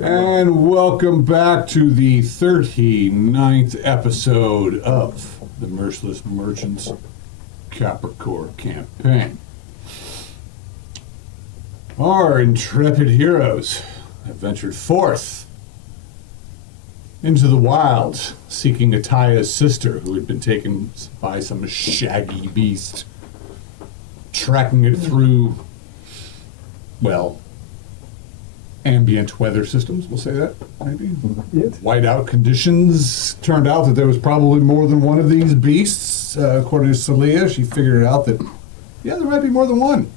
And welcome back to the 39th episode of the Merciless Merchants Capricorn campaign. Our intrepid heroes have ventured forth into the wilds, seeking Ataya's sister, who had been taken by some shaggy beast, tracking it through, well, ambient weather systems, we'll say that, maybe. Yes. Whiteout conditions. Turned out that there was probably more than one of these beasts. According to Celia, she figured out that, yeah, there might be more than one.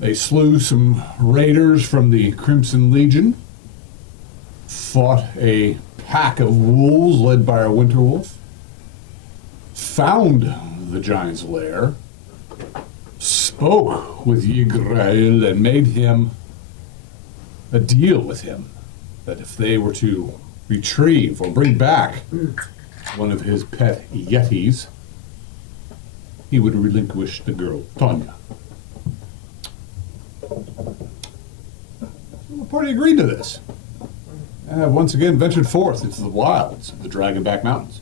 They slew some raiders from the Crimson Legion, fought a pack of wolves led by a winter wolf, found the giant's lair, spoke with Ygaryll and made him a deal with him that if they were to retrieve or bring back one of his pet yetis, he would relinquish the girl, Tonya. The party agreed to this. And have once again ventured forth into the wilds of the Dragonspine Mountains.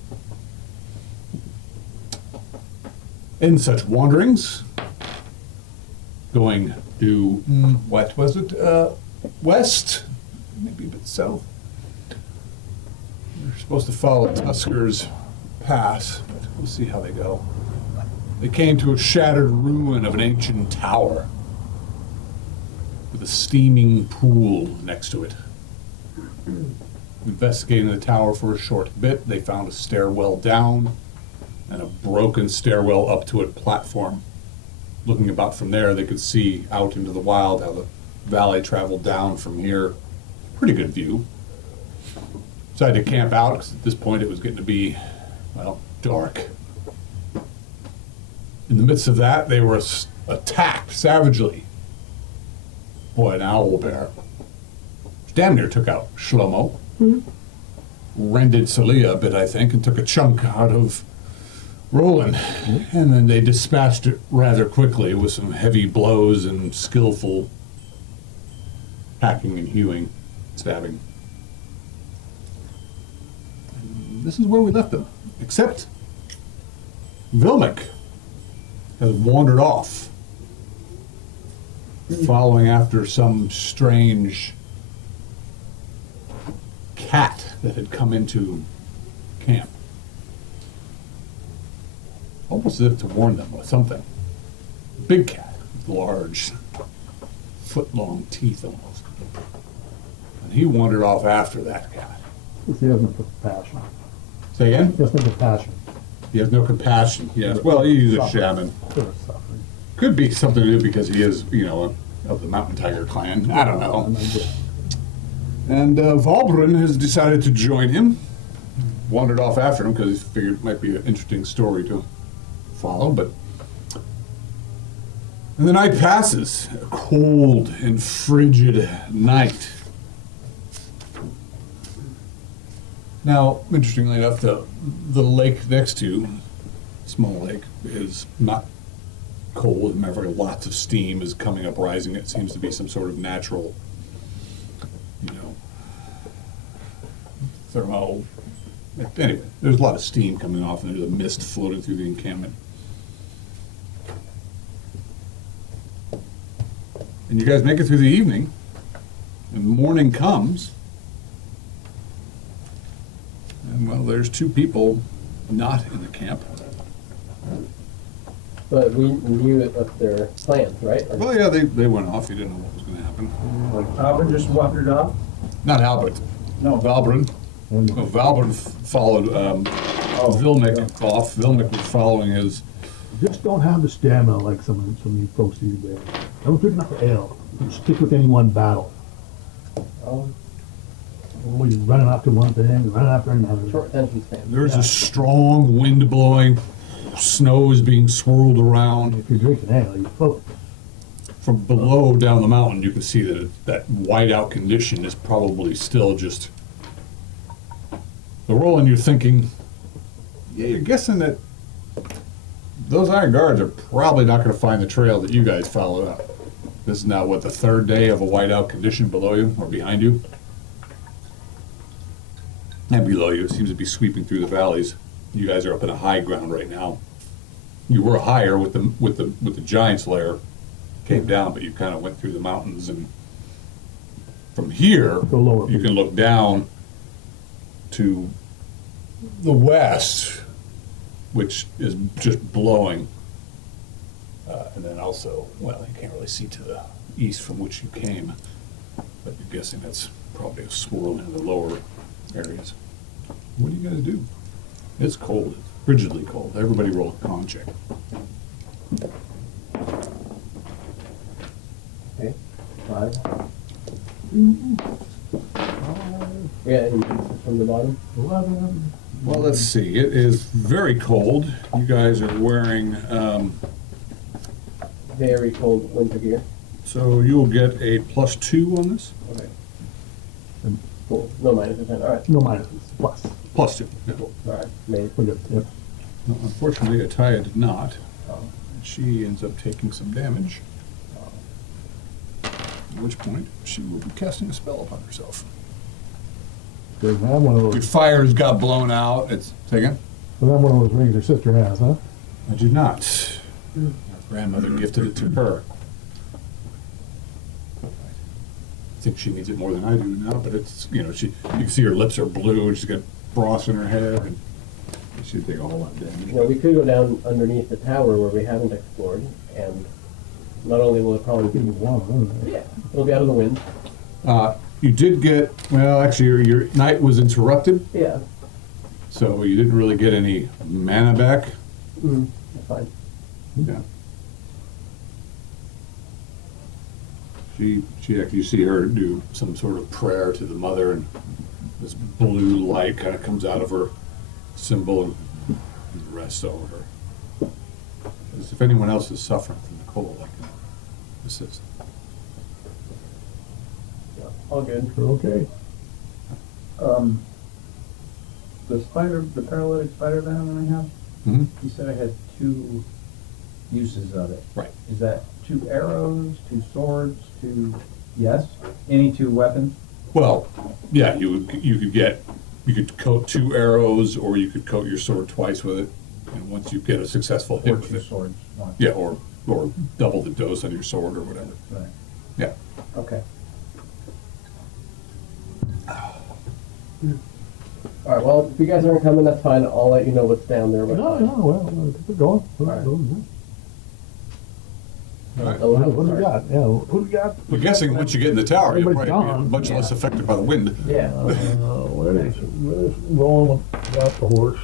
In such wanderings, going to, what was it? West, maybe a bit south. They're supposed to follow Tusker's pass, but we'll see how they go. They came to a shattered ruin of an ancient tower with a steaming pool next to it. Investigating the tower for a short bit, they found a stairwell down and a broken stairwell up to a platform. Looking about from there, they could see out into the wild how the valley traveled down from here. Pretty good view. Decided to camp out because at this point it was getting to be, well, dark. In the midst of that, they were attacked savagely by an owl bear. Damn near took out Shlomo. Rended Celia a bit, I think, and took a chunk out of Roland. And then they dispatched it rather quickly with some heavy blows and skillful hacking and hewing, stabbing. And this is where we left them. Except Vilmik has wandered off, following after some strange cat that had come into camp. Almost as if to warn them of something. Big cat, with large, foot-long teeth almost. And he wandered off after that cat. He doesn't have compassion. Say again? He doesn't have compassion. He has no compassion. Yes. Well, he's a shaman. Could be something to do because he is, of the Mountain Tiger clan. I don't know. And Valbrun has decided to join him. Wandered off after him because he figured it might be an interesting story to follow, but... And the night passes. A cold and frigid night. Now, interestingly enough, the lake next to, small lake, is not cold. As a matter of fact, lots of steam is coming up, rising. It seems to be some sort of natural, thermal. Anyway, there's a lot of steam coming off, and there's a mist floating through the encampment. And you guys make it through the evening, and morning comes. And, well, there's two people not in the camp. But we knew it of their plans, right? Or Well, yeah, they went off. You didn't know what was going to happen. Albert just wandered off? Not Albert. No. Valbrun. No, Valbrun followed Vilmik off. Vilmik was following his... Just don't have the stamina like some of you folks do there. Don't drink enough ale. You stick with any one battle. Oh, Oh, you're running after one thing, running after another. short attention span. There's a strong wind blowing. Snow is being swirled around. If you're drinking ale, you float. From below down the mountain, you can see that that whiteout condition is probably still just... So, Roland, you're thinking, yeah, you're guessing that those Iron Guards are probably not going to find the trail that you guys followed up. This is now, what, the third day of a whiteout condition below you or behind you? And below you, it seems to be sweeping through the valleys. You guys are up in a high ground right now. You were higher with the giant's lair, came down, but you kind of went through the mountains, and from here, The lower you can look down to the west, which is just blowing. And then also, well, you can't really see to the east from which you came, but you're guessing that's probably a swirl in the lower areas. What do you guys do? It's cold, it's frigidly cold. Everybody roll a con check. Okay. 5. Yeah, and from the bottom. 11. Well, let's see. It is very cold. You guys are wearing, Very cold winter gear. so you'll get a +2 on this. Okay. Cool. No minus a 10. All right. No minuses, plus. +2. Yeah. Cool. All right. Made. We're good, yep. No, unfortunately, Ataya did not. Oh. She ends up taking some damage. At which point, she will be casting a spell upon herself. Doesn't have one of Your those, fires got blown out. It's, say again? doesn't have one of those rings her sister has, huh? I do not. Her grandmother gifted it to her. I think she needs it more than I do now, but it's, you know, you can see her lips are blue, and she's got frost in her hair, and she'd take a whole lot of damage. You know, we could go down underneath the tower where we haven't explored, and not only will it probably Give me be, one, isn't it? yeah, it'll be out of the wind. You did get, well, actually, your night was interrupted, Yeah. so you didn't really get any mana back. Mm-hmm. That's fine. Yeah. She actually, you see her do some sort of prayer to the mother, and this blue light kind of comes out of her symbol and rests over her. As if anyone else is suffering from the cold, I can assist. Yeah. All good. We're okay. The paralytic spider venom I have, Mm-hmm. you said I had 2 uses of it. Right. Is that 2 arrows, 2 swords, 2, yes? Any 2 weapons? Well, yeah, you could coat 2 arrows, or you could coat your sword twice with it, and once you get a successful hit Or with 2 it. swords? One. Yeah, or double the dose on your sword or whatever. Right. Yeah. Okay. All right. Well, if you guys aren't coming, that's fine. I'll let you know what's down there. No, well, keep it going. All right. All right. Oh, What do we sorry. got? Yeah, what do we got? I'm guessing once you get in the tower, you'll Everybody's probably gone. be much less affected by the wind. Yeah. Where's rolling without the horse?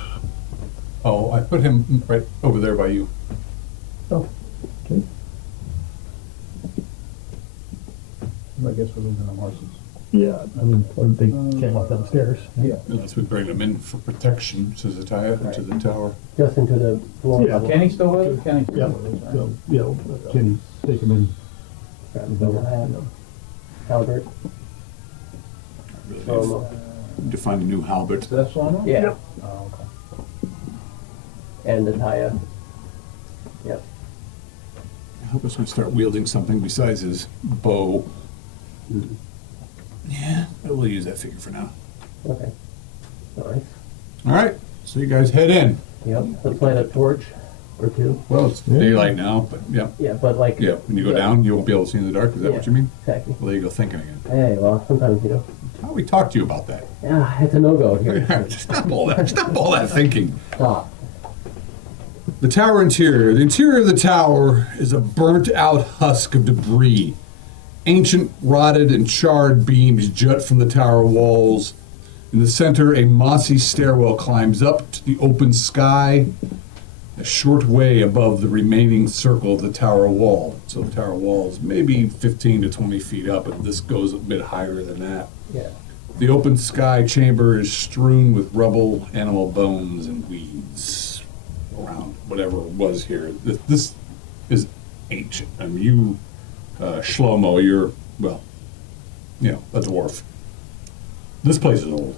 Oh, I put him right over there by you. Oh, okay. I guess we're losing the horses. Yeah, I mean, they can't walk downstairs. Yeah. Unless we bring them in for protection, says Ataya, into the tower. Just into the floor Yeah. level. Kenny still with us? Kenny Yeah, still with us, right? so, yeah, can you take them in? Grab the halberd. I really Um, need to find a new halberd. Is that one? Yeah. Yep. Oh, okay. And the Taya. Yep. I hope he's going to start wielding something besides his bow. Yeah, but we'll use that figure for now. Okay. All right. All right, so you guys head in. Yep. Let's light a torch or 2. Well, it's daylight now, but yeah. Yeah, but like. Yeah, when you go down, you won't be able to see in the dark. Is that what you mean? Exactly. Well, there you go thinking again. Hey, well, sometimes you know. How we talk to you about that? Yeah, it's a no-go here. Stop all that. Stop all that thinking. Stop. The tower interior. The interior of the tower is a burnt-out husk of debris. Ancient, rotted, and charred beams jut from the tower walls. In the center, a mossy stairwell climbs up to the open sky, a short way above the remaining circle of the tower wall. So the tower wall is maybe 15 to 20 feet up, and this goes a bit higher than that. Yeah. The open sky chamber is strewn with rubble, animal bones, and weeds around whatever was here. This is ancient. I mean, you, Shlomo, you're, well, you know, a dwarf. This place is old.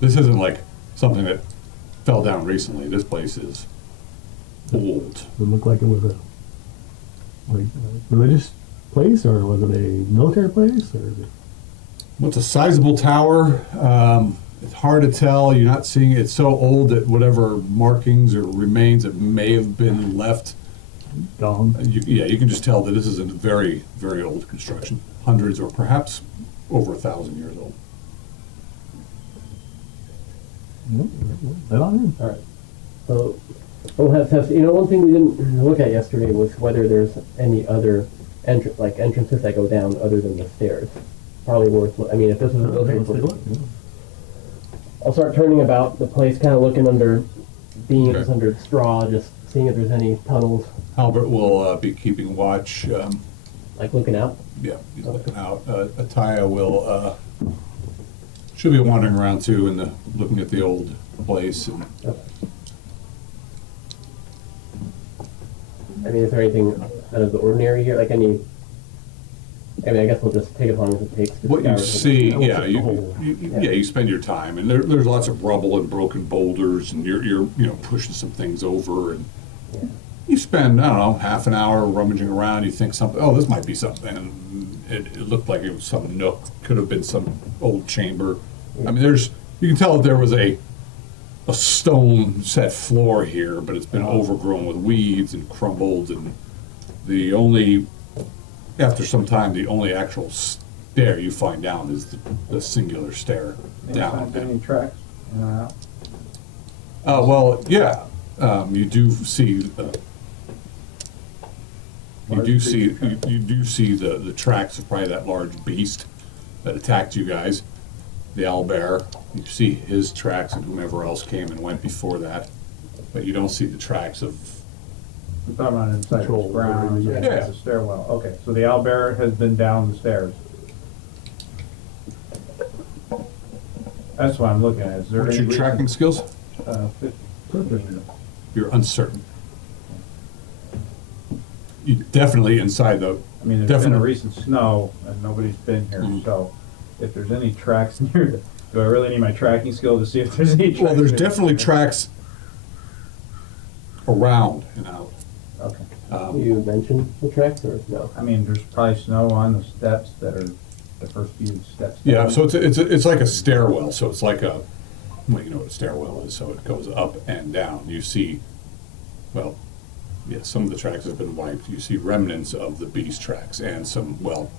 This isn't like something that fell down recently. This place is old. Would look like it was a religious place, or was it a military place, or? Well, it's a sizable tower. It's hard to tell. You're not seeing it's so old that whatever markings or remains that may have been left. Gone. You can just tell that this is a very, very old construction, hundreds or perhaps over 1,000 years old. Right on in. All right. So we'll have tests. One thing we didn't look at yesterday was whether there's any other entrances that go down other than the stairs. Probably worth. I mean, if this is Okay, let's take a look. I'll start turning about the place, kind of looking under beams, Okay. under straw, just seeing if there's any tunnels, Albert will be keeping watch. like looking out. Yeah, he's looking out. Ataya will should be wandering around too, and looking at the old place. And I mean, is there anything out of the ordinary here? Like any? I mean, I guess we'll just take as long as it takes. To what you scour the- see, yeah, the whole- you spend your time, and there's lots of rubble and broken boulders, and you're pushing some things over, and Yeah. you spend, I don't know, half an hour rummaging around. You think something, oh, this might be something. And it looked like it was some nook, could have been some old chamber. I mean, you can tell that there was a stone set floor here, but it's been overgrown with weeds and crumbled, and after some time, the only actual stair you find down is the singular stair down. Any tracks in or out? Well, yeah, you do see. You do see the tracks of probably that large beast that attacked you guys, the owlbear. You see his tracks and whomever else came and went before that, but you don't see the tracks of. We're talking about inside the Control ground, area, yeah. the stairwell. Okay, so the owlbear has been down the stairs. That's what I'm looking at. Is there What's any your tracking skills? reason? You're uncertain. You definitely inside the. I mean, there's been a Definitely. recent snow and nobody's been here, Mhm. so if there's any tracks near do I really need my tracking skill to see if there's any tracks? Well, there's near- definitely tracks around and out. Okay. You mentioned the tracks or no? I mean, there's probably snow on the steps that are the first few steps. Yeah, down. so it's like a stairwell. So it's like well, you know what a stairwell is. So it goes up and down. You see, well, yeah, some of the tracks have been wiped. You see remnants of the beast tracks and some, well,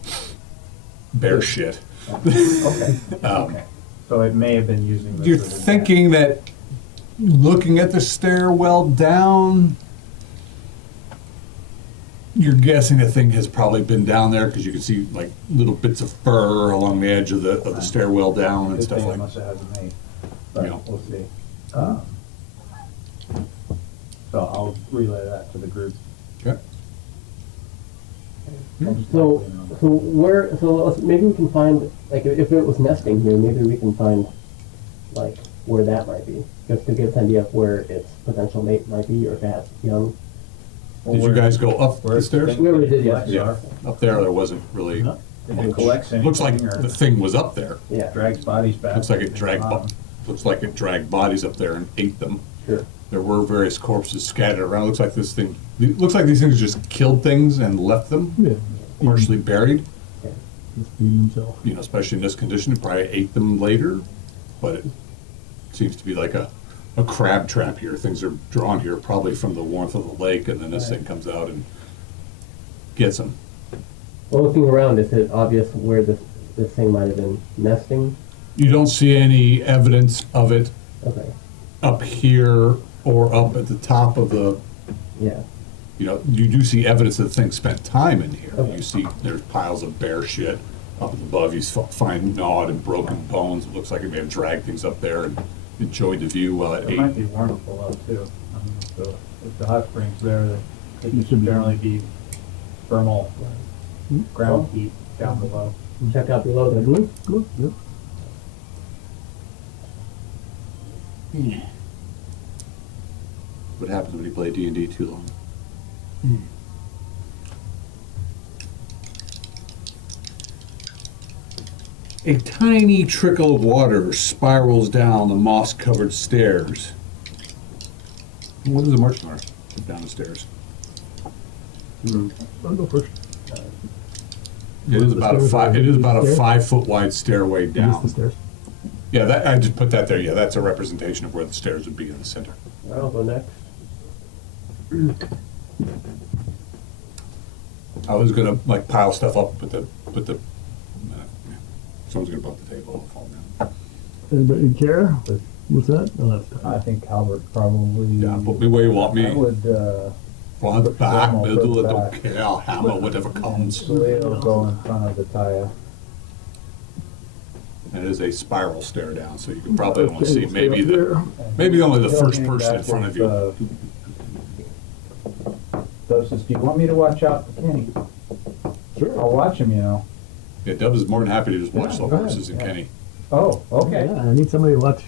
bear shit. Okay, okay. So it may have been using this. You're as a thinking that looking at the stairwell down, you're guessing the thing has probably been down there because you can see like little bits of fur along the edge of the stairwell down and Good stuff thing it like. must have hasn't made, but Yeah. we'll see. So I'll relay that to the group. Okay. So maybe we can find, like, if it was nesting here, maybe we can find, like, where that might be, just to get an idea of where its potential mate might be, or if it has young. Did you guys go up the stairs? We already did, Collects yes. Yeah, up there wasn't really. No. If it collects anything. Looks like or the thing was up there. Yeah, drags bodies back. Looks like it dragged bodies up there and ate them. sure. There were various corpses scattered around. Looks like these things just killed things and left them Yeah. partially buried. Just feeding himself. You know, especially in this condition, it probably ate them later. But it seems to be like a crab trap here. Things are drawn here probably from the warmth of the lake, and then this thing comes out and gets them. Well, looking around, is it obvious where this thing might have been nesting? You don't see any evidence of it Okay, up here or up at the top of the. yeah. You know, you do see evidence that the thing spent time in here. Okay. You see there's piles of bear shit up above. You find gnawed and broken bones. It looks like it may have dragged things up there and enjoyed the view while it It might ate. be warmth below too. I mean, so if the hot springs there, it It should should be. generally be thermal ground heat down below. Check out below Take a the look. Look. Yep. What happens when you play D&D too long? A tiny trickle of water spirals down the moss-covered stairs. What is the marching order down the stairs? I'll go first. It is The about a stairs five. are- It is about a stairs? 5-foot wide stairway Against the down. stairs. Yeah, that I just put that there. Yeah, that's a representation of where the stairs would be in the center. I'll go next. I was gonna like pile stuff up, but the someone's gonna bump the table and fall down. Anybody care? What's that? Oh, that's I think Albert probably. Yeah, put me where you want me. I would, Front, back, Someone middle, put I don't back. care. I'll hammer whatever comes. Saleo go in front of the Taya. And it is a spiral stair down, so you can probably only see Okay, stay maybe up the there. maybe only the He'll first hang person in back front of with, you. Dubs says, do you want me to watch out for Kenny? Sure. I'll watch him, you know. Yeah, Dubs is more than happy to just watch the go ahead. horses and Kenny. Oh, okay. Yeah, I need somebody to watch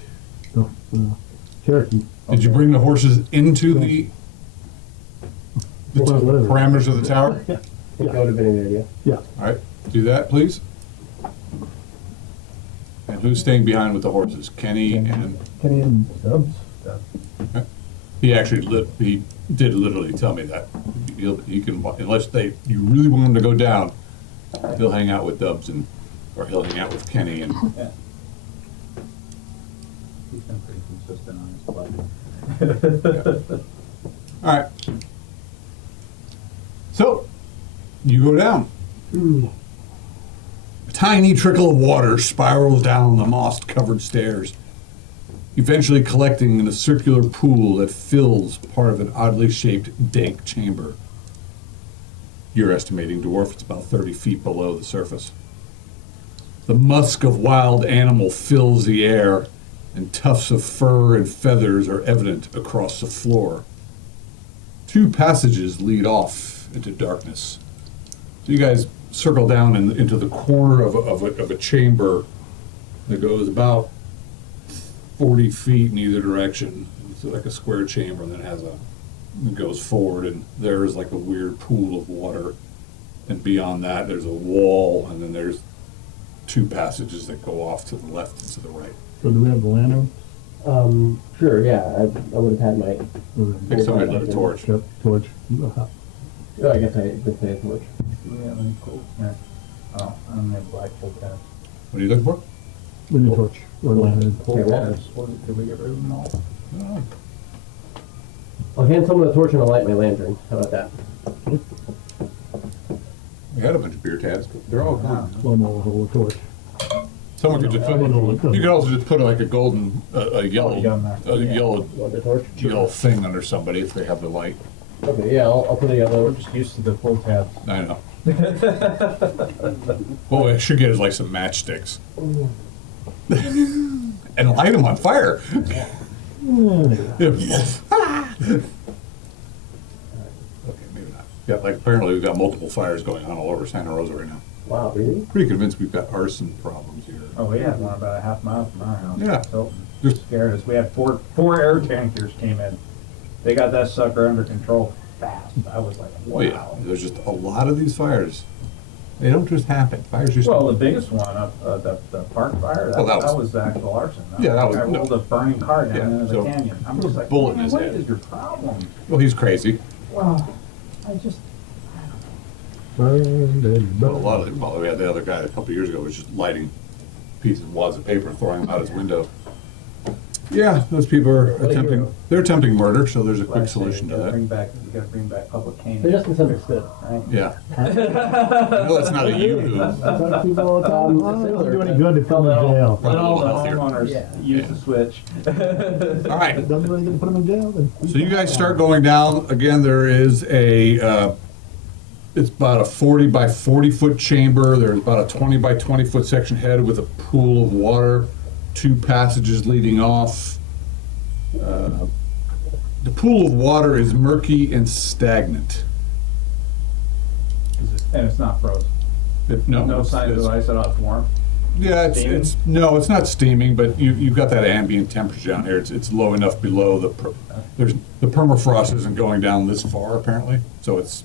the Cherokee. Did you bring the horses into the Whatever. parameters of the tower? I think that would have been a good idea. Yeah. All right, do that, please. And who's staying behind with the horses? Kenny and Kenny and Dubs. he actually he did literally tell me that he can, unless you really want him to go down, he'll hang out with Dubs or he'll hang out with Kenny and Yeah. He's been pretty consistent on his budget. all right. So you go down. A tiny trickle of water spirals down the moss-covered stairs, eventually collecting in a circular pool that fills part of an oddly shaped, dank chamber. You're estimating, Dwarf, it's about 30 feet below the surface. The musk of wild animal fills the air, and tufts of fur and feathers are evident across the floor. 2 passages lead off into darkness. So you guys circle down into the corner of a chamber that goes about 40 feet in either direction. It's like a square chamber, and then it goes forward, and there's like a weird pool of water. And beyond that, there's a wall, and then there's 2 passages that go off to the left and to the right. So do we have the lantern? Sure, yeah, I would have had my, I think somebody lit a torch. Yep, torch. oh, I guess I did say it much. Yeah, let me go. Yeah. Oh, I don't have black full tabs. What are you looking for? We need a torch or lantern. Full Okay, well- tabs. Did we get rid of them all? I'll hand someone a torch and I'll light my lantern. How about that? We had a bunch of beer tabs, but they're all gone. Slow mo hold a torch. Someone could just put. You could also just put like a golden, a yellow, gun there. a yellow, You want the torch? yellow thing under somebody if they have the light. Okay, yeah, I'll put a yellow. We're just used to the full tabs. I know. What we should get is like some matchsticks and light them on fire. Okay, maybe not. Yeah, like apparently we've got multiple fires going on all over Santa Rosa right now. Wow, really? Pretty convinced we've got arson problems here. Oh, we had one about a half mile from our house. Yeah. Tilton. There's- Scared us. We had four air tankers came in. They got that sucker under control fast. I was like, wow. Oh yeah, there's just a lot of these fires. They don't just happen. Fires just. Well, the biggest one up, the park fire, Well, that that was- was the actual arson. Yeah, that was- I rolled a burning car down Yeah, into the so- canyon. I'm Put a just like, bullet in man, his what head. is your problem? Well, he's crazy. Well, I just, But a lot of well, we had the other guy a couple years ago was just lighting pieces of wads of paper and throwing them out his window. Yeah, those people are What a attempting. hero. They're attempting murder, so there's a like I quick say, solution to you gotta that. bring back public canyon. They're just misunderstood. Right? Yeah. No, that's not a you who. Some people all the time, Um, "Oh, it doesn't do any good to come in jail. Right. Let all the Healthier. homeowners Yeah. use Yeah. the switch. All right. It doesn't really good to put them in jail. Then So you guys start going down. Again, there is it's about a 40 by 40 foot chamber. There's about a 20 by 20 foot section head with a pool of water, 2 passages leading off. The pool of water is murky and stagnant. And it's not frozen. No No it's- signs of it's- ice at all. It's warm. Yeah, Steaming? it's not steaming, but you've got that ambient temperature down here. It's low enough below the permafrost isn't going down this far apparently, so it's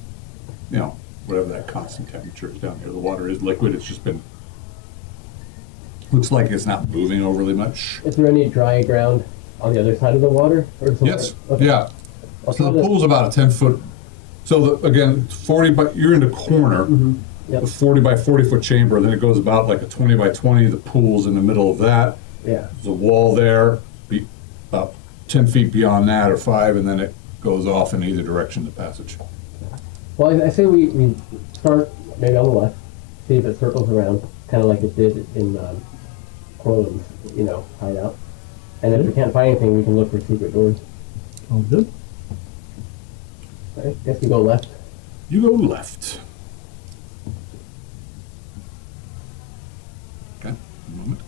whatever that constant temperature is down here. The water is liquid. It's just been looks like it's not moving overly much. Is there any dry ground on the other side of the water? Or something? Yes, Okay. yeah. I'll So try the to- pool's about a 10 foot. So again, 40, but you're in the corner. Yep. the 40 by 40 foot chamber, and then it goes about like a 20 by 20. The pool's in the middle of that. Yeah. There's a wall there, about 10 feet beyond that or 5, and then it goes off in either direction, the passage. Well, I say we start maybe on the left, see if it circles around, kind of like it did in Corlin's, hideout. And if we can't find anything, we can look for secret doors. Oh, good. I guess we go left. You go left. Okay, a moment.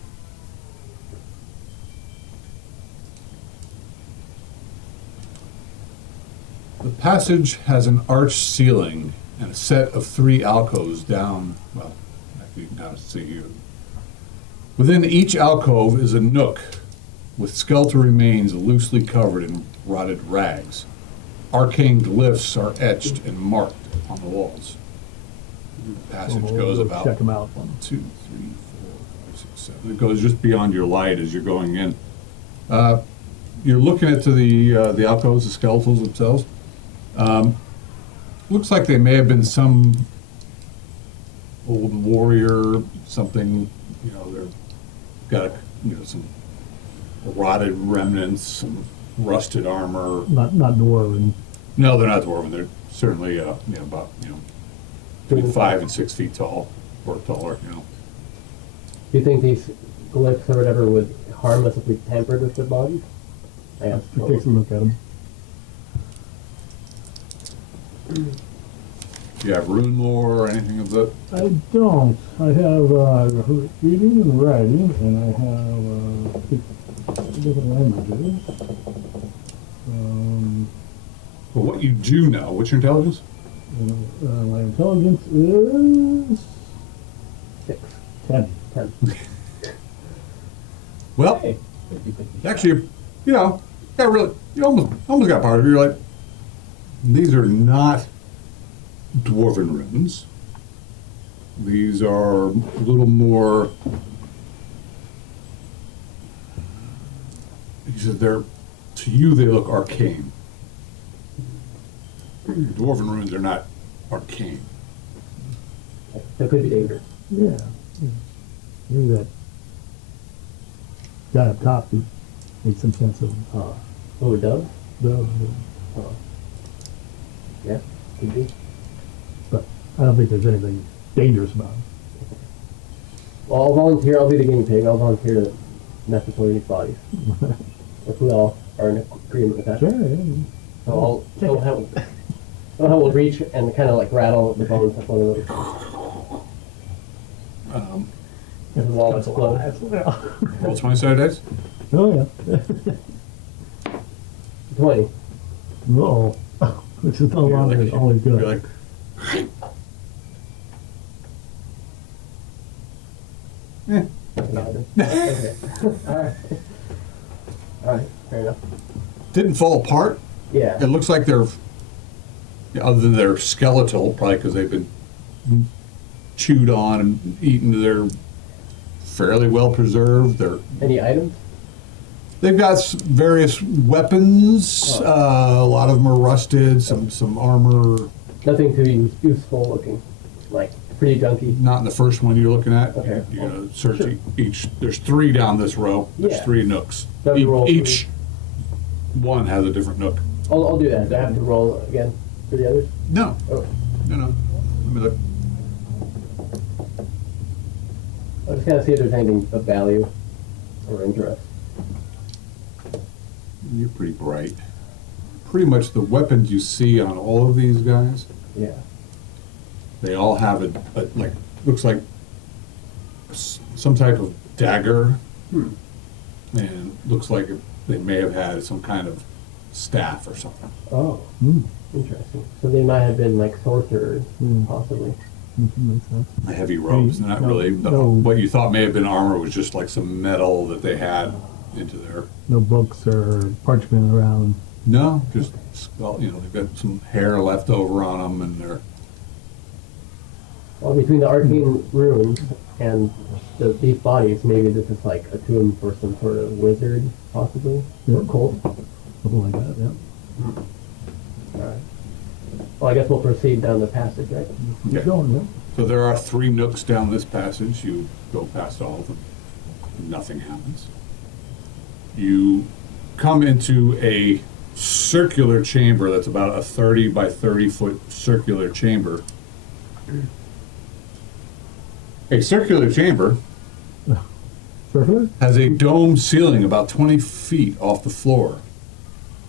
The passage has an arched ceiling and a set of 3 alcoves down, well, actually you can kind of see here. Within each alcove is a nook with skeletal remains loosely covered in rotted rags. Arcane glyphs are etched and marked on the walls. The passage We'll goes go about check 'em out. 1, 2, 3, 4, 5, 6, 7. It goes just beyond your light as you're going in. You're looking at the alcoves, the skeletals themselves. Looks like they may have been some old warrior, something. They've got some rotted remnants, some rusted armor. Not dwarven. No, they're not dwarven. They're certainly about between 5 and 6 feet tall or taller. Do you think these glyphs or whatever would harm us if we tampered with the bodies? I asked. It takes a look at them. Do you have rune lore or anything of that? I don't. I have reading and writing, and I have different languages. But what you do know, what's your intelligence? My intelligence is 6, 10. 10. Well, Hey. actually, you almost got part of it. You're like, these are not dwarven runes. These are a little more. To you, they look arcane. Dwarven runes are not arcane. That could be dangerous. Yeah. Maybe that guy up top made some sense of Oh, dove? the. Yeah, could be. But I don't think there's anything dangerous about it. Well, I'll volunteer. I'll be the guinea pig. I'll volunteer to mess with one of these bodies. If we all are in agreement with that. Sure, yeah. So we'll reach and kind of like rattle the bones of one of those. If the wall explodes. Roll 20-sided dice. Oh, yeah. 20. No. Which is no longer always good. You're like, Okay. Alright. Alright, fair enough. didn't fall apart. Yeah. It looks like they're, other than they're skeletal, probably because they've been chewed on and eaten, they're fairly well preserved. Any items? They've got various weapons. A lot of them are rusted. Some armor. Nothing too useful looking. Like, pretty junky. Not in the first one you're looking at. Okay. You're gonna search each. There's 3 down this row. There's Yeah. 3 nooks. That'd be roll Each one has a different nook. I'll do that. Do I have to roll again for the others? No, Oh. no. Let me look. I'll just kind of see if there's anything of value or interest. You're pretty bright. Pretty much the weapons you see on all of these guys, Yeah. they all have a like, looks like some type of dagger, and looks like they may have had some kind of staff or something. Oh, Hmm. interesting. So they might have been like sorcerers, Hmm. possibly. Makes sense. Heavy robes, not No, really. no. What you thought may have been armor was just like some metal that they had into there. No books or parchment around. No, just they've got some hair left over on them, and they're Well, between the arcane runes and these bodies, maybe this is like a tomb for some sort of wizard, possibly, Yeah. or cult. Something like that, yeah. All right. Well, I guess we'll proceed down the passage, right? Keep Okay. going, yeah. So there are 3 nooks down this passage. You go past all of them. Nothing happens. You come into a circular chamber that's about a 30 by 30 foot circular chamber. A circular chamber Circular? has a dome ceiling about 20 feet off the floor.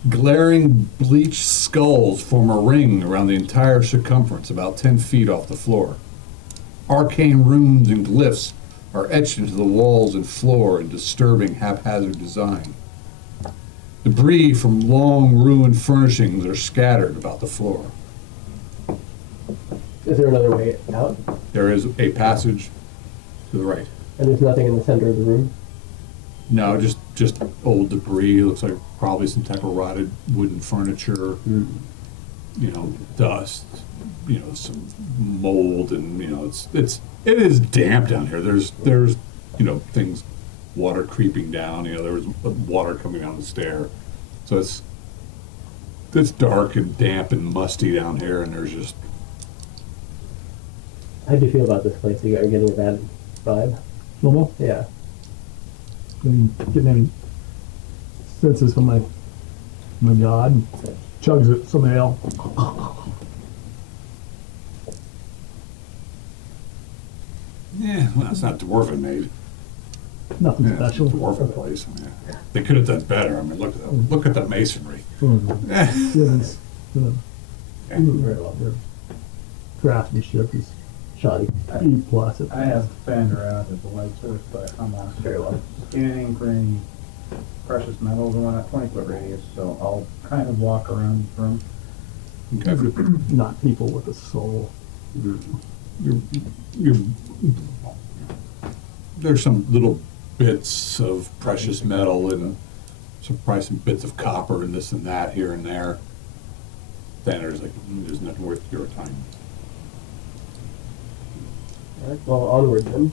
Glaring bleached skulls form a ring around the entire circumference, about 10 feet off the floor. Arcane runes and glyphs are etched into the walls and floor in disturbing haphazard design. Debris from long ruined furnishings are scattered about the floor. Is there another way out? There is a passage to the right. And there's nothing in the center of the room? No, just old debris. Looks like probably some type of rotted wooden furniture. You know, dust. You know, some mold, and you know, it is damp down here. There's you know, things, water creeping down. You know, there was water coming down the stair, so it's dark and damp and musty down here. And there's just. How do you feel about this place? Are you getting a bad vibe? Momo? Yeah. I mean, getting any senses from my god. Chugs it, some ale. Yeah, well, it's not dwarven made. Nothing Yeah, it's a special. dwarven place. I mean, they could have done better. I mean, look at the masonry. Yeah, it's, Very well. their craftsmanship is Shoddy. E plus. I have the fender out at the white source, but I'm not Very well. scanning for any precious metals around that 20-foot radius, so I'll kind of walk around the room. Okay. Not people with a soul. You're, there's some little bits of precious metal and probably some bits of copper and this and that here and there. Then there's nothing worth your time. All right. Well, onward then.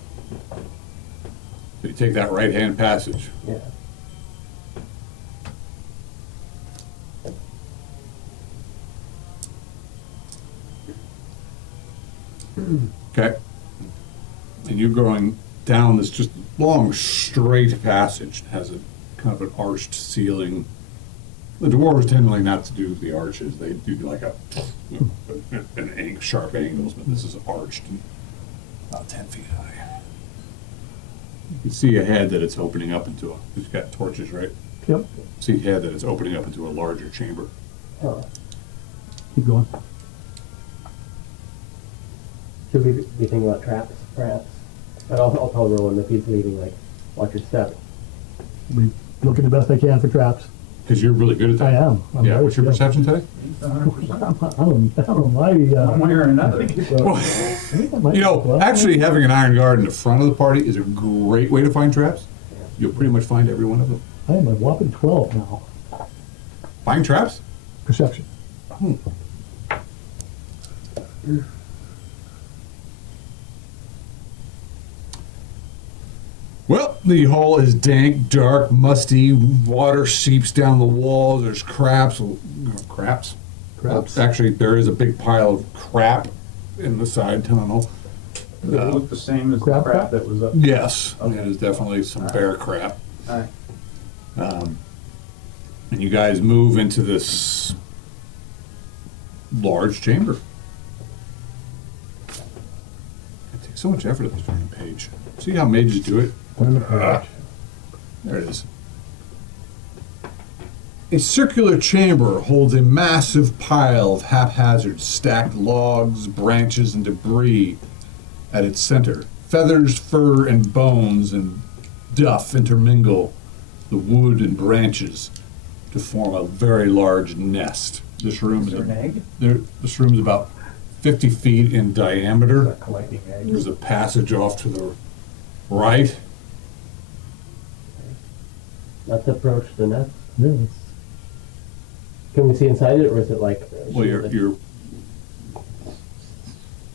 So you take that right-hand passage. Yeah. Okay. And you're going down this just long, straight passage. It has a kind of an arched ceiling. The dwarves tend like not to do the arches. They do like sharp angles, but this is arched and about 10 feet high. You can see ahead that it's opening up into it's got torches, right? Yep. See ahead that it's opening up into a larger chamber. Huh. Keep going. Should we be thinking about traps, perhaps? But I'll tell Roland if he's leaving, like, watch your step. Be looking the best I can for traps. Because you're really good at that. I am. I'm Yeah, very what's your skilled. perception today? It's 100%. I don't know. One way or another. I think I might You know, as well. actually having an iron guard in the front of the party is a great way to find traps. You'll pretty much find every one of them. I am a whopping 12 now. Find traps? Perception. Well, the hall is dank, dark, musty. Water seeps down the walls. There's craps. Craps? Craps? Actually, there is a big pile of crap in the side tunnel. Does it look the same as the Crab crap crap? that was up? Yes, Okay. there's definitely some bear crap. Alright. And you guys move into this large chamber. It takes so much effort at this fucking page. See how mages do it? Turn the page. There it is. A circular chamber holds a massive pile of haphazard stacked logs, branches, and debris at its center. Feathers, fur, and bones and duff intermingle the wood and branches to form a very large nest. This room Is there an egg? this room's about 50 feet in diameter. Collecting eggs. There's a passage off to the right. Let's approach the nest. Yeah, it's- Can we see inside it, or is it like... Well, you're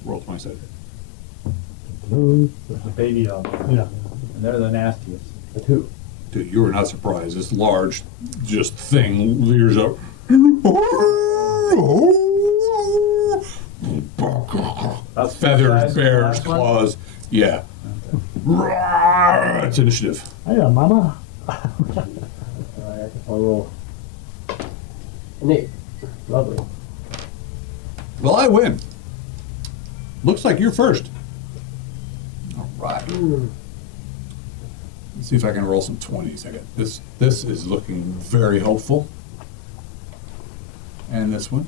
roll 20 sided. The baby dog. Yeah. And they're the nastiest. The two. Dude, you were not surprised. This large, just thing leers up. About the same size feathers, as the bears, last one? claws. Yeah. Okay. Roar, it's initiative. Hiya, mama. I guess I'll roll. An 8. Lovely. Well, I win. Looks like you're first. All right. Let's see if I can roll some 20s. I got this. This is looking very hopeful. And this one.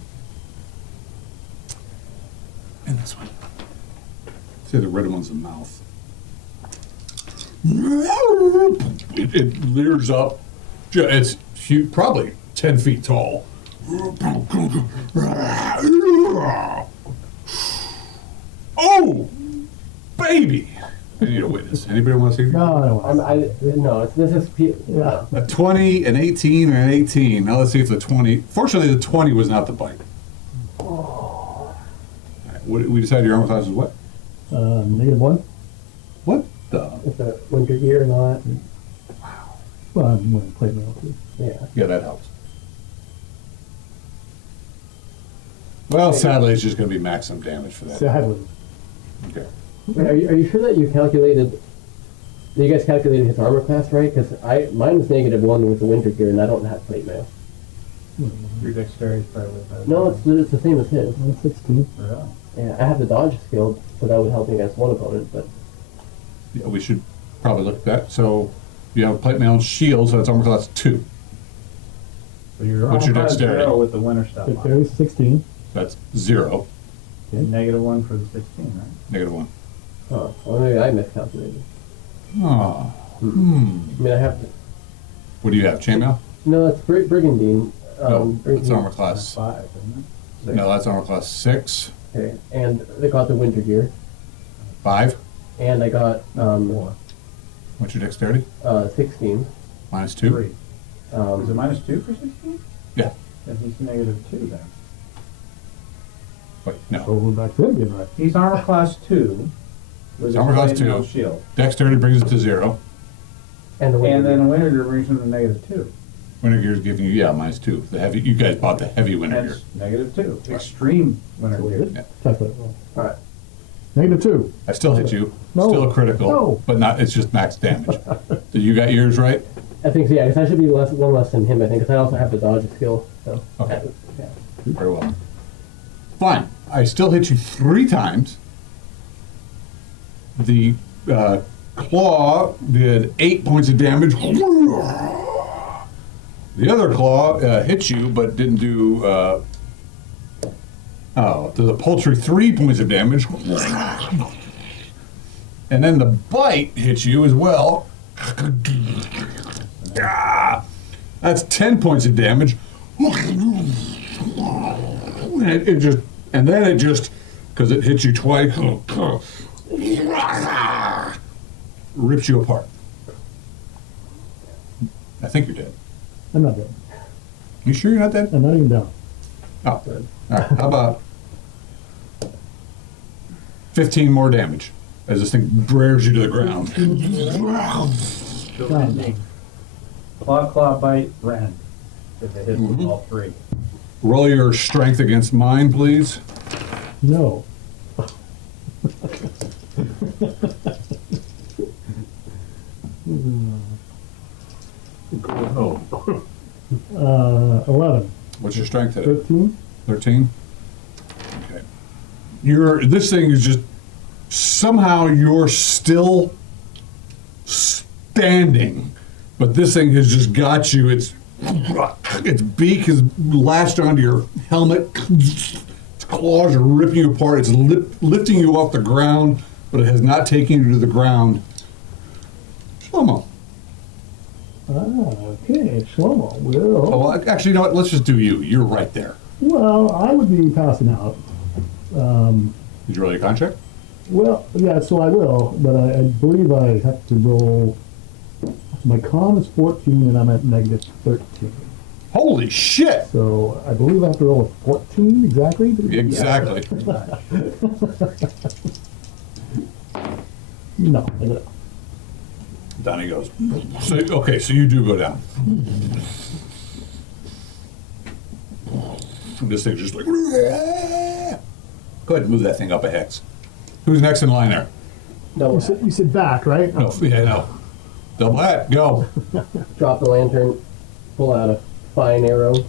And this one. See, the red one's the mouth. It leers up. It's huge, probably 10 feet tall. Oh, baby! I need a witness. Anybody want to see? No, I don't want to. No, this is. Yeah. A 20, an 18, and an 18. Now let's see if the 20. Fortunately, the 20 was not the bite. All right, we decided your armor class is what? -1. What the? It's a winter gear and all that. Well, I'm wearing plate mail too. Yeah. Yeah, that helps. Well, sadly, it's just going to be maximum damage for that. Sadly. Okay. Wait, are you sure that you calculated? That you guys calculated his armor class right? Because mine was -1 with the winter gear, and I don't have plate mail. Your dexterity is probably better. No, it's the same as his. 16. Yeah. Yeah, I have the dodge skill, so that would help me against one opponent. But Yeah, we should probably look at that. So you have plate mail and shield, so that's armor class 2. So your What's your armor class dexterity? 0 with the winter stuff on. Dexterity 16. That's 0. And -1 for the 16, right? -1. well, maybe I miscalculated. Oh. I mean, I have to. What do you have? Chainmail? No, it's Brigandine. No, that's armor That's class. 5, isn't it? No, that's armor class 6. Okay, and I got the winter gear, 5. and I got 4. What's your dexterity? 16. Minus 2. 3. Is it -2 for 16? Yeah. Then he's -2 then. Wait, no. So we're back to him again, right? He's armor class 2 with Armor his class plate mail 2. shield. Dexterity brings it to 0. And the winter And then gear. winter gear brings him to -2. Winter gear is giving you, yeah, minus 2. The heavy. You guys bought the heavy winter gear. That's -2. Extreme winter gear. Yeah. Calculate roll. All right. -2. I still hit you. No. Still a critical. No. But not. It's just max damage. So you got yours right? I think so, yeah, because I should be one less than him, I think, because I also have the dodge skill. So. Okay. Yeah. Very well. Fine. I still hit you 3 times. The claw did 8 points of damage. The other claw hit you, but didn't do. To the poultry 3 points of damage. And then the bite hit you as well. That's 10 points of damage. And then it just, because it hits you twice, rips you apart. I think you're dead. I'm not dead. You sure you're not dead? I'm not even down. Oh, good. All right. How about 15 more damage as this thing bears you to the ground? Claw, bite, rend. If it hits with all 3. Roll your strength against mine, please. No. Oh. 11. What's your strength today? 13. 13? Okay. This thing is just, somehow you're still standing, but this thing has just got you. Its beak is lashed onto your helmet. Its claws are ripping you apart. It's lifting you off the ground, but it has not taken you to the ground. Shlomo. Okay, Shlomo. Well, Oh, well, actually, you know what? Let's just do you. You're right there. well, I would be passing out. Did you roll your contract? Well, yeah, so I will, but I believe I have to roll. My con is 14 and I'm at -13. Holy shit! So I believe I have to roll a 14 exactly. Exactly. No, I don't. Down he goes. So, okay, so you do go down. And this thing's just like, go ahead and move that thing up a hex. Who's next in line there? No, You said back, right? No, yeah, no. Double hat, go. drop the lantern, pull out a fine arrow.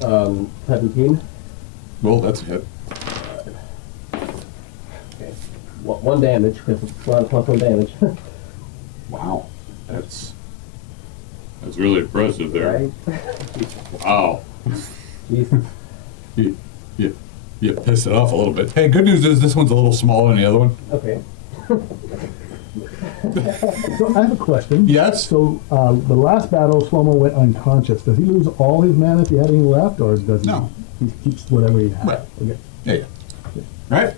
17. Well, that's a hit. Okay. One damage, because it's not a +1 damage. Wow, that's really impressive there. Right? Wow, Jesus. you pissed it off a little bit. Hey, good news is this one's a little smaller than the other one. Okay. So I have a question. Yes? So the last battle, Slomo went unconscious. Does he lose all his mana if he had any left, or does he? No. He keeps whatever he has. Right. Okay. Yeah. Right.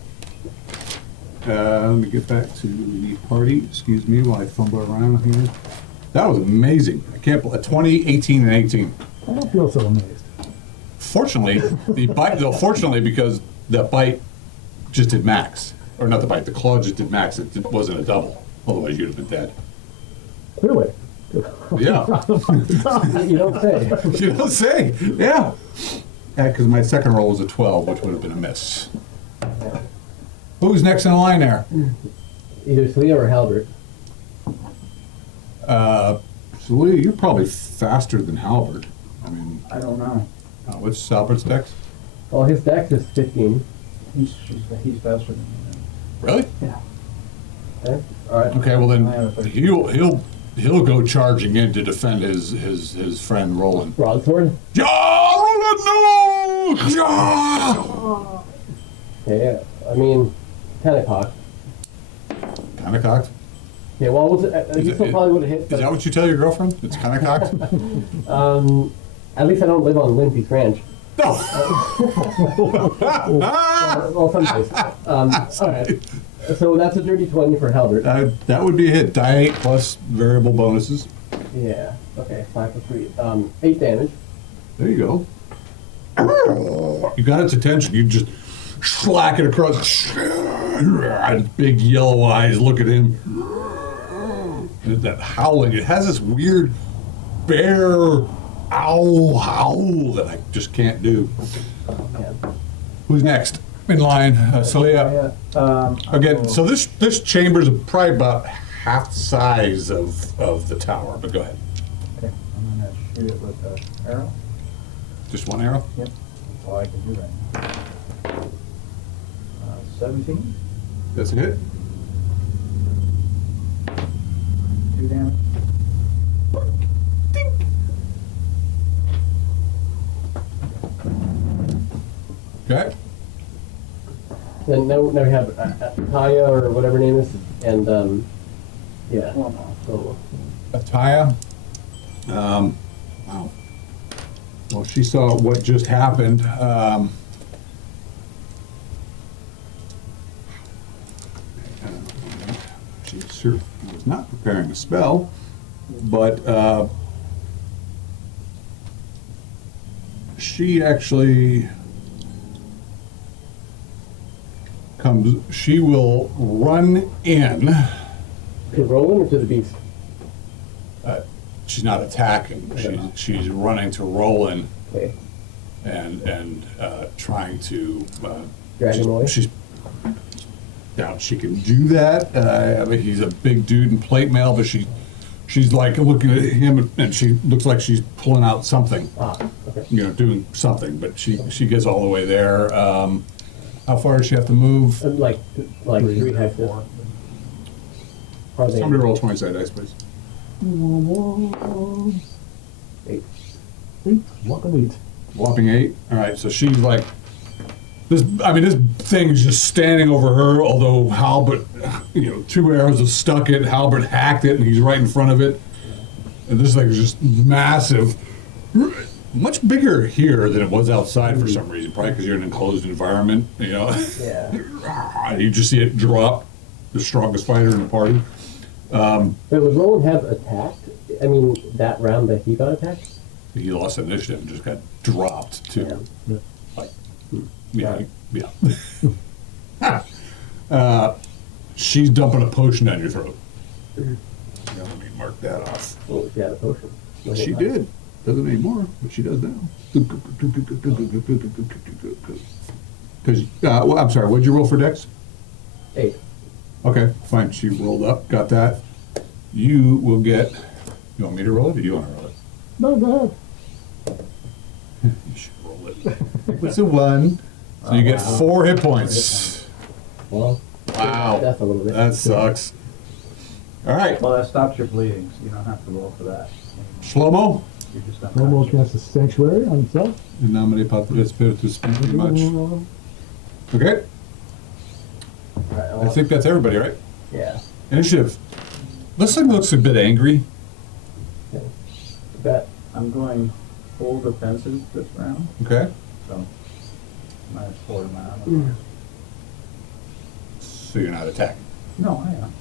Let me get back to the party. Excuse me while I fumble around here. That was amazing. I can't believe 20, 18, and 18. I don't feel so amazed. Fortunately, the bite, though, fortunately, because the bite just did max. Or not the bite, the claw just did max. It wasn't a double. Otherwise, you'd have been dead. Clearly. Yeah. You don't say. You don't say. Yeah. Yeah, because my second roll was a 12, which would have been a miss. Who's next in line there? Either Celia or Halbert. So Lee, you're probably faster than Halbert. I mean, I don't know. what's Halbert's dex? Well, his dex is 15. He's faster than me. Really? Yeah. Okay. All right. Okay, well then he'll go charging in to defend his friend Roland. Broadsword. Ja, Roland, no! Ja! Okay. I mean, kind of cocked. Kind of cocked. Yeah. Well, was it, Is you it- still probably would have hit. Is But, that what you tell your girlfriend? It's kind of cocked. at least I don't live on Limpy's Ranch. No. Well, some days. All right. So that's a dirty 20 for Halbert. That would be a hit. Die 8 plus variable bonuses. Yeah. Okay. 5 for 3. 8 damage. There you go. You got its attention. You just slack it across. Big yellow eyes. Look at him. And that howling. It has this weird bear owl howl that I just can't do. Yeah. Who's next in line? Celia. Again, so this chamber's probably about half the size of the tower. But go ahead. Okay, I'm gonna shoot it with an arrow. Just one arrow. Yep, that's all I can do right now. 17, That's a hit. 2 damage. Okay. Then now we have Kaya or whatever her name is, and yeah. Well, no. So Ataya. Wow. Well, she saw what just happened. She certainly was not preparing a spell, but she actually comes. She will run in. to Roland or to the beast? She's not attacking. She's running to Roland Okay. and trying to Drag him away? She's doubt she can do that. I mean, he's a big dude in plate mail, but she's like looking at him and she looks like she's pulling out something, Okay. doing something. But she gets all the way there. How far does she have to move? Like 3 hexes. Are they? Somebody roll 20-sided dice, please. 8. 8. Welcome 8. Whopping 8. All right, so she's like this. I mean, this thing's just standing over her. Although Halbert, 2 arrows have stuck it. Halbert hacked it, and he's right in front of it. And this thing is just massive, much bigger here than it was outside for some reason. Probably because you're in an enclosed environment. Yeah. You just see it drop. The strongest fighter in the party. But would Roland have attacked? I mean, that round that he got attacked? He lost initiative and just got dropped to Yeah. like, Right. yeah. She's dumping a potion down your throat. Yeah, let me mark that off. Oh, she had a potion. She did. Doesn't anymore, but she does now. Because, well, I'm sorry, what'd you roll for Dex? 8. Okay, fine. She rolled up, got that. You will get. You want me to roll it, or you want to roll it? No, go You should roll it. It's a 1, so you get 4 hit points. Well, Wow, that's a little bit. that sucks. All right, Well, that stops your bleeding, so you don't have to roll for that. Shlomo. You're just ahead. Momo unconscious. casts a sanctuary on himself. In nomine Patris Spiritus, pretty much. Okay, Alright, I think that's everybody, right? yeah. Initiative. This thing looks a bit angry. Okay. Bet. I'm going full defensive this round, Okay, so -4 to my armor. so you're not attacking. No, I am.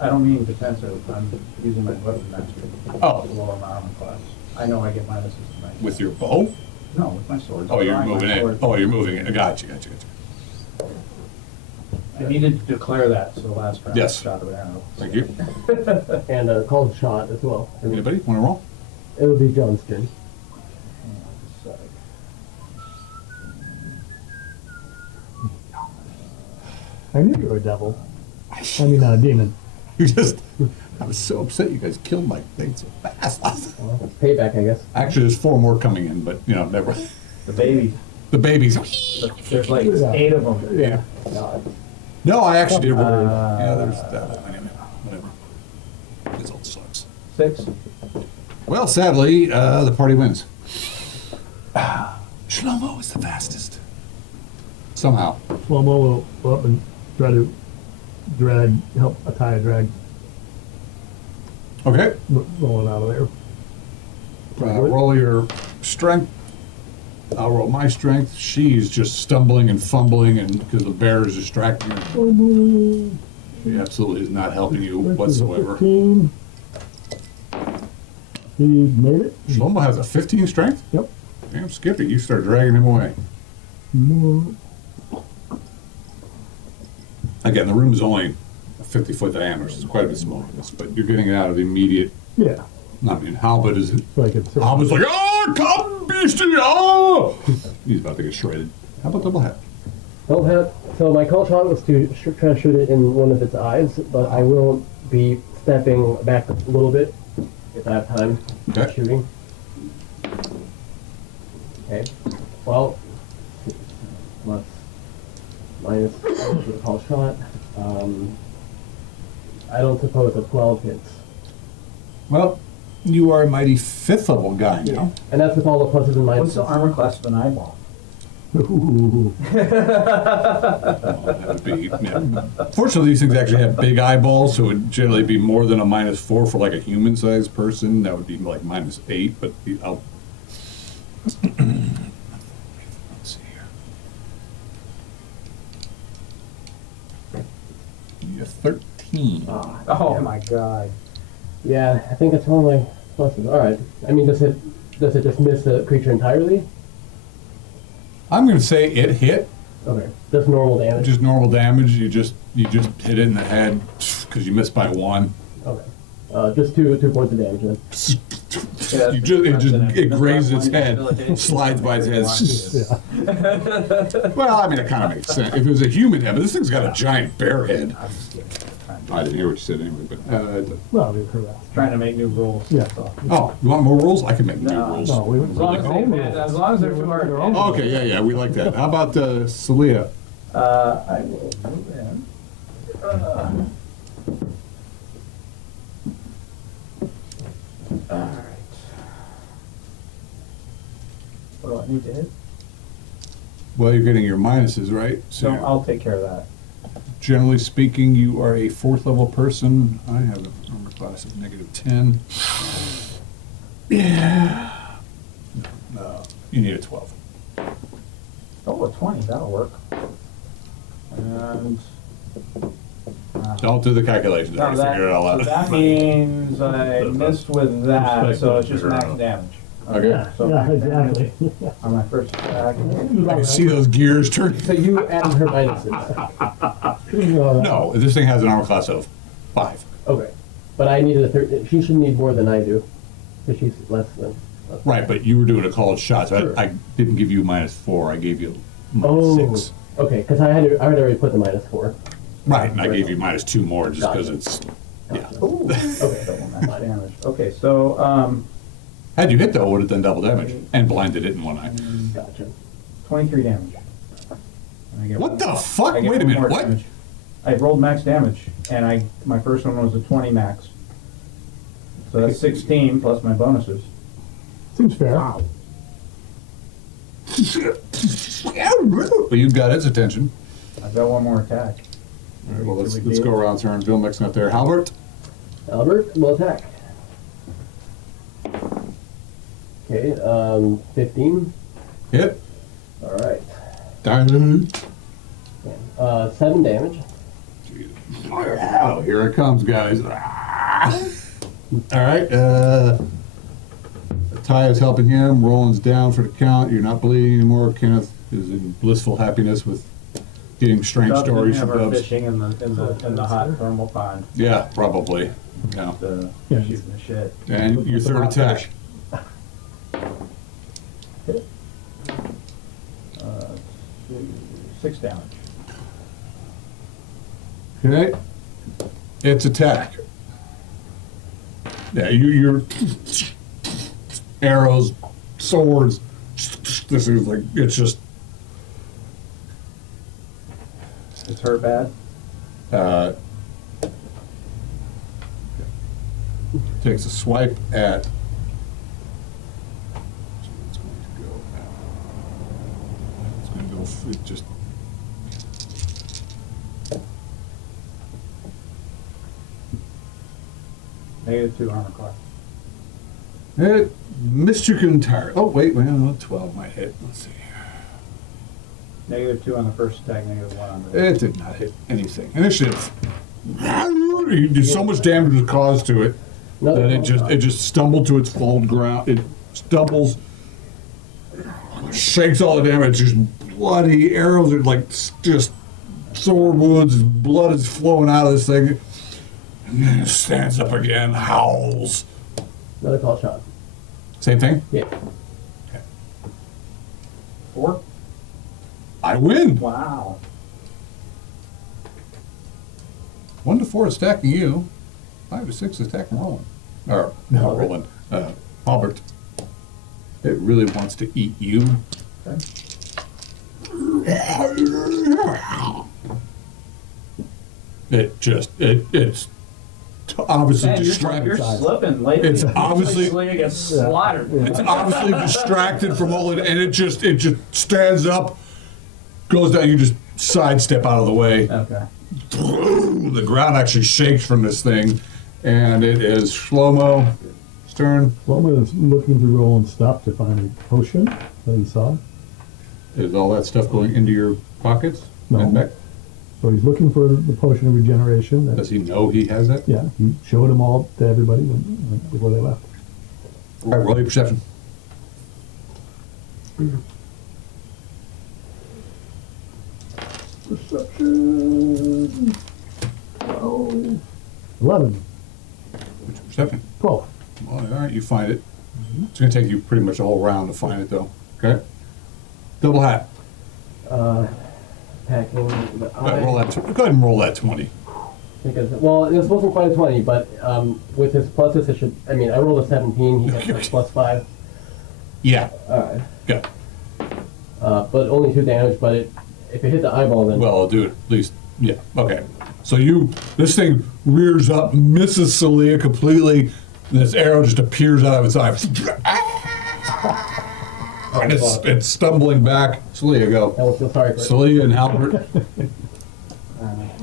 I don't mean defensive, I'm using my weapon master. Oh. To lower my armor class. I know I get minuses to my. With your bow? No, with my sword. Oh, you're My moving it. sword. Oh, you're moving it. Gotcha. I needed to declare that, so the last round. Yes. Shot of an arrow. Thank you. And a called shot as well. Anybody want to roll? It would be John's turn. Hang on just a sec. I knew you were a devil. I mean, a demon. You just. I was so upset you guys killed my thing so fast. Well, payback, I guess. Actually, there's 4 more coming in, but never. The baby. The babies. There's like Yeah. 8 of them. Yeah. God. No, I actually did roll. Uh, Yeah, there's that. Anyway, whatever. This all sucks. 6. Well, sadly, the party wins. Shlomo is the fastest. Somehow. Momo will go up and try to help Ataya drag Okay. rolling out of there. Roll your strength. I'll roll my strength. She's just stumbling and fumbling, and because the bear is distracting her. Momo. She absolutely is not helping you This is a whatsoever. 15. He made it. Shlomo has a 15 strength? Yep. Damn, Skippy, you start dragging him away. More. Again, the room is only 50-foot diameter, so it's quite a bit smaller than this, but you're getting it out of the immediate. Yeah. I mean, Halbert is. Like it's. Halbert's like, oh, come, beastie, oh! He's about to get shredded. How about double hat? Don't have. So my call shot was to try to shoot it in one of its eyes, but I will be stepping back a little bit if I have time Okay. shooting. Okay. Well, minus the call shot. I don't suppose a 12 hits. Well, you are a mighty 5th level guy now. And that's with all the pluses and What's minuses. the armor class of an eyeball? Ooh. That would be, yeah. Fortunately, these things actually have big eyeballs, so it would generally be more than a -4 for like a human-sized person. That would be like -8, but I'll. Let's see here. You're 13. Oh my god. Yeah, I think it's one of my pluses. All right. I mean, does it just miss the creature entirely? I'm going to say it hit. Okay. Just normal damage. Just normal damage. You just hit it in the head because you missed by 1. Okay. Just two points of damage then. It grazes its head, slides by its head. Yeah. Well, I mean, it kind of makes sense. If it was a human head, but this thing's got a giant bear head. I'm just kidding. I didn't hear what you said anyway, but. Well, we heard that. Trying to make new rules. Yeah. Oh, you want more rules? I can make new No. rules. No, we As long as, as long as they're to our Their own. Okay, yeah, we like that. How about Celia? I will move in. Alright. What do I need to hit? Well, you're getting your minuses, right? So you're- I'll take care of that. generally speaking, you are a 4th level person. I have an armor class of -10. Yeah. You need a 12. Oh, a 20, that'll work. And Don't do the calculations. I already figured it all out. so that means I missed with that, so it's just max damage. Okay. Yeah, So yeah, max damage exactly. on my first attack. I can see those gears turning. So you added her minuses. No, this thing has an armor class of 5. Okay. But I needed a 13. She should need more than I do. Because she's less than. Right, but you were doing a called shot, so Sure. I didn't give you -4. I gave you Oh, -6. okay, because I had already put the -4. Right, and I gave you -2 more just because Gotcha. it's. Gotcha. Ooh, Okay. double max damage. Okay, so, Had you hit though, it would have done double damage and blinded it in one eye. Gotcha. 23 damage. And I get What one- the fuck? I get Wait a one minute, more what? damage. I rolled max damage, and my first one was a 20 max. So that's 16 plus my bonuses. Seems fair. Well, you got its attention. I've got one more attack. All right, well, let's go around turn. Bill mixing up there. Halbert, Albert will attack. Okay, 15. hit. All right. Damage. 7 damage. Oh, here it comes, guys. All right. Ty is helping him. Roland's down for the count. You're not bleeding anymore. Kenneth is in blissful happiness with getting strange Dubs and stories him from are Dubs. fishing in the hot thermal pond. Yeah, probably. Yeah. Yeah. Shooting the shit. And your third attack. Uh, 6 damage. Okay. It's attack. Yeah, your arrows, swords. This is like it's just It's hurt bad. Takes a swipe at. So it's going to go now. It's going to go. It just. -2 armor class. It missed you entirely. Oh wait, well, 12 might hit. Let's see. -2 on the first attack, -1 on the. It did not hit anything. Initiative. There's so much damage was caused to it that it just stumbled to its fold ground. It stumbles, shakes all the damage. Just bloody arrows are like just sword wounds. Blood is flowing out of this thing. And then it stands up again, howls. Another call shot. Same thing. Yeah. 4? I win. Wow. 1 to 4 is attacking you. 5 to 6 is attacking Roland. Or no, Roland. Albert. It really wants to eat you. Okay. It's obviously Man, distracted. you're slipping lately. It's obviously- Usually gets slaughtered. It's obviously distracted from all it, and it just stands up, goes down. You just sidestep out of the way. Okay. The ground actually shakes from this thing, and it is Shlomo. Stern. Loma is looking through Roland's stuff to find a potion that he saw. Is all that stuff going into your pockets? No. And back? So he's looking for the potion of regeneration. Does he know he has that? Yeah, he showed them all to everybody before they left. All right, roll your perception. Perception. 11. What's your perception? 12. Well, all right, you find it. It's going to take you pretty much all round to find it, though. Okay? Double hat. Attacking. Go ahead and roll that 20. Because, well, this wasn't quite a 20, but with his pluses, it should. I mean, I rolled a 17. He got like +5. Yeah. Alright. Go. But only 2 damage. But if it hit the eyeball, then. Well, I'll do it at least. Yeah. Okay. So this thing rears up, misses Celia completely, and this arrow just appears out of its eye. And it's stumbling back. Celia, go. I will feel sorry for it. Celia and Halbert.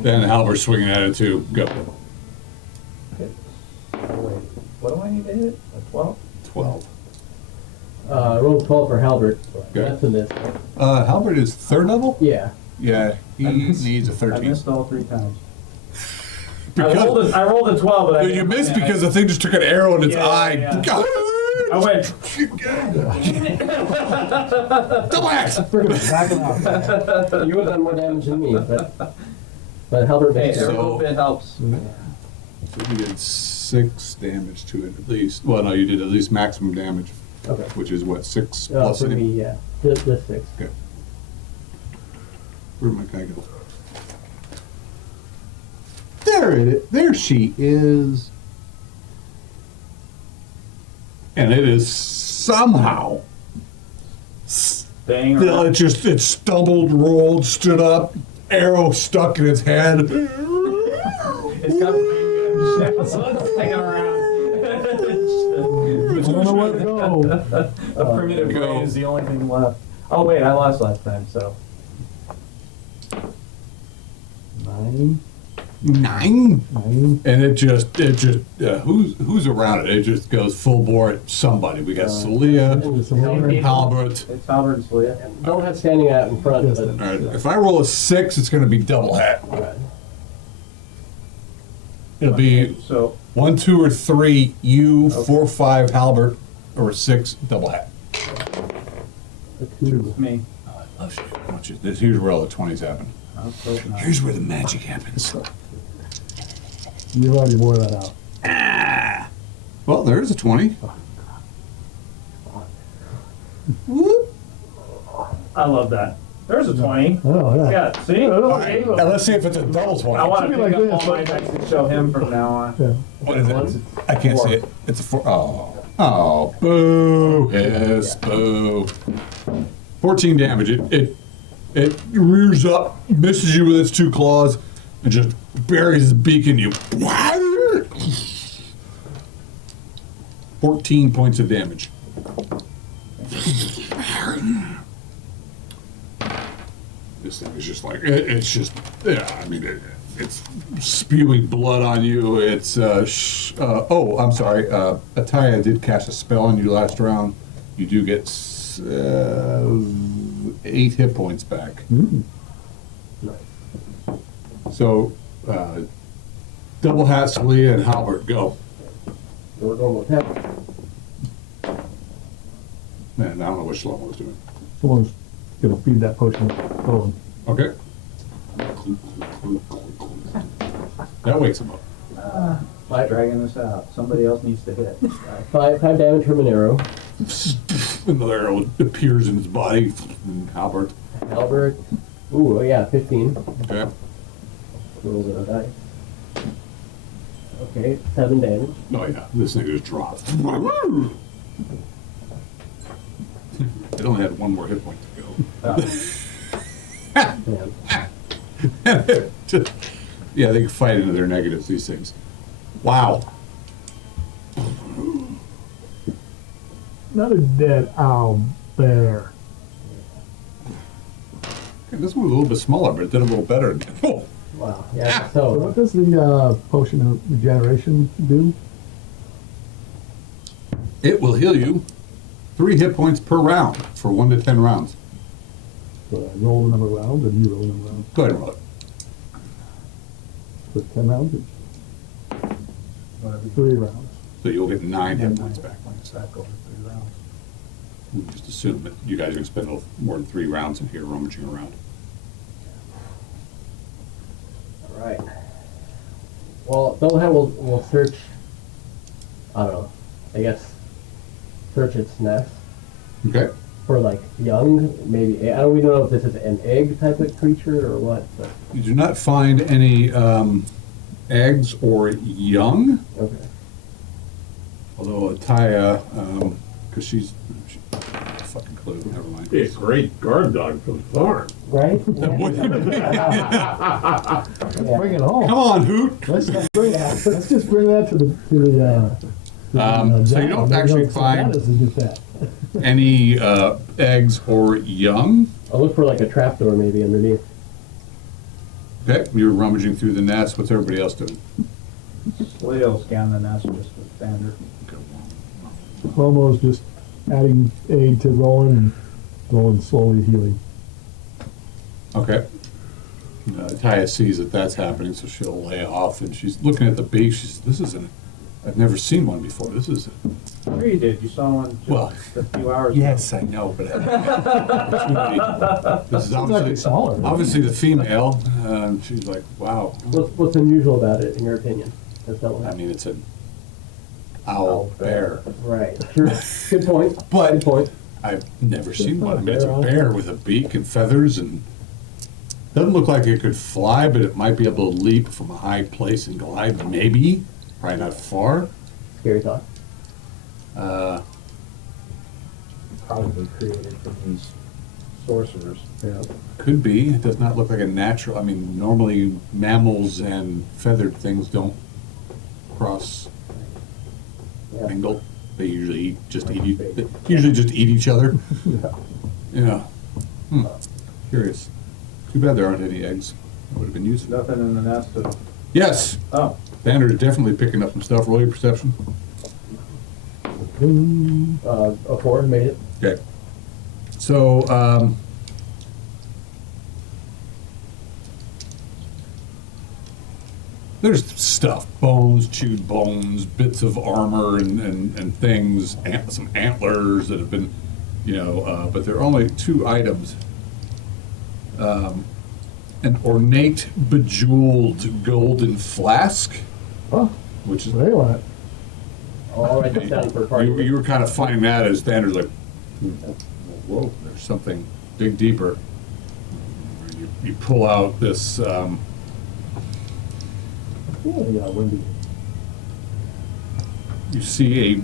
And Halbert swinging at it too. Go. Okay. Oh, wait. What do I need to hit? A 12? 12. I rolled 12 for Halbert. Good. That's a miss. Halbert is third level? Yeah. Yeah, he needs a I 13. missed all 3 times. Because I rolled a 12, but I you missed because the thing just took an arrow in its Yeah, eye. yeah. I went. Double axe! Back it up. You would have done more damage than me, but Halbert Hey, missed So- every little bit helps. So you did 6 damage to it at least. Well, no, you did at least maximum damage. Okay. which is what, 6 For plus any? me, yeah. Just 6. Okay. Where'd my guy go? There it is. There she is. And it is somehow. Dang. It stumbled, rolled, stood up, arrow stuck in its head. It's got rain guns, so it's hanging around. I don't know where to go. The primitive Go. way is the only thing left. Oh wait, I lost last time, so. 9. 9? 9. And it just who's around it? It just goes full bore at somebody. We got Celia, Halbert. It's Halbert and Celia. Don't have standing out in front, Yes, but All right, if I roll a 6, it's going to be double hat. alright. It'll be So 1, 2, or 3. You 4, 5 Halbert, or 6 double hat. A 2. it's me. Oh, I love you. Watch it. Here's where all the 20s happen. I'm so not. Here's where the magic happens. You've already wore that out. Well, there is a 20. Whoop. I love that. There's a 20. Oh, yeah. Yeah, see? Okay. Now let's see if it's a double 20. I want Should to be pick like up this, all my dice and show him from now on. Yeah. What is it? I can't see it. It's a 4. Oh. Oh, boo. Yes, boo. 14 damage. It rears up, misses you with its 2 claws, and just buries its beak in you. 14 points of damage. This thing is just like, it's just, yeah, I mean, it's spewing blood on you. It's, oh, I'm sorry. Ataya did cast a spell on you last round. You do get 8 hit points back. So, double hat, Celia, and Halbert, go. We're going with that. And I don't know what Shlomo was doing. Someone's gonna feed that potion. Going. Okay. That wakes him up. By dragging this out. Somebody else needs to hit. 5 damage from an arrow. Another arrow appears in his body. Halbert. Albert. Ooh, oh yeah, 15. Okay. Rolls it a die. Okay, 7 damage. Oh yeah, this thing just dropped. It only had 1 more hit point to go. Man. Yeah, they can fight into their negatives, these things. Wow. Another dead owl bear. Okay, this one was a little bit smaller, but it did a little better. Oh, Wow. Yeah. So So what does the potion of regeneration do? it will heal you 3 hit points per round for 1 to 10 rounds. So I roll the number of rounds, and you roll the number of rounds. Go ahead and roll it. For 10 rounds each. Whatever. 3 rounds. So you'll get 9 hit points back. That goes 3 rounds. We'll just assume that you guys are going to spend more than 3 rounds in here rummaging around. alright. Well, Bellhead will search. I don't know. I guess search its nest Okay. for like young, maybe. I don't even know if this is an egg type of creature or what. But You do not find any eggs or young, okay. although Ataya, because she's fucking clue. Never mind. Be a great guard dog for the farm. Right? Yeah. Bring it home. Come on, Hoot. Let's just bring that to the So you don't actually find any eggs or young. I'll look for like a trapdoor maybe underneath. Okay, you're rummaging through the nest. What's everybody else doing? Leo scan the nest just with standard. Momo's just adding aid to Roland and Roland slowly healing. Okay. Taya sees that that's happening, so she'll lay off, and she's looking at the beak. She says, I've never seen one before. This is, Sure you did. You saw one just Well, a few hours yes, I know, but this is Actually smaller. obviously the female. She's like, wow. What's unusual about it in your opinion? That's not what I happened. mean, it's a owl, bear. Right. Sure. Good point. But Good point. I've never seen not one. I mean, it's a bear. bear with a beak and feathers, and doesn't look like it could fly, but it might be able to leap from a high place and glide. Maybe, probably not far. Scary thought. Probably created from these sorcerers. Yeah. Could be. It does not look like a natural. I mean, normally mammals and feathered things don't cross Yeah. mingle. They usually just eat each other. Yeah. Yeah. Curious. Too bad there aren't any eggs. That would have been useful. Nothing in the nest of. Yes. Oh, Banner is definitely picking up some stuff. Roll your perception. A 4 made it. Okay. So, there's stuff, bones, chewed bones, bits of armor and things, some antlers that have been, but there are only 2 items. An ornate, bejeweled golden flask, Oh, which is, what do they want? I'll write this down for party. you were kind of finding that as standards like, whoa, there's something, dig deeper. You pull out this, Yeah, windy. you see a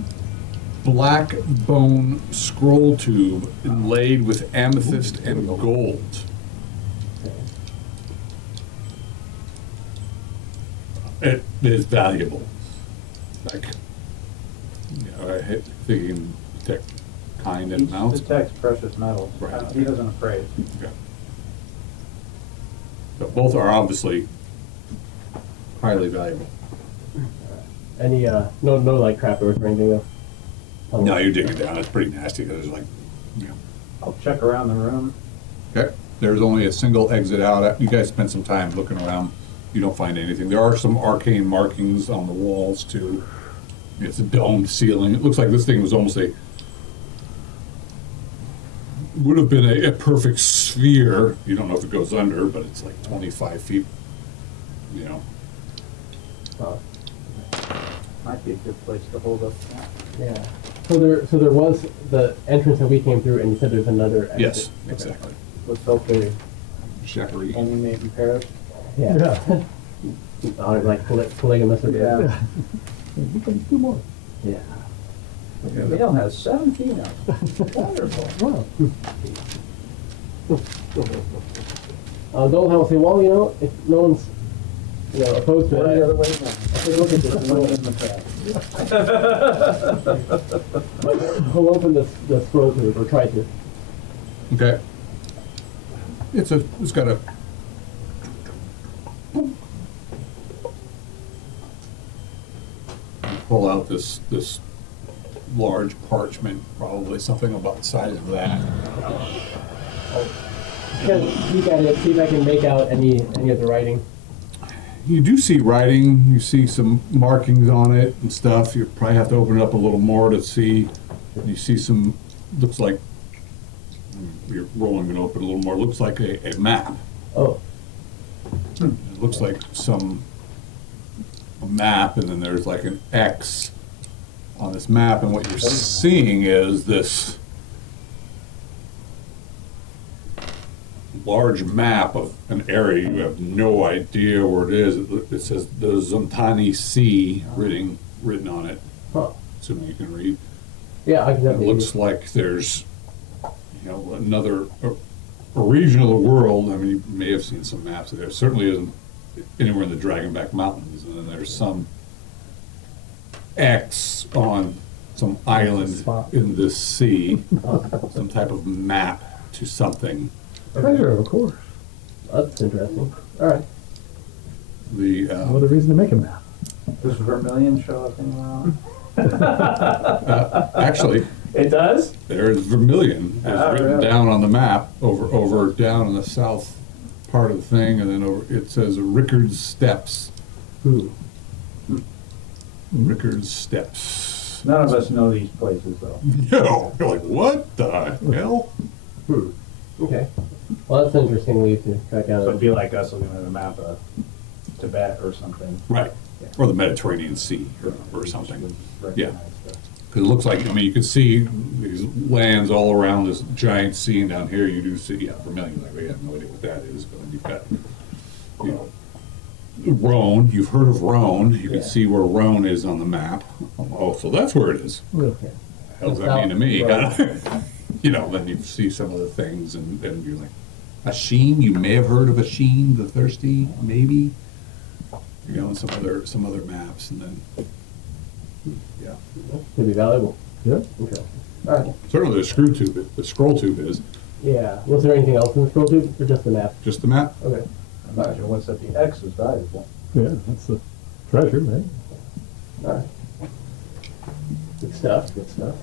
black bone scroll tube inlaid with amethyst and gold. It is valuable. Like, I hate thinking detect kind and he amounts. detects precious metals. Right. He doesn't afraid. Okay. But both are obviously highly valuable. Any no like trapdoors or anything though. No, you're digging down. It's pretty nasty. There's like, I'll check around the room. okay. There's only a single exit out. You guys spent some time looking around. You don't find anything. There are some arcane markings on the walls too. It's a domed ceiling. It looks like this thing was almost would have been a perfect sphere. You don't know if it goes under, but it's like 25 feet. Might be a good place to hold up. Yeah. So there was the entrance that we came through, and you said there's another exit. Yes, exactly. Let's hope they Shackery. animate in pairs. Yeah. Like polygamous or Yeah. We can do more. Yeah. The male has 7 females. Wonderful. Wow. Don't have to say, well, if no one's opposed to Or the other it, way around. take a look at this. Money in the past. We'll open the scroll to it, or try to. Okay. It's got a pull out this large parchment, probably something about the size of that. Can peek at it, see if I can make out any of the writing. You do see writing, you see some markings on it and stuff. You probably have to open it up a little more to see. You see some, looks like, you're rolling it open a little more, looks like a map. Oh. It looks like a map, and then there's like an X on this map, and what you're seeing is this large map of an area. You have no idea where it is. It says the Zontani Sea written on it, Huh. assuming you can read. Yeah, I can It definitely. looks like there's another a region of the world. I mean, you may have seen some maps. There certainly isn't anywhere in the Dragonback Mountains, and then there's some X on some island Spot. in the sea, some type of map to something. Treasure, of course. That's interesting. All right. The No other reason to make a map. Does vermilion show up anywhere else? actually, It does? there's vermilion. It's Oh, written really? down on the map over down in the south part of the thing, and then it says Rickard's Steps. Ooh. Rickard's Steps. None of us know these places, though. No, you're like, what the hell? Okay. Well, that's an interesting lead to track down. So it'd be like us looking at a map of Tibet or something. Right. or the Mediterranean Sea or something. Yeah. Recognize the- Because it looks like, I mean, you can see these lands all around this giant sea, and down here you do see, yeah, Vermilion, like, we have no idea what that is, but you've got, you know, Rhone, you've heard of Rhone, you can Yeah. see where Rhone is on the map. Oh, so that's where it is. Yeah. Hell does that mean to me? Right. You know, then you see some of the things, and you're like, Asheen, you may have heard of Asheen the Thirsty, maybe? You know, and some other maps, and then, yeah. Could be valuable. Yeah. Interesting. All right. Certainly the scroll tube is, Yeah. Was there anything else in the scroll tube, or just the map? just the map. Okay. Imagine what's at the X is valuable. Yeah, that's the treasure, right? All right. Good stuff. Good stuff.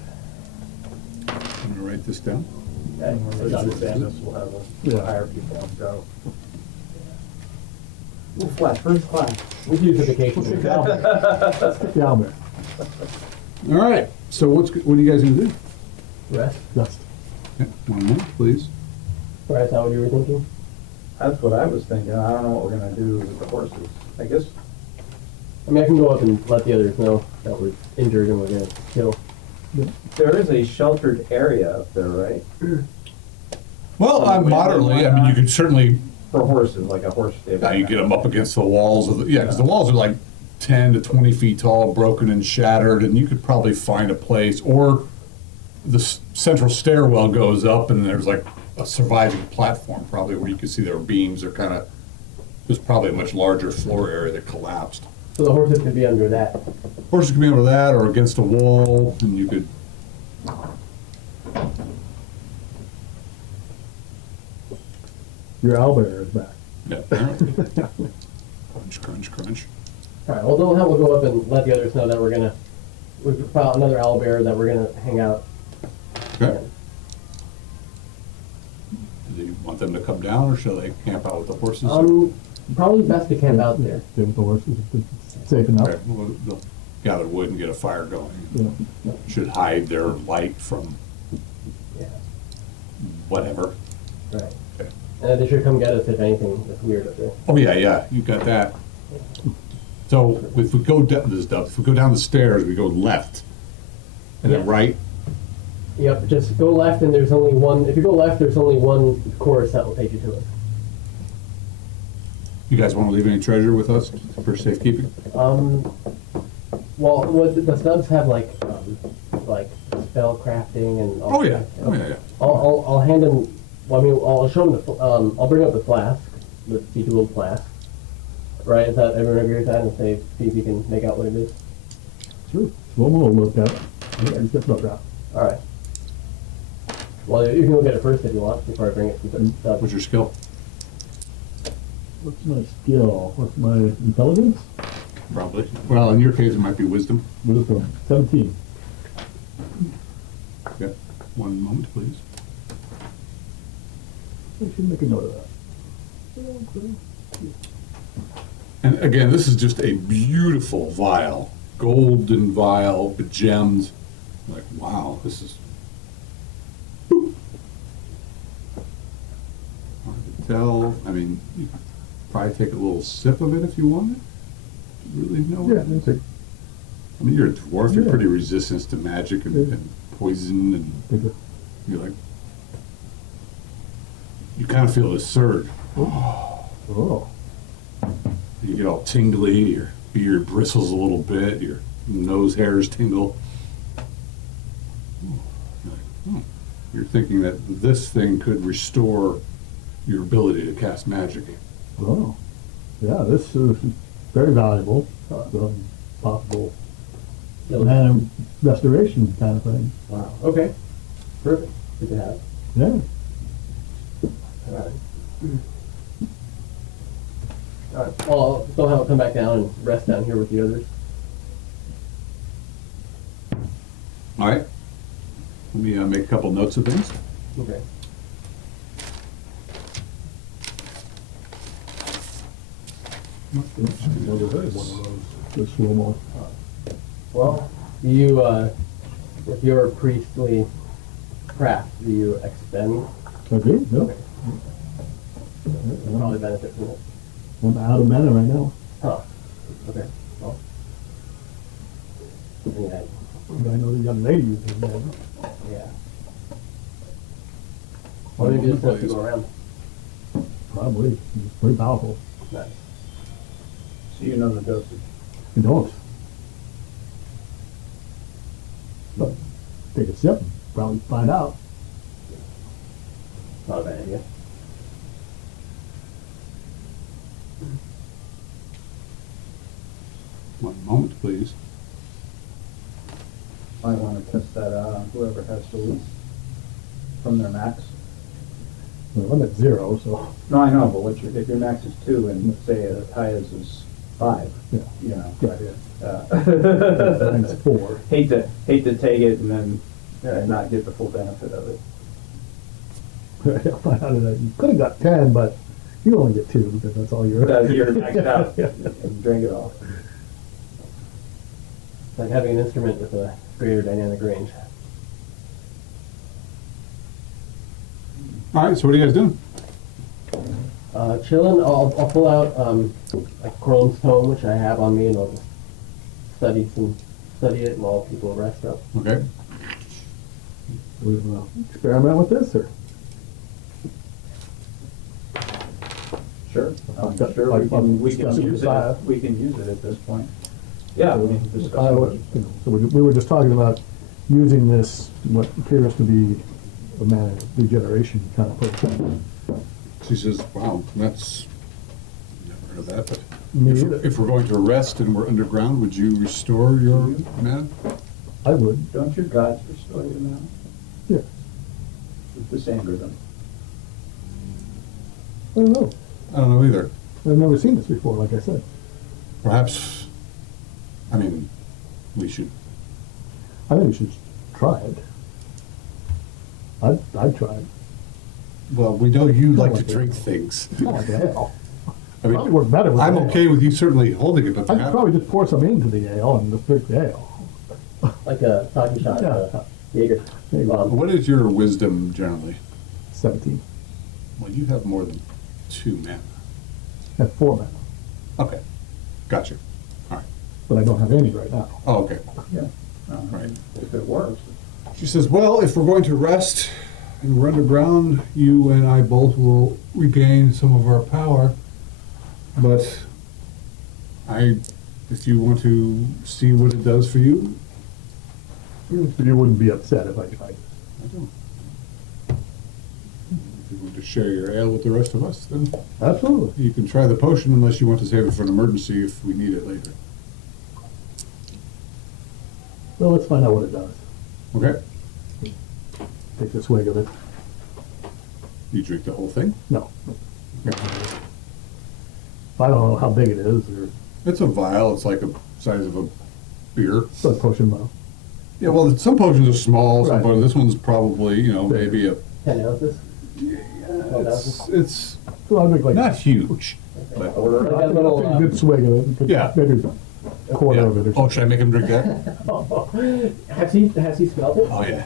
I'm gonna write this down. Okay. When So we're done done with this, we'll have Yeah. hire people and go. We'll fly first class. We could use a vacation. Yeah, Albert. All right, so what are you guys gonna do? Rest. Dust. Yeah, 1 minute, please. Right, is that what you were thinking? That's what I was thinking. I don't know what we're gonna do with the horses. I guess, I mean, I can go up and let the others know that we're injured and we're gonna kill. there is a sheltered area up there, right? Well, moderately, I mean, you could certainly, For horses, like a horse stable. you get them up against the walls of the, yeah, because the walls are like 10 to 20 feet tall, broken and shattered, and you could probably find a place, or the central stairwell goes up and there's like a surviving platform probably where you can see their beams are kind of, there's probably a much larger floor area that collapsed. So the horses could be under that. Horses could be over that or against a wall, and you could, Your owlbear is back. yeah. Crunch, crunch, crunch. All right. Well, we'll go up and let the others know that we've found another owlbear that we're gonna hang out. Okay. Do you want them to come down, or shall they camp out with the horses? Probably best to camp out there. Stay with the horses. If it's safe enough. Okay, well, they'll gather wood and get a fire going. Yeah. Should hide their light from Yeah. whatever. Right. Okay. And then they should come get us if anything is weird up there. Oh, yeah, you got that. So if we go down, this is Dub, if we go down the stairs, we go left, and then Yes. right. Yep. Just go left, and there's only one. If you go left, there's only one course that will take you to it. You guys want to leave any treasure with us for safekeeping? Well, the stubs have like spell crafting and. All Oh, yeah, that. oh, yeah, yeah. I'll hand them. Well, I mean, I'll show them the. I'll bring up the flask, the bejeweled flask. Right? Is that everyone agree with that? And say, see if you can make out what it is. Sure. Slow-mo will look at it. Yeah, just get that. All right. Well, you can look at it first if you want before I bring it to the stub. What's your skill? What's my skill? What's my intelligence? Probably. Well, in your case, it might be wisdom. Wisdom. 17. Yeah. 1 moment, please. I should make a note of that. And again, this is just a beautiful vial, golden vial, gemmed. Like, wow, this is hard to tell. I mean, you could probably take a little sip of it if you wanted. Really know Yeah, it. that's it. I mean, you're a dwarf. You're Yeah. pretty resistant to magic and poison, and Take a, you're like, you kind of feel this surge. oh. You get all tingly, your beard bristles a little bit, your nose hairs tingle. You're thinking that this thing could restore your ability to cast magic. Oh. Yeah, this is very valuable. Possible mana restoration kind of thing. Wow. Okay. Perfect. Good to have. Yeah. All right. All right. Well, I'll still have it come back down and rest down here with the others. All right. Let me make a couple notes of things. Okay. Never heard of one of those. The slow-mo. Well, do you, with your priestly craft, do you expend? I do, yeah. Okay. Probably benefit from it. I'm out of mana right now. Huh. Okay. Well, yeah, I know the young lady using that. yeah. Or maybe just have to Please. go around. Probably. It's pretty powerful. Nice. So you know the dosage. You don't. But take a sip, probably find out. Not a bad idea. One moment, please. I want to test that out on whoever has the least from their max. Well, I'm at 0, so No, I know, but if your max is 2 and let's say Taya's is 5, yeah. you know. Right, yeah. Mine's 4. hate to take it and then not get the full benefit of it. I'll find out that you could have got 10, but you only get 2 because that's all you're. You're maxed out Yeah. and drink it all. It's like having an instrument with a greater dynamic range. All right, so what are you guys doing? Chilling. I'll pull out like Crohn's tome, which I have on me, and I'll just study it while people rest up. Okay. We'll experiment with this, or Sure. I'm I've got- sure I've- I've we can discussed it use with it. Saya. We can use it at this point. Yeah, we can discuss I would- it. you know, so we were just talking about using this, what appears to be a mana regeneration kind of person. She says, wow, that's, never heard of that, but Me if, either. if we're going to rest and we're underground, would you restore your mana? I would, Don't your gods restore you now? yeah. With this anger them. I don't know. I don't know either. I've never seen this before, like I said. Perhaps, I mean, we should, I think we should try it. I'd try it. well, we know you like to like it. drink things. Not like ale. I Probably work better with I'm ale. okay with you certainly holding it, but I to could have- probably just pour some into the ale and just drink the ale. Like a sake shot, Yeah. Jaeger. There you go. what is your wisdom generally? 17. Well, you have more than 2 mana. Have 4 mana, Okay, gotcha. All right. but I don't have any right now. Oh, okay. Yeah. No, Right. If it works. She says, well, if we're going to rest and we're underground, you and I both will regain some of our power. But if you want to see what it does for you, You wouldn't be upset if I tried. I don't. If you want to share your ale with the rest of us, then Absolutely. you can try the potion unless you want to save it for an emergency if we need it later. Well, let's find out what it does. Okay? Take a swig of it. You drink the whole thing? No. I don't know how big it is, or It's a vial. It's like the size of a beer. it's a potion bottle. Yeah, well, some potions are small. Some Right. potions, this one's probably, maybe a. 10 ounces. It's So I'll drink like not huge. But, Like a I'll little, take a good swig of it. Yeah. Maybe a quarter yeah. of it or Oh, something. should I make him drink that? has he smelled it? Oh, yeah.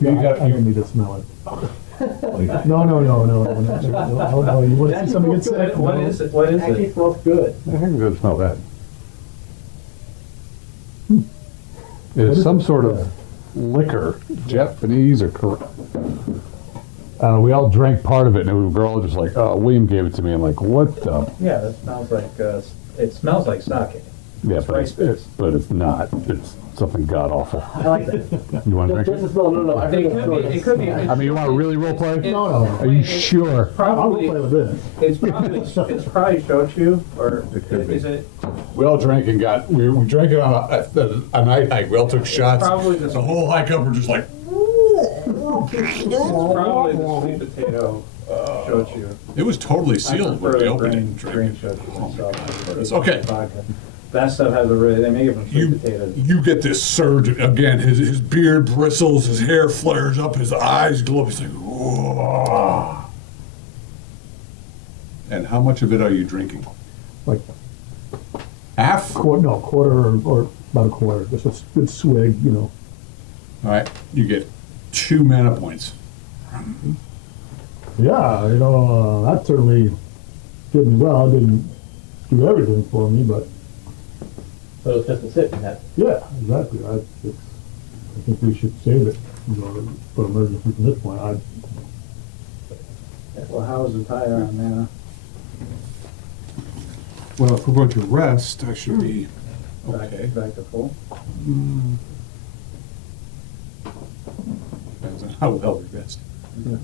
I don't need to smell it. No. You want to see something get sick? What is it? What is Actually it? smells good. I think it doesn't smell bad. What It's is some it? sort of liquor, Japanese or Korean. We all drank part of it, and we were all just like, "Oh, William gave it to me." I'm like, "What the?" Yeah, that smells like, it smells like sake. Yeah, It's but rice bits. but it's not. It's something god awful. I like that. You want to drink Just it? the smell. No. I think It could be. I mean, you want to really role play? No. Are you sure? I'll play Probably, with this. it's probably shochu, or is it? We all drank and we drank it on a night hike. We all took shots. Probably The whole hike up, we're just like, Probably the sweet potato shochu. it was totally I sealed when prefer we the opened it green, and drank green it. shochu myself. It's okay. Vodka. That stuff has a really, they make it from sweet potatoes. You get this surge again. His beard bristles, his hair flares up, his eyes glow. He's like, whoa. And how much of it are you drinking? Like Half? All quarter or about a quarter. Just a good swig, right. You get 2 mana points. Yeah, that certainly did me well. Didn't do everything for me, but So it's just a sit and that. Yeah, exactly. I think we should save it, you know, for emergency from this point. Well, how is the tire on mana? Well, if we're going to rest, I should be Back, okay. back to full? Depends on how well we rest. And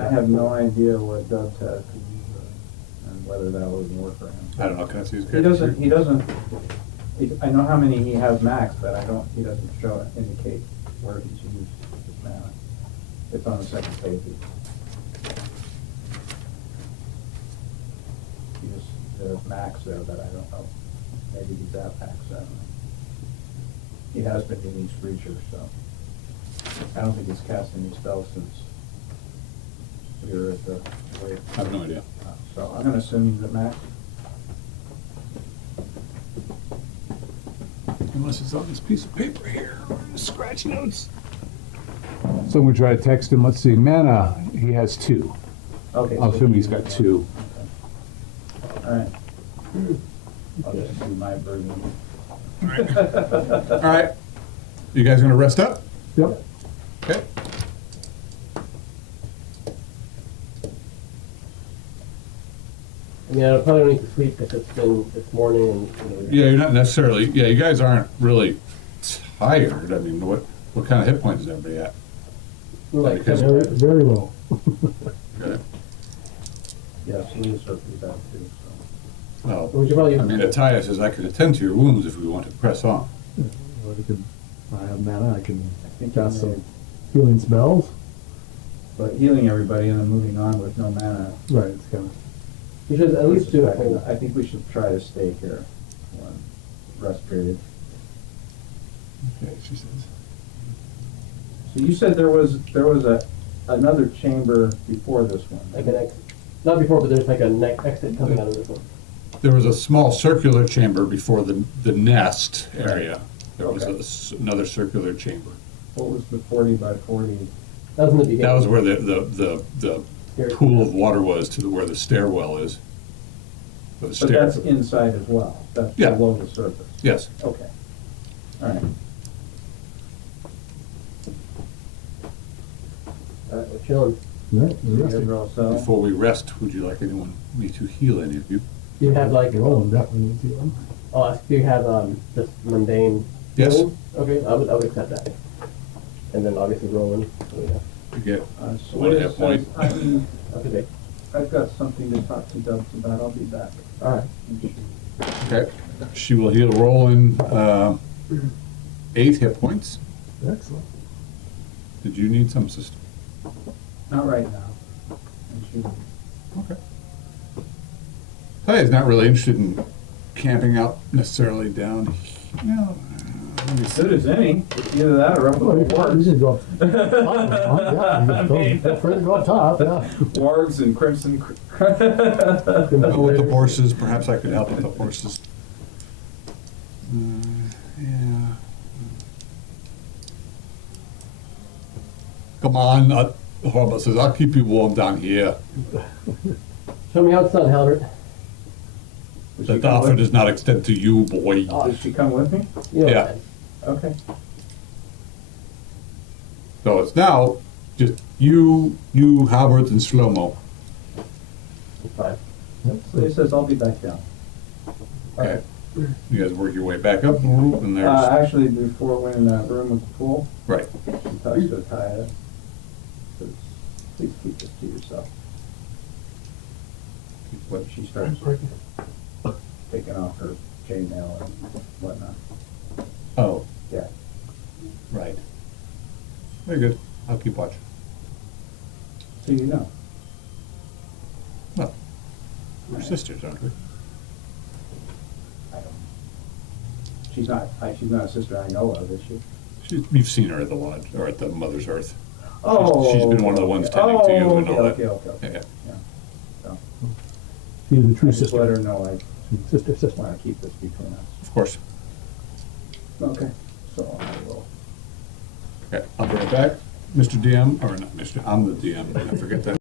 I have no idea what Dubs has, and whether that would work for him. I don't know, can I see his He character? doesn't, I know how many he has max, but he doesn't indicate where he's used his mana. It's on the second page. He just, there's max there, but I don't know. Maybe he's at max, I don't know. He has been using Screecher, so. I don't think he's cast any spells since we were at the wave. I have no idea. So I'm gonna assume he's at max. Unless it's on this piece of paper here, or in the scratch notes. So I'm gonna try to text him. Let's see, mana, he has 2. Okay. I'll so assume he's got 2. All right. I'll just do my version. All right. You guys gonna rest up? Yep. Okay. I mean, I probably don't need to sleep because it's morning and, you know. Yeah, you're not necessarily, yeah, you guys aren't really tired. I mean, what kind of hit points is everybody at? We're like Because- Very, very low. Okay. Yeah, so we start with that too, so. Well, We should probably. I mean, Attias says I could attend to your wounds if we want to press on. Or I have mana, I can I think cast I some may- healing spells. But healing everybody and then moving on with no mana. Right, it's kind of, You should at least do a full. I think we should try to stay here. One rest period. Okay, she says. So you said there was another chamber before this one. Like an exit. Not before, but there's like a exit coming out of this one. There was a small circular chamber before the nest area. There was Okay. another circular chamber. What was the 40 by 40? That was in the beginning. That was where the pool of water was to where the stairwell is. Where the But stair- that's inside as well. That's Yeah. below the surface. Yes. Okay. All right. Alright, we're chilling. right, So the rest you're all set? Before we rest, would you like me to heal any of you? Do you have like, Roland definitely needs healing. I'll ask, do you have just mundane? Yes. healing? Okay, I would accept that. And then obviously rolling. You get So one it hit point. Okay. I've got something to talk to Dubs about. I'll be back. Alright. Okay. She will heal Roland 8 hit points. Excellent. Did you need some system? Not right now. And she- Okay. Is not really interested in camping out necessarily down here. Let me As see. good as any. Either that or up Well, you with the can wargs. go up top, yeah, you can feel free to go up top, yeah. Wargs and crimson. Go with the horses. Perhaps I could help with the horses. Yeah. Come on, Horrible says, I'll keep you warm down here. Show me how it's done, Halbert. The offer does not extend to you, boy. Does she come with me? You know, Yeah. man. Okay. So it's now just you, Halbert, and Shlomo. It's fine. So he says, I'll be back down. Okay. You guys work your way back up, and there's, Actually, before we went in that room with the pool, right. she talks to Ataya. Says, please keep this to yourself. What she starts taking off her chainmail and whatnot. Oh, Yeah. right. Very good. I'll keep watch. So you know. Well, we're sisters, aren't we? I don't. She's not a sister I know of, is she? You've seen her at the lodge, or at the Mother's Earth. Oh. She's been one of the ones tending to you and all that. Okay. Yeah. Yeah. So, She is a I true just let sister. her know I Sister. want to keep this between us. Of course. Okay. So I will. Okay, I'll be right back. Mr. DM, or not Mr., I'm the DM, I forget that.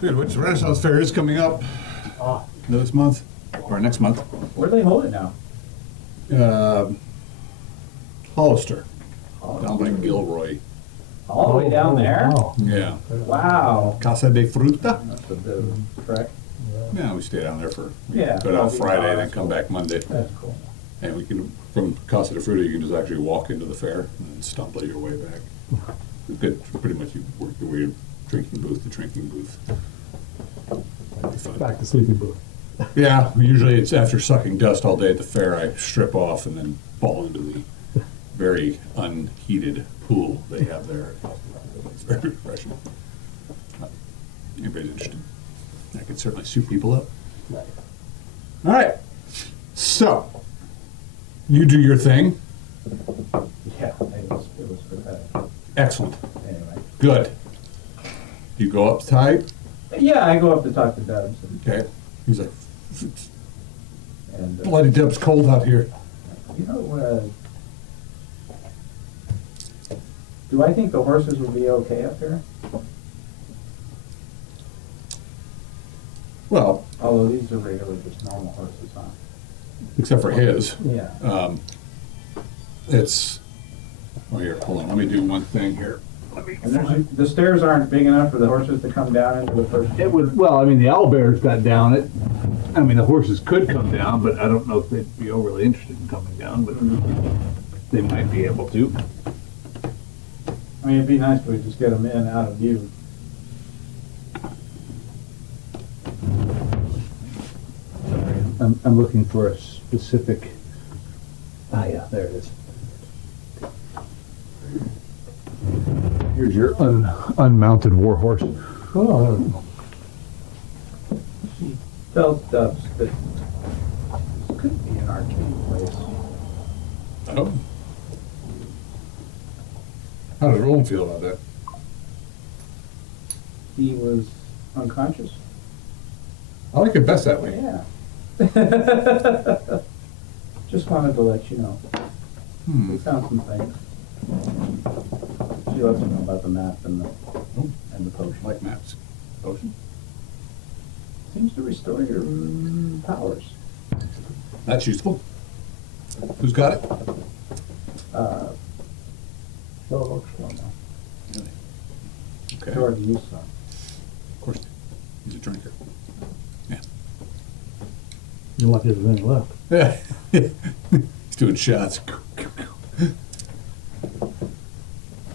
Good, which Renaissance Fair is coming up this month, or next month. Where do they hold it now? Hollister, down by Gilroy. All the way down there? Wow. Yeah. Wow. Casa de Fruta. That's a bit of a trek. Yeah, we stay down there for, Yeah. go down Friday, then come back Monday. That's cool. And we can, from Casa de Fruta, you can just actually walk into the fair and then stumble your way back. Good, pretty much you work your way drinking booth to drinking booth. That'd be fun. Back to sleeping booth. Yeah, usually it's after sucking dust all day at the fair, I strip off and then fall into the very unheated pool they have there. It's very refreshing. Anybody's interested, that could certainly suit people up. Nice. All right, so you do your thing. Yeah, it was pathetic. Excellent. Anyway. Good. You go up tight. Yeah, I go up to talk to Dubs and, Okay. He's like, and bloody Deb's cold out here. you know, do I think the horses will be okay up there? Well, Although these are really just normal horses, huh? except for his. Yeah. It's, oh, here, hold on, let me do one thing here. And the stairs aren't big enough for the horses to come down into the first. It would, well, I mean, the owlbears got down it. I mean, the horses could come down, but I don't know if they'd be overly interested in coming down, but they might be able to. I mean, it'd be nice if we just get them in out of view. I'm looking for a specific, yeah, there it is. Here's your unmounted war horse. Oh, Tell Stubbs that this could be an arcade place. Oh. How does Roland feel about that? He was unconscious. I like it best that way. Yeah. Just wanted to let you know. We found some things. She lets me know about the map and the potion. Like maps. Potion? Seems to restore your powers. That's useful. Who's got it? No, No, Really? Okay. It's already used some. Of course. He's a drinker. Yeah. you're lucky there's any left. He's doing shots.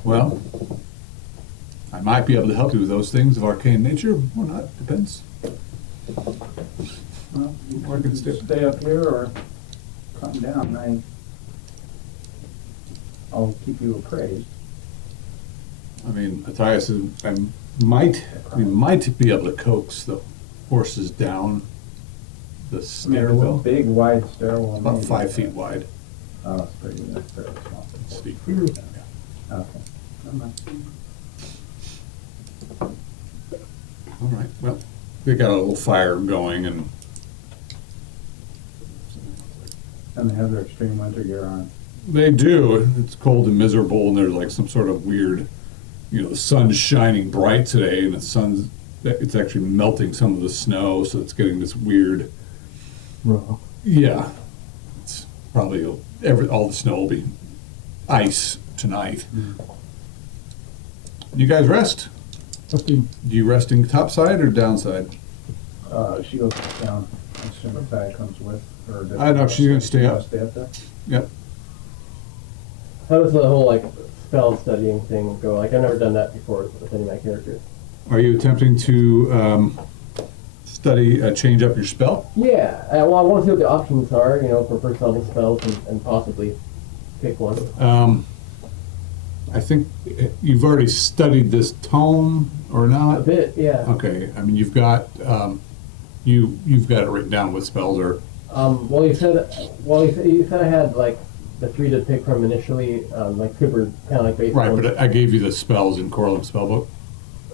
Well, I might be able to help you with those things of arcane nature or not. Depends. Well, you Or can can stay up here or come down. I'll keep you appraised. I mean, Matthias, we might be able to coax the horses down the It's a stairwell. big, wide stairwell. About maybe. 5 feet wide. Oh, it's pretty good. That's fairly small. Steep. Okay. Never mind. All right. Well, they got a little fire going, and And they have their extreme winter gear on. they do. It's cold and miserable, and there's like some sort of weird, the sun's shining bright today, and it's actually melting some of the snow, so it's getting this weird. Raw. Yeah, it's probably all the snow will be ice tonight. You guys rest. Okay. You resting topside or downside? She goes down. I assume if that comes with her. I know, she's gonna stay up. Stay up there? Yep. How does the whole like spell studying thing go? Like I've never done that before with any of my characters. Are you attempting to change up your spell? Yeah, well, I want to see what the options are, for first level spells and possibly pick one. I think you've already studied this tome or A not. bit, yeah. Okay. I mean, you've got you've got it written down with spells or. Well, you said I had like the 3 to pick from initially, like super kind of like basic Right, ones. but I gave you the spells in Corlum's spellbook.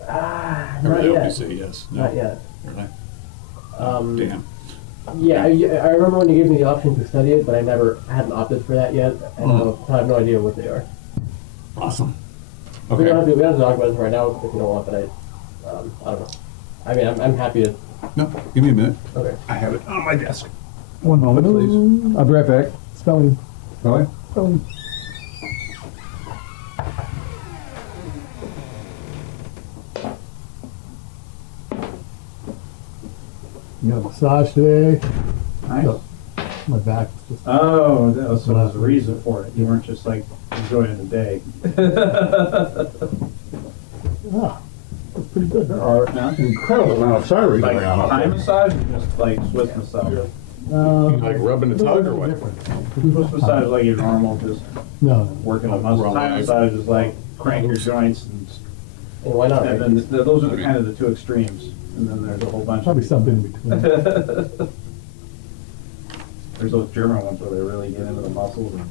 Not You yet. say yes. No. Not yet. Really? Um, Damn. Yeah, I remember when you gave me the option to study it, but I hadn't opted for that yet, and I have no idea what they are. Awesome. We don't Okay. have to talk about it right now if you don't want, but I don't know. I mean, I'm happy to. No, give me a minute. Okay. I have it on my desk. One moment, please. I'll be right back. Spelling. Really? Spelling. You got a massage today. Nice. My back just Oh, that was the reason for it. You weren't just like enjoying the day. that's pretty good. There are now Incredible amount of cyrene like going on up Thai there. massage or just like Swiss massage. Like rubbing the tug or what? Swiss massage is like your normal, just No, working the muscle. Wrong Thai leg. massage is like crank your joints, and Why not? and then those are the kind of the 2 extremes. And then there's a whole bunch. probably of something in between. There's those German ones where they really get into the muscles. And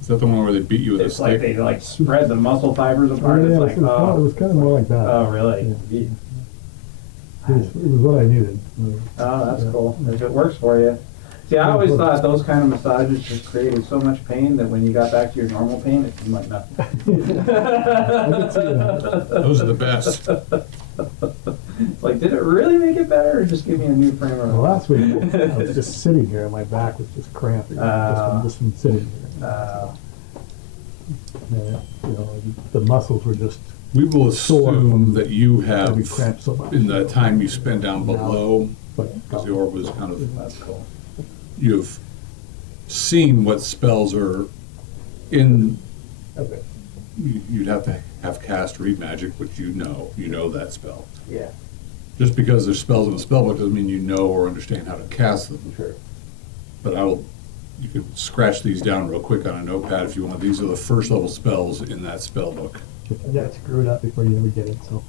Is that the one where they beat you with a it's like stick? they like spread the muscle fibers apart. Yeah, It's it like, was kind of more like that. oh, really? Yeah. It was what I needed. Oh, that's cool. If it works for you. See, I always thought those kind of massages just created so much pain that when you got back to your normal pain, it seemed like nothing. I could see that. Those are the best. Like, did it really make it better, or just give me a new frame of Well, last week, I was just sitting here and my back was just cramping, just from sitting here. Yeah, you know, the muscles were just, We will Sore assume from that you have, having cramped so much. in the time you spend down below, but because the orb was kind of, That's cool. you've seen what spells are in, Okay. you'd have to have cast read magic, which you know that spell. Yeah. Just because there's spells in the spellbook doesn't mean you know or understand how to cast them. Sure. But you can scratch these down real quick on a notepad if you want. These are the first level spells in that spellbook. yeah, screw it up before you ever get it, so.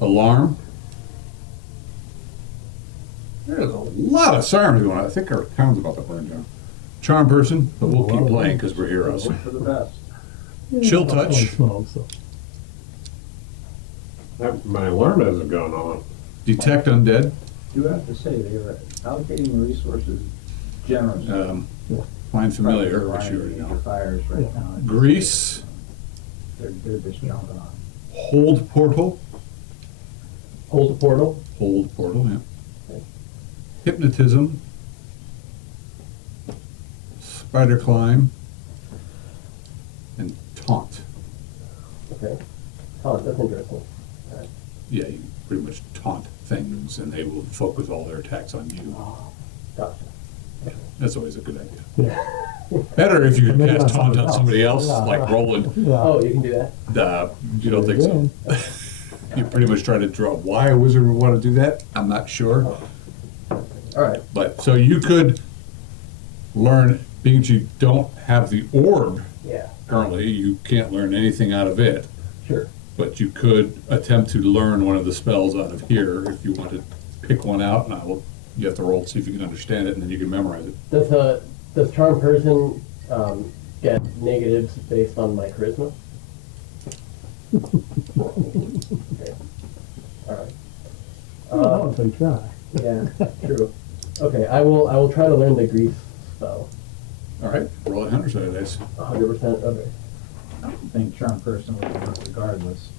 Alarm. There's a lot of sirens going on. I think our town's about to burn down. Charm person, but we'll keep playing because we're heroes. Hope for the best. Chill Yeah, touch. Smoke, so. My alarm hasn't gone on. Detect undead. Do have to say, they were allocating the resources generously. Find familiar, Probably which you already your know. fires right Yeah. now. Grease. They're just jumping on. Hold portal. Hold the portal. Hold portal, yeah. Okay. Hypnotism. Spider climb. And taunt. Okay. Oh, that's interesting. Alright. Yeah, you pretty much taunt things and they will focus all their attacks on you. Gotcha. That's always a good idea. Yeah, Better if you could Maybe cast on taunt on somebody else, Yeah. like Roland. yeah. Oh, you can do that? You don't think so? You pretty much try to draw why a wizard would want to do that. I'm not sure. Alright. But, so you could learn, being that you don't have the orb Yeah. currently, you can't learn anything out of it. Sure. But you could attempt to learn one of the spells out of here if you want to pick one out, and you have to roll to see if you can understand it, and then you can memorize it. Does charm person get negatives based on my charisma? Okay. Alright. Oh, so try. Yeah, true. Okay, I will try to learn the grease spell. All right, roll a 100 side of dice. 100%. Okay. I don't think charm person would work regardless.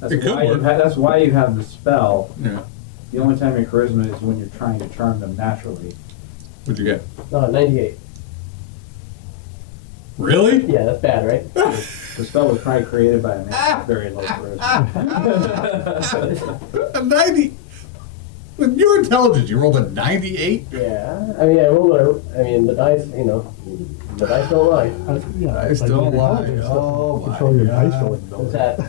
That's It could why work. That's why you have the spell. Yeah. The only time your charisma is when you're trying to charm them naturally. What'd you get? 98. Really? Yeah, that's bad, right? The spell was probably created by a man with very low charisma. A 90. With your intelligence, you rolled a 98? Yeah. I mean, the dice, the dice don't lie. Yeah, I it's like still your lie. intelligence, Oh, control my your dice God. rolling Is ability. that,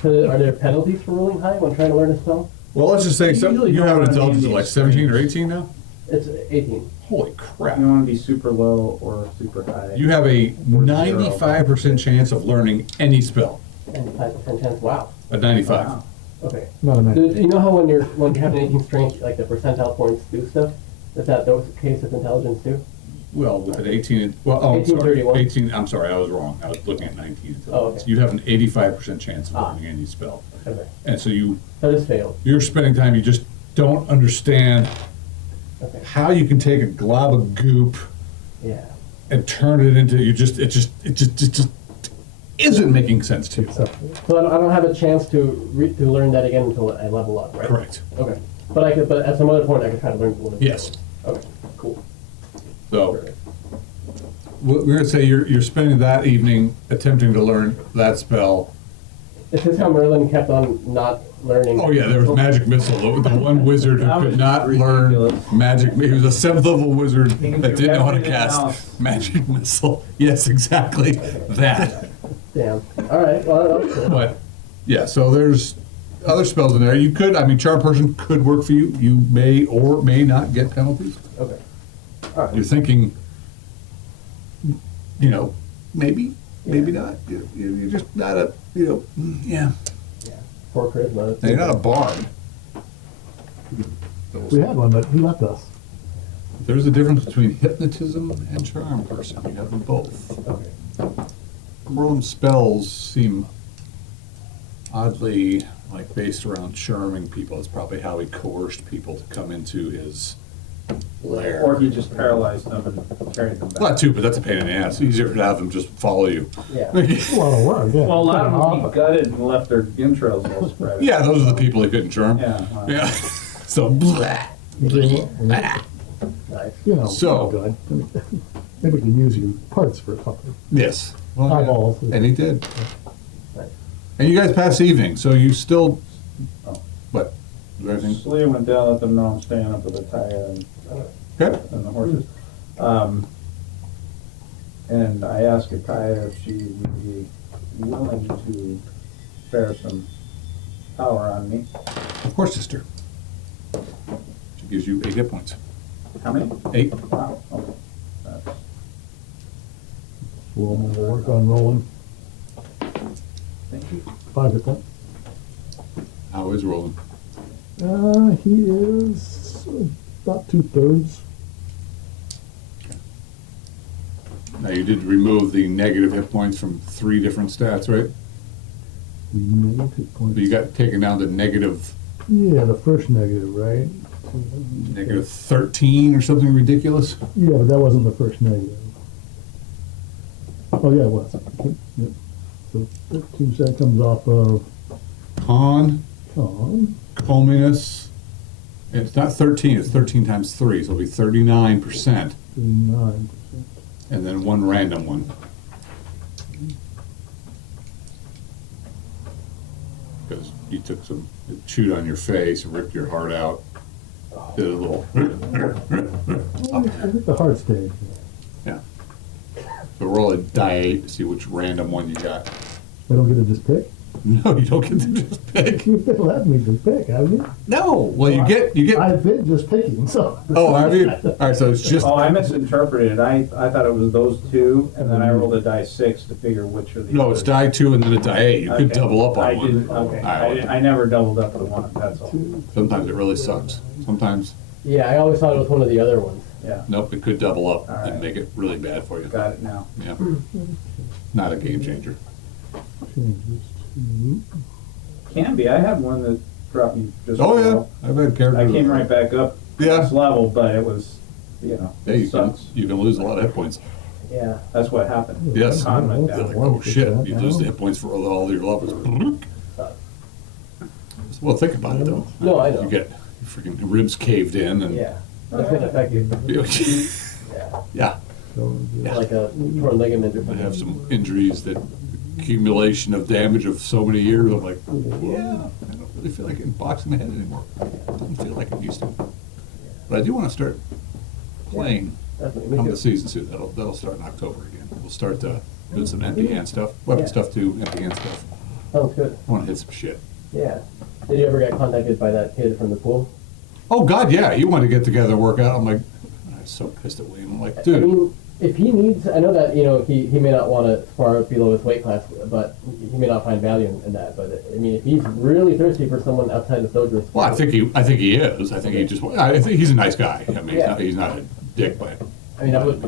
so are there penalties for rolling high when trying to learn a spell? Well, let's just say Usually you don't have an wanna be intelligence in of like the 17 or extremes. 18 now? It's 18. Holy crap. You don't want to be super low or super high. You have a 95% chance of learning any spell. And 5% chance. Wow. A 95. Wow. Okay. Not a Do minute. you know how when you have an 18 strength, like the percentile points do stuff? Is that those case with intelligence too? Well, with an 18, well, oh, I'm 18, sorry. 31. 18, I'm sorry, I was wrong. I was looking at 19 intelligence. Oh, okay. You'd have an 85% chance of Ah. learning any spell. Okay. And so So I just failed. you're spending time, you just don't understand Okay. how you can take a glob of goop Yeah. and turn it into, it just isn't making sense to you. So, So I don't have a chance to learn that again until I level up, right? Correct. Okay. But at some other point I could try to learn one of these. Yes. Okay. Cool. So Perfect. we're going to say you're spending that evening attempting to learn that spell. Is this how Merlin kept on not learning? Oh yeah, there was magic missile. The one wizard who That was could not learn ridiculous. magic. He was a 7th level wizard He can that do didn't know how to everything cast else. magic missile. Yes, exactly that. Damn. All right. Well, that's cool. But yeah, so there's other spells in there. You could, charm person could work for you. You may or may not get penalties. Okay. All right. You're thinking, maybe not. You're just not a, yeah. For charisma. Now, you're not a bard. we had one, but he left us. There's a difference between hypnotism and charm person. You have them both. Okay. Merlin's spells seem oddly like based around charming people. It's probably how he coerced people to come into his lair. Or he just paralyzed them and carried them back. Well, that too, but that's a pain in the ass. Easier to have them just follow you. Yeah. A lot of work, yeah. Well, a lot of them he gutted and left their entrails all spread. Yeah, those are the people he couldn't charm. Yeah. Well, Yeah. So, blah, blah, blah. Nice. You know, So- good. Maybe we can use your parts for a couple. Yes. Well, Eyeballs. And he did. Nice. And you guys passed the evening, so you still. Oh. What? Is there anything? Slee went down, let them know I'm staying up with the tire Okay. and the horses. And I asked Akaya if she would be willing to spare some power on me. Of course, sister. She gives you 8 hit points. How many? 8. Wow, okay. That's- We'll work on rolling. Thank you. 5 hit points. How is rolling? He is about 2/3. Now, you did remove the negative hit points from 3 different stats, right? Negative hit points. But you got taken down to negative Yeah, the first negative, right? negative 13 or something ridiculous. Yeah, but that wasn't the first negative. Oh, yeah, it was. Yep. So 13, so that comes off of Con, Con. cominess. It's not 13, it's 13 times 3, so it'll be 39%. 39%. And then 1 random one. Because you took some, it chewed on your face, ripped your heart out, did a little. I think the heart stayed. Yeah. So roll a die 8 to see which random one you got. I don't get to just pick. No, you don't get to just pick. You've been letting me just pick, haven't you? No. Well, you get. I've been just picking, so. Oh, have you? All right, so it's just. Oh, I misinterpreted it. I thought it was those two, and then I rolled a die 6 to figure which of the No, it's die 2 and then a die 8. You could Okay. double up on I one. didn't, okay. I never doubled up with one, that's all. Sometimes it really sucks. Sometimes, Yeah, I always thought it was one of the other ones. Yeah, nope, it could double up All and right. make it really bad for you. got it now. Yeah. Not a game changer. Change this to. Can be. I had one that dropped me just. Oh, below. yeah. I've had characters. I came right back up Yeah. this level, but it was, Yeah, it you can, sucks. you can lose a lot of hit points. Yeah. That's what happened. Yes. Con went They're down. like, oh shit, you lose the hit points for all your levels. Well, think about it though. No, I know. You get freaking ribs caved in and. Yeah. That's gonna affect you. Yeah. Yeah, So, Like a torn ligament or I something. have some injuries that accumulation of damage of so many years. I'm like, yeah, I don't really feel like getting boxed in the head anymore. It doesn't feel like it used to. But I do want to start playing Definitely. come Me the too. season soon. That'll start in October again. We'll start doing some empty hand stuff, weapon Yeah. stuff too, empty hand stuff. Sounds good. I want to hit some shit. Yeah. Did you ever get contacted by that kid from the pool? Oh God, yeah, he wanted to get together and work out. I'm like, I was so pissed at William. I'm like, I dude, mean, if he needs, I know that, you know, he may not want to spar below his weight class, but he may not find value in that. But I mean, if he's really thirsty for someone outside the soldiers. well, I think he is. I think he just. I think he's a nice guy. I mean, Yeah. he's not a dick, but I mean, that would.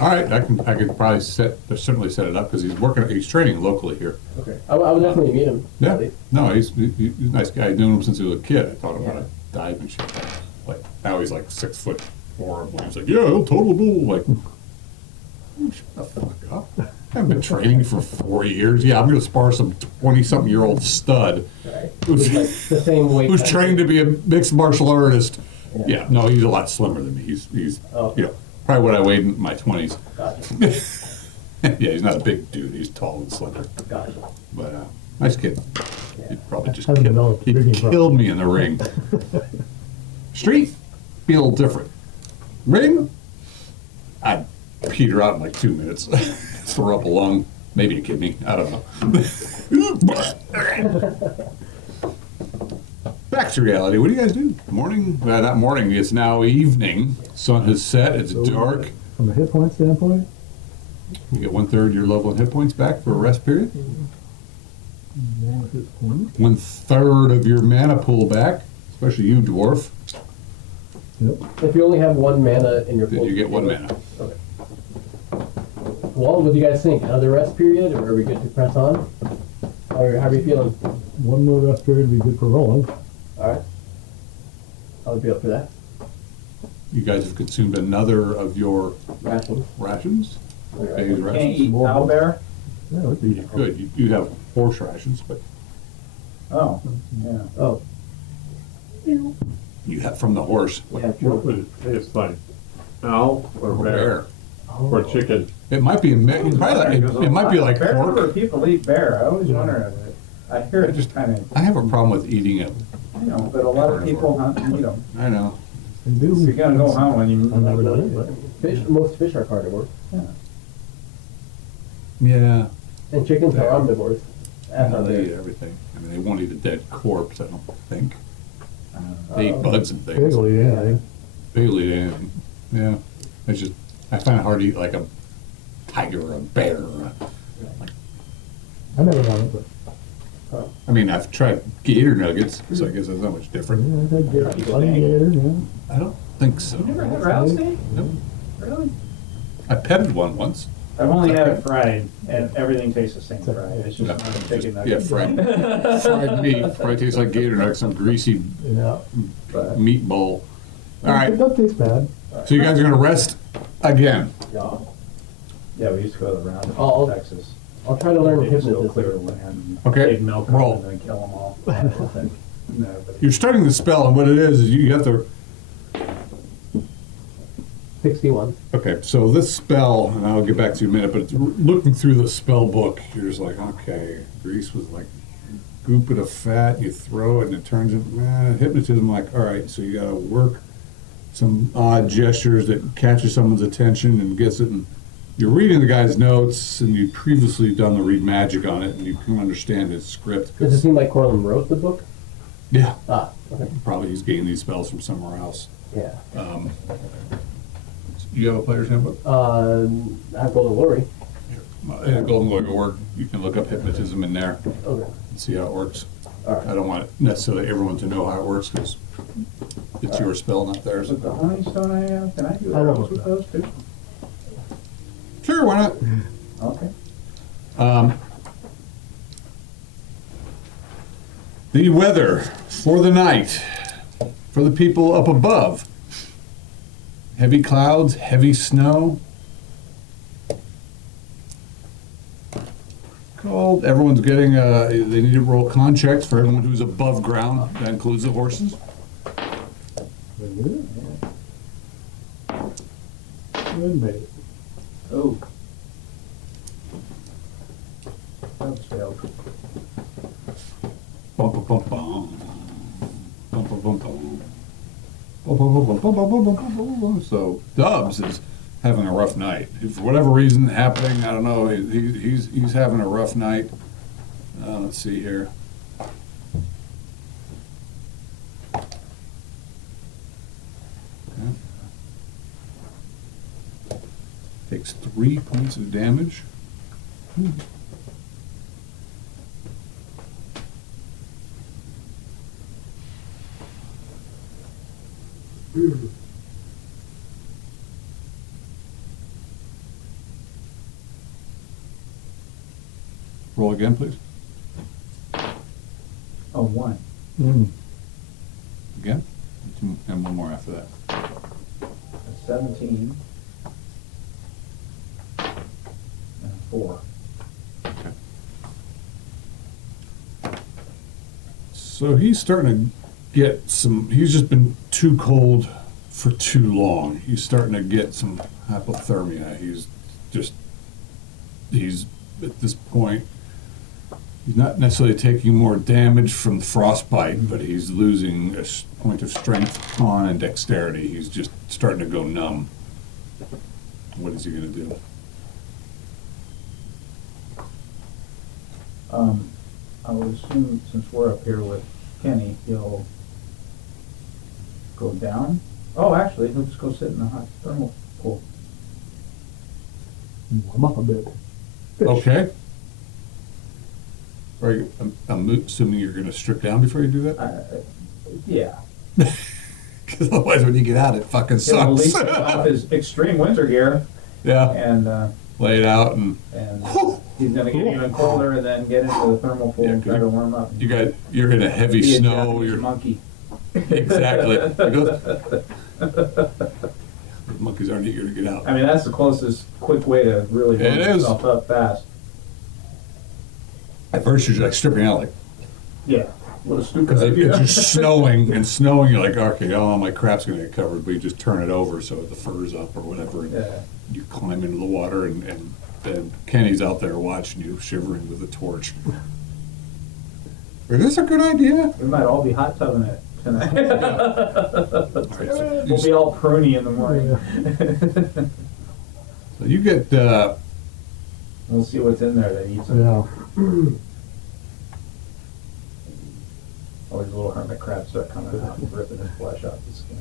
all right, I could probably certainly set it up because he's training locally here. Okay. I would definitely meet him. Yeah, at least. no, he's a nice guy. I've known him since he was a kid. I taught him how Yeah. to dive and shit. Like now he's like 6'4". He's like, yeah, he'll total bull. Like, oh, shut the fuck up. I've been training for 4 years. Yeah, I'm gonna spar some 20-something-year-old stud Right. who's Like the same weight. who's trained to be a mixed martial artist. Yeah. Yeah, no, he's a lot slimmer than me. He's Oh. you know, probably what I weighed in my 20s. Gotcha. Yeah, he's not a big dude. He's tall and slender. Gotcha. But nice kid. Yeah. He'd probably just Hasn't developed he'd drinking killed problem. me in the ring. Street, be a little different. Ring, I'd peter out in like 2 minutes. Throw up a lung, maybe a kidney. I don't know. Back to reality. What do you guys do? Morning? Well, not morning. It's now evening. Sun has set. It's dark. From a hit point standpoint, You get 1/3 your level of hit points back for a rest period. more hit points. 1/3 of your mana pool back, especially you, dwarf. Yep. If you only have one mana in your Then pool. you get 1 mana. Okay. Well, what do you guys think? Another rest period, or are we good to press on? Or how are you feeling? One more rest period would be good for rolling. All right. I would be up for that. You guys have consumed another of your Rations. rations? Day's Can't rations? eat owlbear? Yeah, it would be. Good. You have horse rations, but Oh, yeah. Oh, you have from the horse. yeah, What true. would it taste like? Owl or Or bear? Or chicken? It might be a mix. It might be like Fair number pork. of people eat bear. I always wonder. I hear it just kind of, I have a problem with eating it. but a lot of people hunt and eat them. I know. They do. You're gonna go hunt when you. I've never done it, but. Most fish are carnivores, Yeah. and chickens are omnivores. As are They eat bears. everything. I mean, they won't eat a dead corpse, I don't think. They eat bugs and things. Bagel, yeah. They eat anything. Yeah. It's just, I find it hard to eat like a tiger or a bear. I've never done it, but. I mean, I've tried gator nuggets, so I guess that's not much different. Yeah, I've had gator, alligator, yeah. I don't think so. You never had rattlesnake? Nope. Really? I petted one once. I've only had it fried, and everything tastes the same fried. It's just No, not a chicken nugget. Yeah, fried meat. Probably tastes like gator nuggets, some greasy Yeah. But meat bowl. All It right, does taste bad. so you guys are gonna rest again. Yeah. yeah, we used to go to the round Oh. in Texas. I'll try to learn They just go clear hypnotism. land. Okay, Take milk out roll. and then kill them all. No, but You're starting the spell, and what it is you have to. 61. Okay, so this spell, and I'll get back to you in a minute, but looking through the spell book, you're just like, okay, grease was like goop it of fat, you throw it, and it turns into hypnotism. Like, all right, so you got to work some odd gestures that catches someone's attention and gets it. And you're reading the guy's notes, and you'd previously done the read magic on it, and you can understand his script. Does it seem like Corlin wrote the book? Yeah, Ah, okay. probably he's getting these spells from somewhere else. Yeah. You have a player's handbook? I have Golden Glory. Yeah, Golden Glory will work. You can look up hypnotism in there Okay. and see how it works. All right. I don't want necessarily everyone to know how it works because it's your spell, not theirs. with the honey stone I have, can I do I love arrows with that. those too? Sure, why not? Okay. The weather for the night for the people up above. Heavy clouds, heavy snow. Cold. Everyone's getting, they need to roll con checks for everyone who's above ground. That includes the horses. Good, mate. Oh. That failed. Bum, bum, bum, bum. Bum, bum, bum, bum. Bum, bum, bum, bum, bum, bum, bum, bum, bum, bum. So Dubs is having a rough night. For whatever reason happening, I don't know, he's having a rough night. Let's see here. Okay. Takes 3 points of damage. Roll again, please. Oh, one. Again. And one more after that. That's 17. And 4. So he's starting to get some, he's just been too cold for too long. He's starting to get some hypothermia. He's at this point, he's not necessarily taking more damage from frostbite, but he's losing a point of strength, con, and dexterity. He's just starting to go numb. What is he going to do? I would assume since we're up here with Kenny, he'll go down. Oh, actually, he'll just go sit in the hot thermal pool. Warm up a bit. Okay. Are you, I'm assuming you're going to strip down before you do that? Yeah. Because otherwise when you get out, it fucking He'll sucks. release off his extreme winter gear Yeah, and lay it out and he's gonna get even colder and then get into the thermal pool Yeah, and try to warm up. you're in a heavy Be a snow. Japanese You're monkey. exactly. The monkeys aren't eager to get out. I mean, that's the closest quick way to really It warm is. yourself up fast. At first, you're like stripping out, like, Yeah. What a stupid because idea. it's just snowing and snowing. You're like, okay, oh, my crap's gonna get covered. But you just turn it over so the fur's up or whatever. And Yeah. you climb into the water, and Kenny's out there watching you, shivering with a torch. Is this a good idea? We might all be hot tubbing it tonight. All right, so We'll be all pruny in the morning. so you get. We'll see what's in there that eats them. Yeah. All these little hermit crabs start coming out and ripping his flesh off the skin.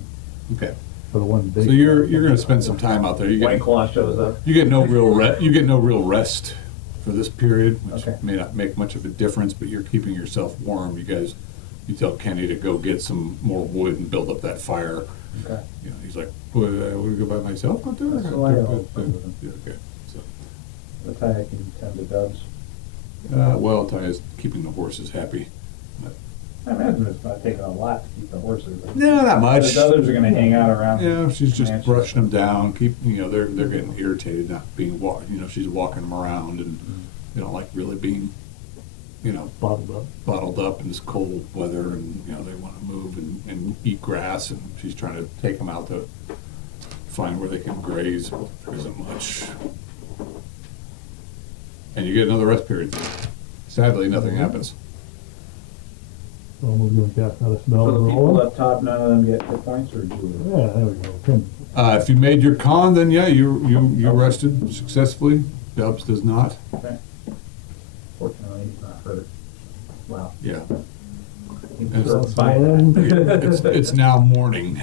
Okay. For the one big. So you're going to spend some time out there. White Claw shows up. You get no real rest for this period, which Okay. may not make much of a difference, but you're keeping yourself warm. You tell Kenny to go get some more wood and build up that fire. Okay. You know, he's like, "Well, will you go by myself out there?" That's why I'll go with him. Yeah, okay. So, The tie can tend to dubs. well, Taya's keeping the horses happy. I imagine it's not taking a lot to keep the horses. No, not much. The others are going to hang out around. Yeah, she's just Mansion. brushing them down. They're getting irritated, not being she's walking them around, and they don't like really being, Bottled up. bottled up in this cold weather, and they want to move and eat grass, and she's trying to take them out to find where they can graze. There isn't much, and you get another rest period. Sadly, nothing happens. Almost gonna cast out a spell. So the and people roll. up top, none of them get hit points, or do Yeah, there we go. 10. If you made your con, then yeah, you rested successfully. Dubs does not. Okay. Fortunately, he's not hurt. Wow. Yeah, He's It's- sort of fine. it's now morning.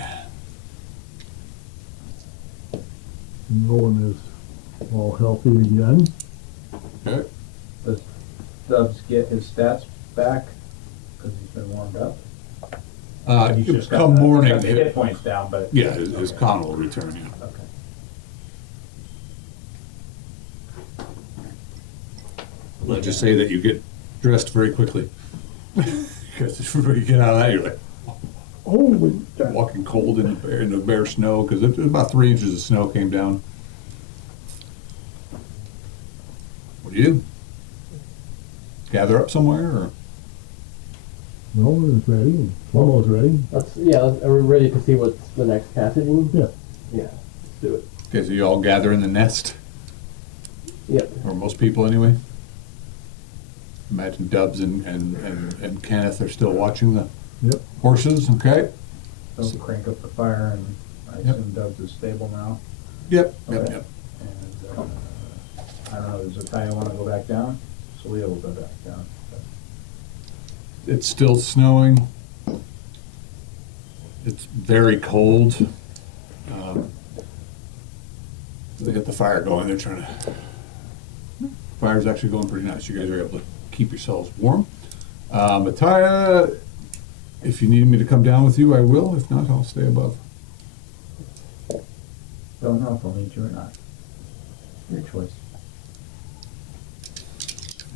Nolan is all healthy again. Okay. Does Dubs get his stats back because he's been warmed up? He's just got Come the- morning, he's got the hit points down, but yeah, his con will return. Yeah. okay. Let's just say that you get dressed very quickly. Because before you get out of that, you're like Holy walking cold in the bare snow, because it was about 3 inches of snow came down. What do you do? Gather up somewhere, or Nolan is ready. Slow-mo's ready. Are we ready to see what's the next passage? Yeah. Yeah, let's do it. okay, so you all gather in the nest, Yep. or most people anyway. Imagine Dubs and Kenneth are still watching the Yep. horses. Okay. Don't crank up the fire, and I Yep. assume Dubs is stable now. Yep. Okay. Yep. And I don't know, does Itaya want to go back down? So Leah will go back down. It's still snowing. It's very cold. They got the fire going. They're trying to. Fire's actually going pretty nice. You guys are able to keep yourselves warm. Mataya, if you need me to come down with you, I will. If not, I'll stay above. Don't know if I'll need you or not. Your choice.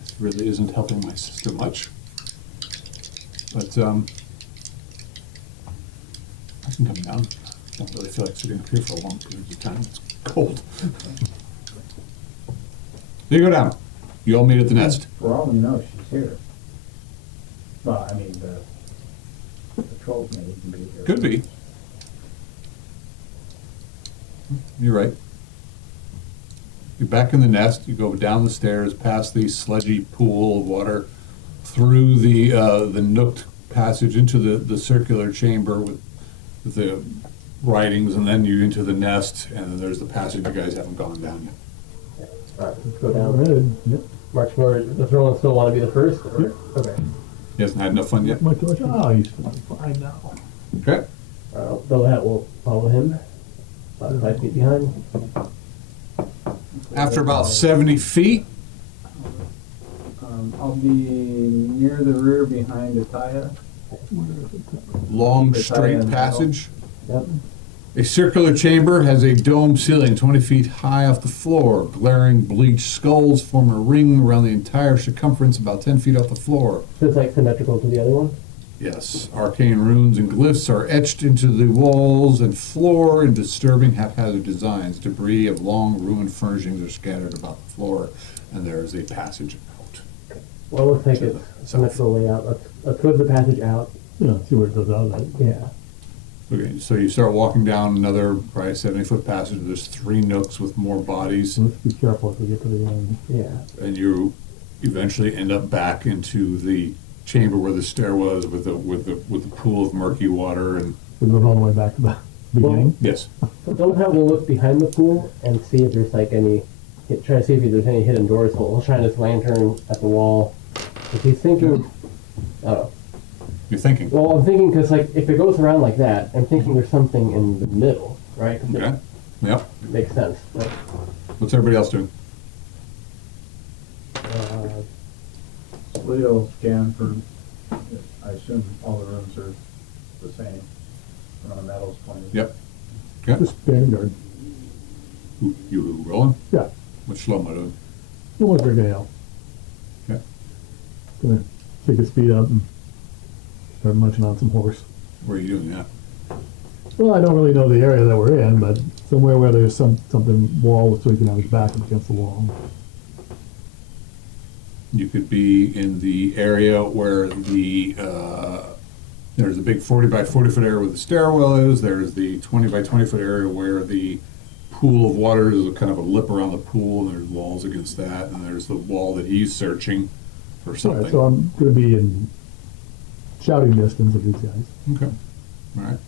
This really isn't helping my sister much. But I can come down. Don't really feel like sitting up here for a long period of time. It's cold. You go down. You all meet at the nest. For all we know, she's here. Well, I mean, the trolls may even be here. Could be. You're right. You're back in the nest. You go down the stairs, past the sludgy pool of water, through the nooked passage into the circular chamber with the writings, and then you into the nest, and then there's the passage you guys haven't gone down yet. Alright, let's go Go down. ahead. Yep. March forward. Does Roland still want to be the first? Or? Yep. Okay. He hasn't had enough fun yet. My torch. Ah, he's fine now. Okay. Though that will follow him. About 5 feet behind. After about 70 feet, I'll be near the rear behind Itaya. long Keep it tight in straight the passage. Yep. A circular chamber has a dome ceiling 20 feet high off the floor. Glaring bleached skulls form a ring around the entire circumference about 10 feet off the floor. So it's like symmetrical to the other one? Yes, arcane runes and glyphs are etched into the walls and floor in disturbing haphazard designs. Debris of long ruined furnishings are scattered about the floor, and there is a passage out. Well, it looks like To it's the so much south. the way out. Let's go to the passage out. You know, see where it goes out at. Yeah. Okay, so you start walking down another probably 70-foot passage. There's 3 nooks with more bodies, So let's be careful if we get to the end. Yeah. and you eventually end up back into the chamber where the stair was with the pool of murky water and We go all the way back to the beginning. yes. Don't have a look behind the pool and see if there's like any. Try to see if there's any hidden doors. He'll shine his lantern at the wall. If he's thinking, oh, You're thinking. well, I'm thinking because like if it goes around like that, I'm thinking there's something in the middle, right? 'Cause Okay. Yep. it makes sense. But, What's everybody else doing? Leo scan for, I assume all the rooms are the same from a metals point of view. Yep. Okay. Just vanguard. You rolling? Yeah. What's Shlomo doing? No one's drinking ale. Okay. Gonna kick his feet up and start munching on some horse. Where are you doing that? Well, I don't really know the area that we're in, but somewhere where there's something wall so he can have his back up against the wall. You could be in the area where the there's a big 40 by 40 foot area where the stairwell is. There's the 20 by 20 foot area where the pool of water is a kind of a lip around the pool, and there's walls against that, and there's the wall that he's searching for something. Right, so I'm gonna be in shouting distance of these guys. Okay. All right.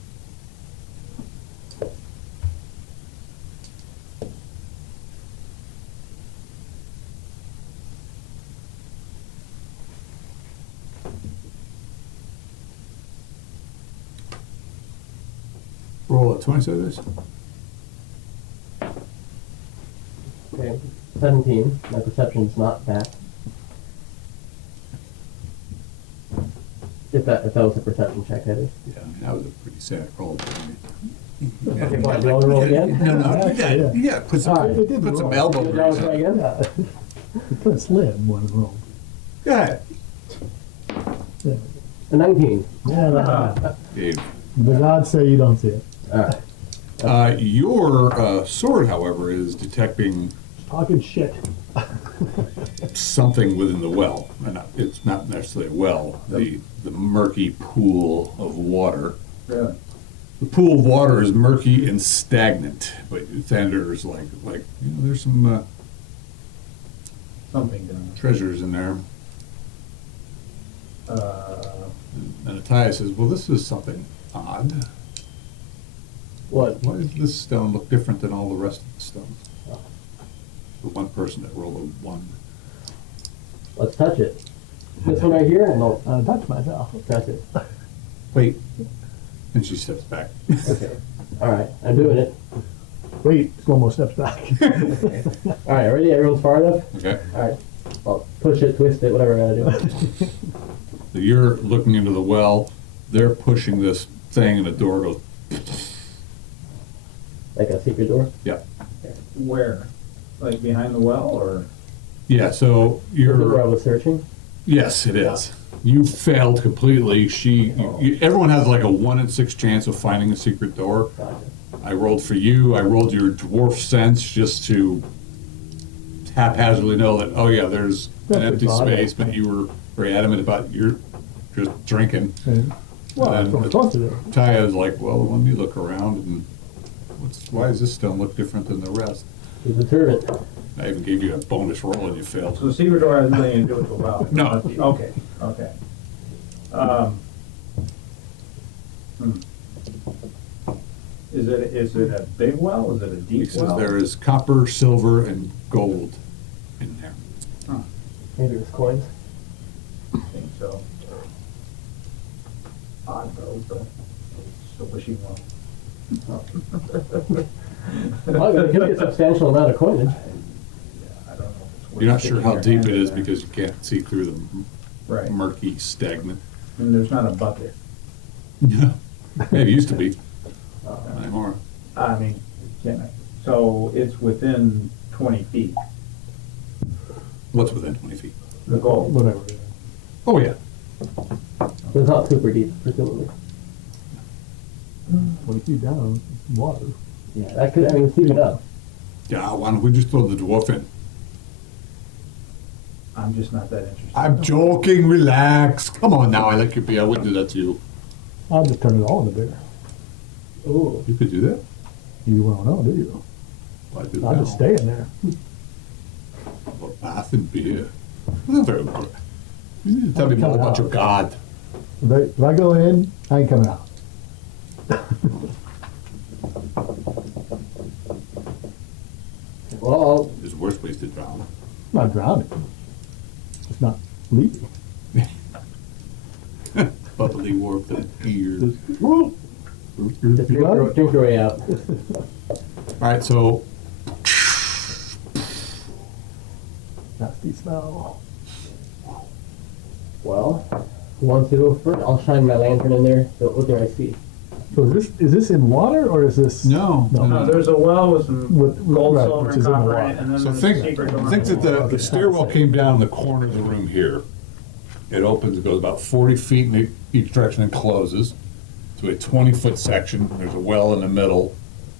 Roll a 20 this. okay, 17. My perception's not that. If that was a perception check, that is. Yeah, I mean, that was a pretty sad roll. Okay, fine. Do you want to roll again? No, Yeah. you got put some, All right. It did put some roll. elbow Do you want grease to try on. again? It kind of slid one roll. Go ahead. Yeah. A 19. Yeah, that, Dave. the gods say you don't see it. All right. Your sword, however, is detecting Talking shit. something within the well. And it's not necessarily a well, the murky pool of water. Really? The pool of water is murky and stagnant, but Thander's like there's some Something going treasures in there. on. And Attia says, well, this is something odd. What? Why does this stone look different than all the rest of the stones? The one person that rolled a 1. Let's touch it. This one right here, and I'll Touch myself. touch it. Wait. And she steps back. Okay. All right. I'm doing it. Wait, slow-mo steps back. All right. Ready? Everyone's far enough? Okay. All right. I'll push it, twist it, whatever I gotta do. So you're looking into the well. They're pushing this thing, and the door goes. Like a secret door? Yeah. Where? Like behind the well or? Yeah. So Is it where I you're. was searching? Yes, it is. You failed completely. Everyone has like a 1 in 6 chance of finding a secret door. Gotcha. I rolled for you. I rolled your dwarf sense just to haphazardly know that, oh yeah, there's an That's empty odd. space, but you were very adamant about you're just drinking. Well, that's what I'm supposed to do. Taya is like, well, let me look around and why does this stone look different than the rest? He's a servant. I even gave you a bonus roll and you failed. So the secret door has nothing to do with the well? No. Okay, okay. Hmm. Is it a big well? Is it a He deep says well? there is copper, silver, and gold in there. Huh, Maybe it's coins. I think so. Odd though, but it's a wishing well. Well, it could be a substantial amount of coinage. Yeah, I don't know if it's You're not worth sure sticking how your deep hand it in is there. because you can't see through the Right, murky, stagnant. and there's not a bucket. Yeah. Maybe it used to be. Not anymore. I mean, so it's within 20 feet, What's within 20 feet? the goal. Whatever. Oh, yeah. It's not super deep, presumably. 20 feet down, water. Yeah, that could, I mean, it's deep enough. Yeah, why don't we just throw the dwarf in? I'm just not that interested. I'm joking, relax. Come on now, I like your beer. I wouldn't do that to you. I'll just turn it all into beer. Ooh. You could do that? You won't know, do you? Why do I'll that? just stay in there. Well, bath and beer. That's very good. You need to tell me more about your god. If I go in, I ain't coming out. Well, There's worse ways to drown. I'm not drowning. It's not leaking. Bubbly warmth and beer. just drink your way out. Alright, so Nasty smell. Well, who wants to go first? I'll shine my lantern in there. So what do I see? So is this in water or is this? no. No, there's a well with some gold, right, silver, which and is in the copper, water. and then So there's a think secret door. that the stairwell came down in the corner of the room here. It opens, it goes about 40 feet in each direction and closes to a 20-foot section. There's a well in the middle.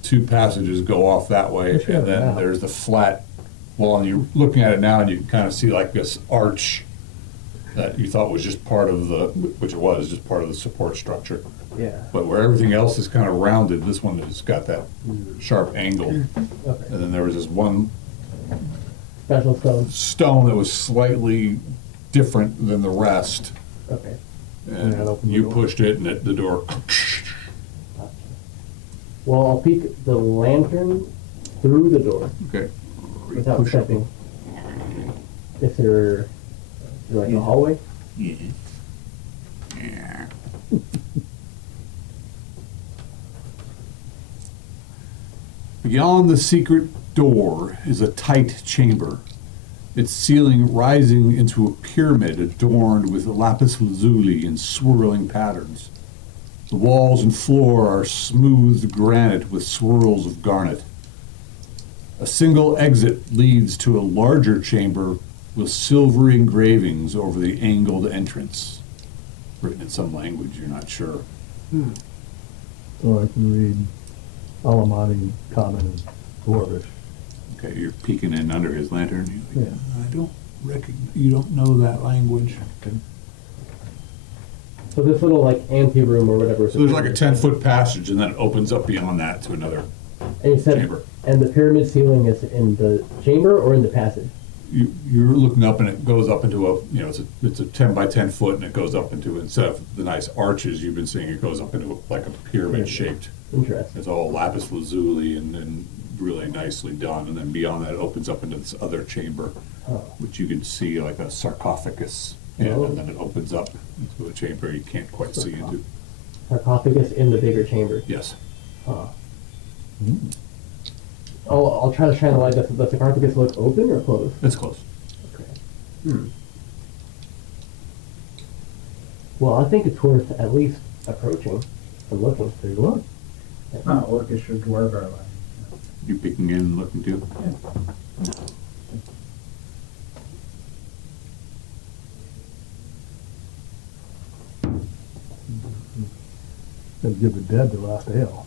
2 passages go off that way, Wish we and had a then map. there's the flat wall. And you're looking at it now, and you can kind of see like this arch that you thought was just part of the, which it was, just part of the support structure. Yeah. But where everything else is kind of rounded, this one has got that sharp angle. Okay. And then there was this one Special stone. stone that was slightly different than the rest. Okay. And that opened the you door. pushed it and the door. Well, I'll peek the lantern through the door Okay. without Push it. stepping. Is there like a hallway? Yeah. Yeah. Beyond the secret door is a tight chamber, its ceiling rising into a pyramid adorned with lapis lazuli in swirling patterns. The walls and floor are smoothed granite with swirls of garnet. A single exit leads to a larger chamber with silvery engravings over the angled entrance, written in some language you're not sure. So I can read Alamani, Common, and Dwarvish. Okay, you're peeking in under his lantern. You're like, Yeah. I don't recognize, you don't know that language. So this little like anteroom or whatever. So there's like a 10-foot passage, and then it opens up beyond that to another And you said, chamber. and the pyramid ceiling is in the chamber or in the passage? You're looking up, and it goes up into a, it's a 10 by 10 foot, and it goes up into, instead of the nice arches you've been seeing, it goes up into like a pyramid shaped. Interesting. It's all lapis lazuli and really nicely done, and then beyond that it opens up into this other chamber, Oh. which you can see like a sarcophagus in, Oh. and then it opens up into a chamber you can't quite see into. Sarcophagus in the bigger chamber. Yes. Huh. Oh, I'll try to shine the light. Does the sarcophagus look open or closed? It's close. Okay. Well, I think it's worth at least approaching and looking. Take a look. Oh, orcish or dwarf are like. You peeking in and looking too? Gotta give the dead their last ale.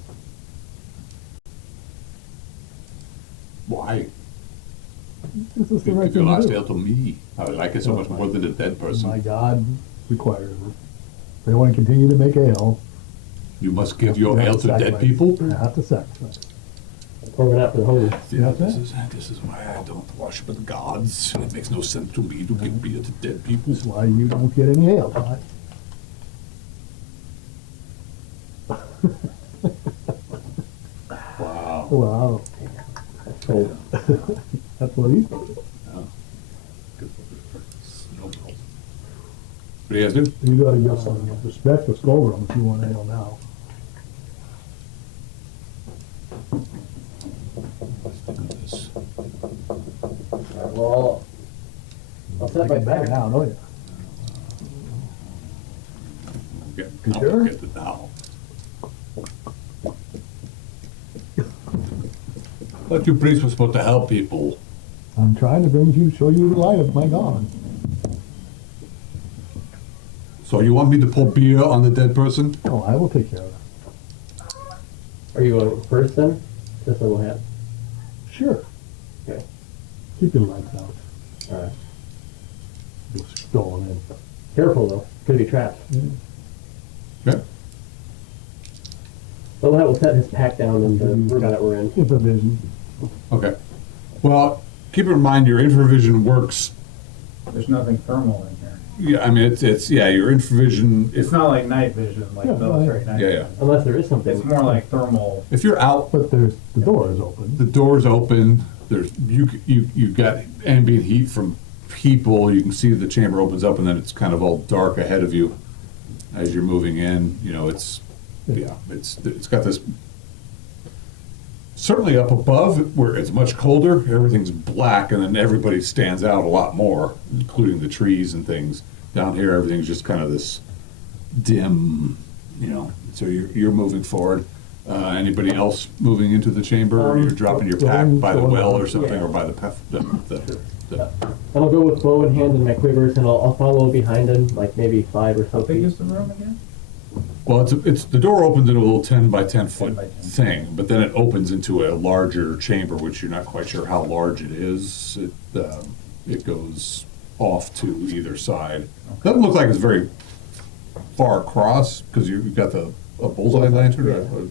Why? This is the Give right your thing last to ale do. to me. I would like it so much more than a dead My person. God requires it. They want to continue to make ale. You must give your They have ale to dead sacrifice. people? They have to sacrifice. Pouring out for the holy. Yeah, Yeah. this is why I don't worship the gods. It makes no sense to me to give beer to dead people. That's why you don't get any ale, Todd. Wow. Wow. So, That's what he's doing. What do you guys do? You gotta give some respect to Skullgrim if you want ale now. well, I'll set Take my it back back. now, don't you? Get, You I'll sure? get it now. Thought you priests were supposed to help people. I'm trying to show you the light of my God. So So you want me to pour beer on the dead person? Oh, I will take care of it. Are you going first then? Just so we'll have. Sure. Okay. Keep your legs out. Alright. Be stolen in. Careful though. Could be trapped. Okay. So we'll set his pack down in the room that we're in. Improvision. Okay. Well, keep in mind your infravision works. There's nothing thermal in here. Yeah, I mean it's your infravision. It's not like night vision, like Yeah, military night Yeah, vision. yeah. Unless there is something. It's more like thermal. If you're out, But the door is open. the door's open. There's you've got ambient heat from people. You can see the chamber opens up, and then it's kind of all dark ahead of you as you're moving in. You know, it's got this. Certainly up above, where it's much colder, everything's black, and then everybody stands out a lot more, including the trees and things. Down here, everything's just kind of this dim, you know. So you're moving forward. Anybody else moving into the chamber, or you're dropping your pack by the well or something, Yeah. or by the I'll go with bow in hand and my quivers, and I'll follow behind him, like maybe 5 or How big something. is the room again? Well, it's the door opens in a little 10 by 10 foot 10 by 10. thing, but then it opens into a larger chamber, which you're not quite sure how large it is. It goes off to either side. Doesn't look like it's very far across because you've got a bullseye lantern. Yeah.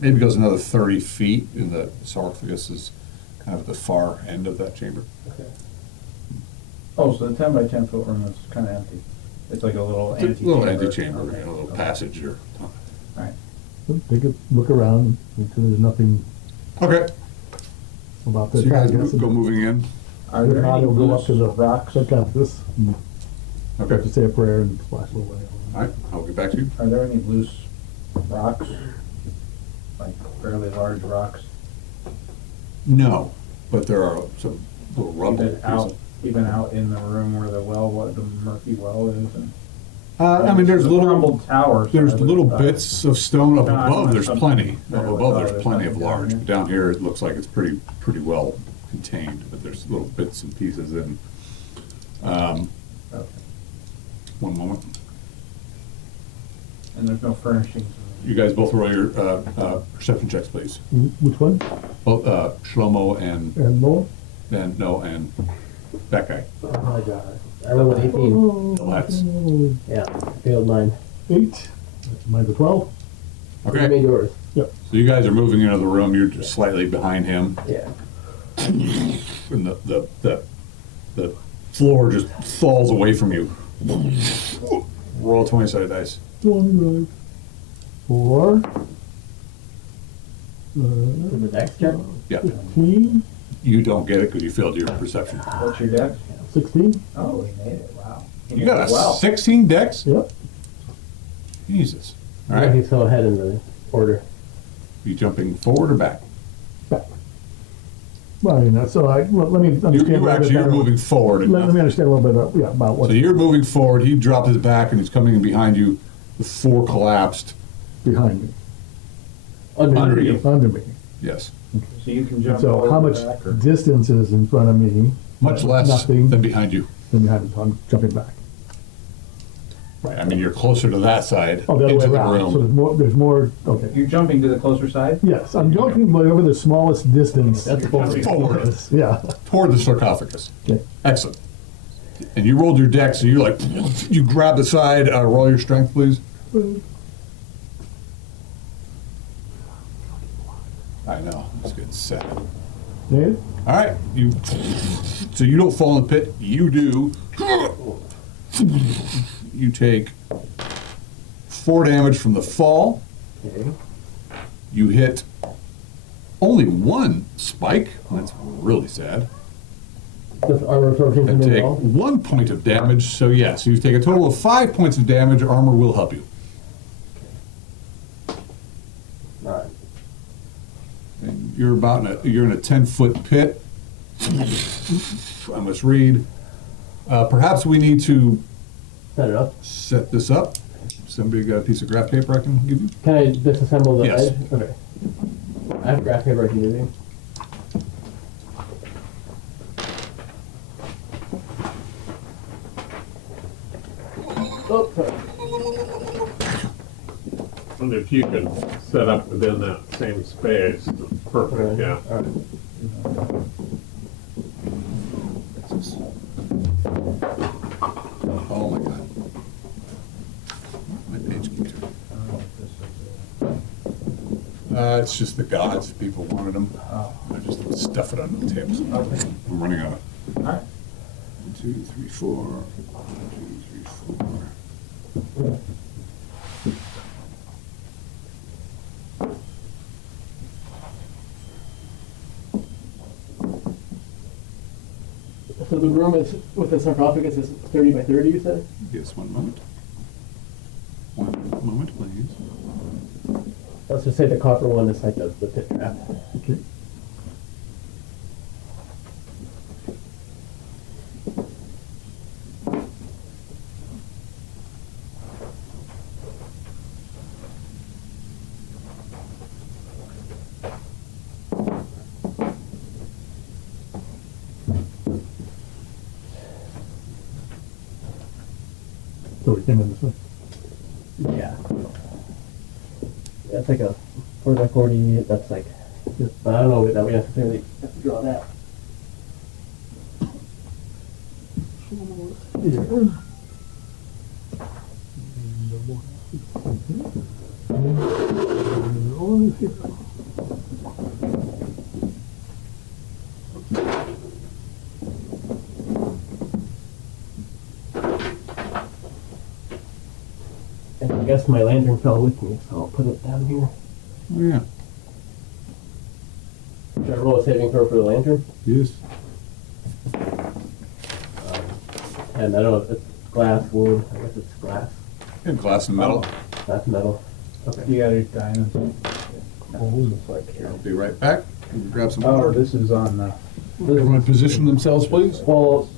Maybe goes another 30 feet, and the sarcophagus is kind of at the far end of that chamber. Okay. Oh, so the 10 by 10 foot room is kind of empty. It's like a little It's a antechamber. little antechamber, Okay, a little okay. passage. Right. Take a look around. Make sure there's nothing Okay, about so this. you guys go moving in. Are If there not, any it'll go up loose to the rocks? sarcophagus. And Okay, have to say a prayer and splash it away. all right, I'll get back to you. Are there any loose rocks? Like fairly large rocks? No, but there are some little rubble. Even out in the room where the well, what the murky well is, and I mean, there's the little, crumbled towers. there's I would little thought. bits of stone up No, I above. meant There's something plenty. Up there. above, Oh, there's there's plenty of nothing down large. here. But down here, it looks like it's pretty well contained. But there's little bits and pieces in. Okay. One moment. And there's no furnishings. You guys both roll your perception checks, please. Which one? Both Shlomo and No? and that guy. Oh my god. I rolled an 18. Let's. Yeah, failed mine. 8. Mine's a 12. You Okay. made yours. Yep. So you guys are moving into the room. You're just slightly behind him, Yeah. and the floor just falls away from you. Roll 20-sided dice. 1, 4. With the dex check? Yeah. 15. You don't get it because you failed your perception. What's your dex? 16. Oh, we made it, wow. You got a Well, 16 dex? Yep. Jesus. All Yeah, right. he's so ahead in the order. You jumping forward or back? Back. Well, so let me understand a little bit You're better. moving forward. Let me understand a little bit about what So you're moving forward. He dropped his back and he's coming in behind you. The floor collapsed. behind me. Under you. Under me. Yes. So you can jump So over how the much back or- distance is in front of me? Much less Nothing. than behind you. Then behind me, so I'm jumping back. Right. I mean, you're closer to that side Oh, the other way into the around. So room. there's more, okay. You're jumping to the closer side? Yes, I'm jumping over the smallest distance. That's forward. Forward. Yeah. Toward the sarcophagus. Okay. Excellent. And you rolled your dex, so you're like, you grab the side. Roll your strength, please. I know. It's getting sad. Made it? All right, so you don't fall in the pit. You do. You take 4 damage from the fall. Okay. You hit only 1 spike. That's really sad. Does armor absorption come And in at take all? 1 point of damage. So yes, you take a total of 5 points of damage. Armor will help you. Alright. And you're you're in a 10-foot pit. I must read. Perhaps we need to Set it up. set this up. Somebody got a piece of graph paper I can give you? Can I disassemble the Yes. edge? Okay. I have graph paper I can give you. Oh, sorry. And if you can set up within that same space, perfect, yeah. All right. Oh my god. My page keeps turning. It's just the gods. People wanted them. I just stuff it under the table. I'm running out. All right. 1, 2, 3, 4. 1, 2, 3, 4. So the room is with the sarcophagus is 30 by 30, you said? Yes, 1 moment. 1 moment, please. Let's just say the copper one is like the pit trap. Okay. So we came in this way. Yeah. That's like a 4 by 40. That's like, but I don't know that we necessarily have to draw that. Here. Over here. And I guess my lantern fell with me, so I'll put it down here. Oh, yeah. Should I roll a saving throw for the lantern? Yes. And I don't know if it's glass, wood. I guess it's glass. And glass and metal. Glass, metal. Okay. You got your diamonds. Looks like here. I'll be right back. Can you grab some Oh, water? this is on the. Everyone position themselves, please. Well,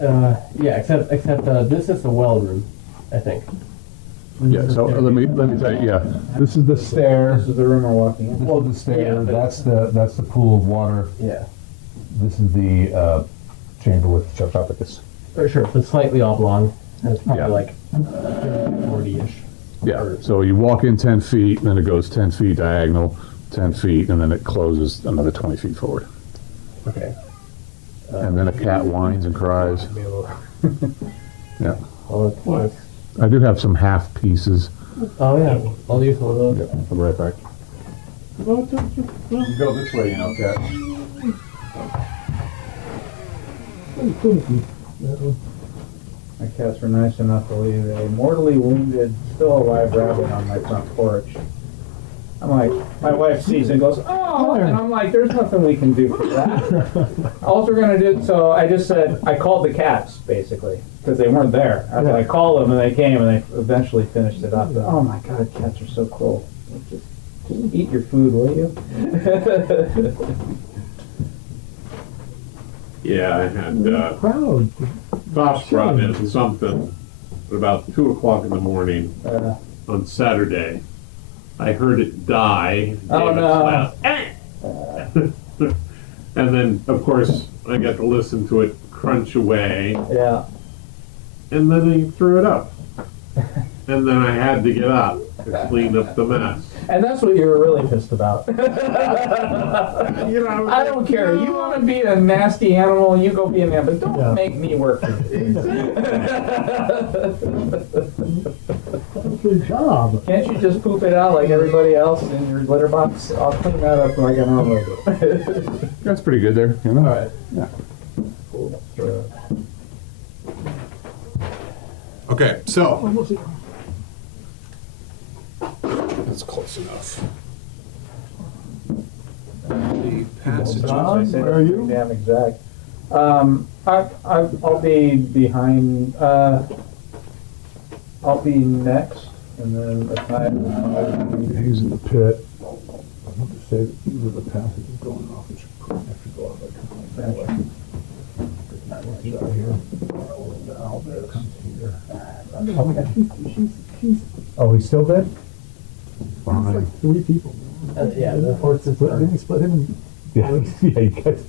yeah, except this is the well room, I think. Yeah, so let me tell you, yeah, this is the stair, This is the room we're walking in. this is the stair, Yeah, but- that's the pool of water, Yeah. this is the, chamber with sarcophagus. For sure. It's slightly oblong. And it's probably Yeah. like 40-ish. Yeah, so you walk in 10 feet, and then it goes 10 feet diagonal, 10 feet, and then it closes another 20 feet forward. Okay. And then a cat whines and cries. Yeah, Well, it's, I do have some half pieces. oh yeah, I'll use one of those. I'll be right back. You go this way, you know, Cat. My cats were nice enough to leave a mortally wounded, still alive rabbit on my front porch. I'm like, my wife sees it and goes, oh, and I'm like, there's nothing we can do for that. All we're gonna do, so I just said, I called the cats, basically, because they weren't there. I called them and they came and they eventually finished it up. Oh my God, cats are so cool. Just eat your food, will you? Yeah, I had, Proud. Boss brought in something at about 2 o'clock in the morning on Saturday. I heard it die. Oh, no. Laughed. And then, of course, I got to listen to it crunch away, Yeah. and then he threw it up. And then I had to get up to clean up the mess. And that's what you were really pissed about. You know, I don't care. You want to be a nasty animal, you go be an animal, but don't Yeah. make me work for you. Good job. Can't you just poop it out like everybody else in your litter box? I'll clean that up like I normally do. That's pretty good there, you know? All right. Yeah. Cool. Okay, so Almost here. that's close enough. The passage. John, where are you? Damn exact. I'll be behind. I'll be next, and then the time. He's in the pit. I want to say that these are the passages going off. It should probably have to go off like that way. Out here. The owlbear comes here. Oh, he's still dead? It's like 3 people. Yeah, the horses Didn't he split him in? Yeah, yeah, you guys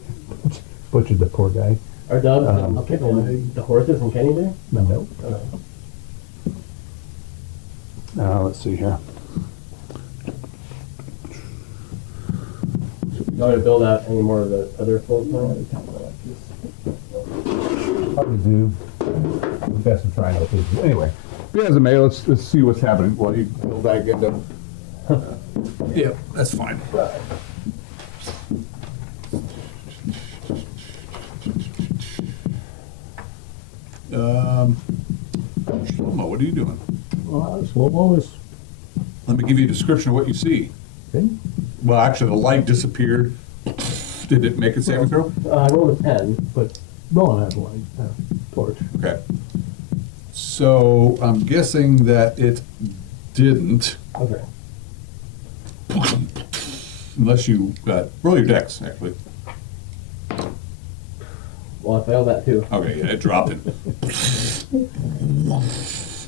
butchered the poor guy. are dogs. Okay, the horses and Kenny there? No. Oh, let's see here. You want to build out any more of the other float plans? Probably do. Best of trying to. Anyway, yeah, as a mayor, let's see what's happening while you build that get done. Yeah, that's fine. Shlomo, what are you doing? Slow-mo is, Let me give you a description of what you see. okay. Well, actually, the light disappeared. Did it make a saving throw? I rolled a 10. But Rowan has one, torch. Okay. So I'm guessing that it didn't, Okay. unless you roll your dex, actually. Well, I failed that too. Okay, yeah, it dropped it.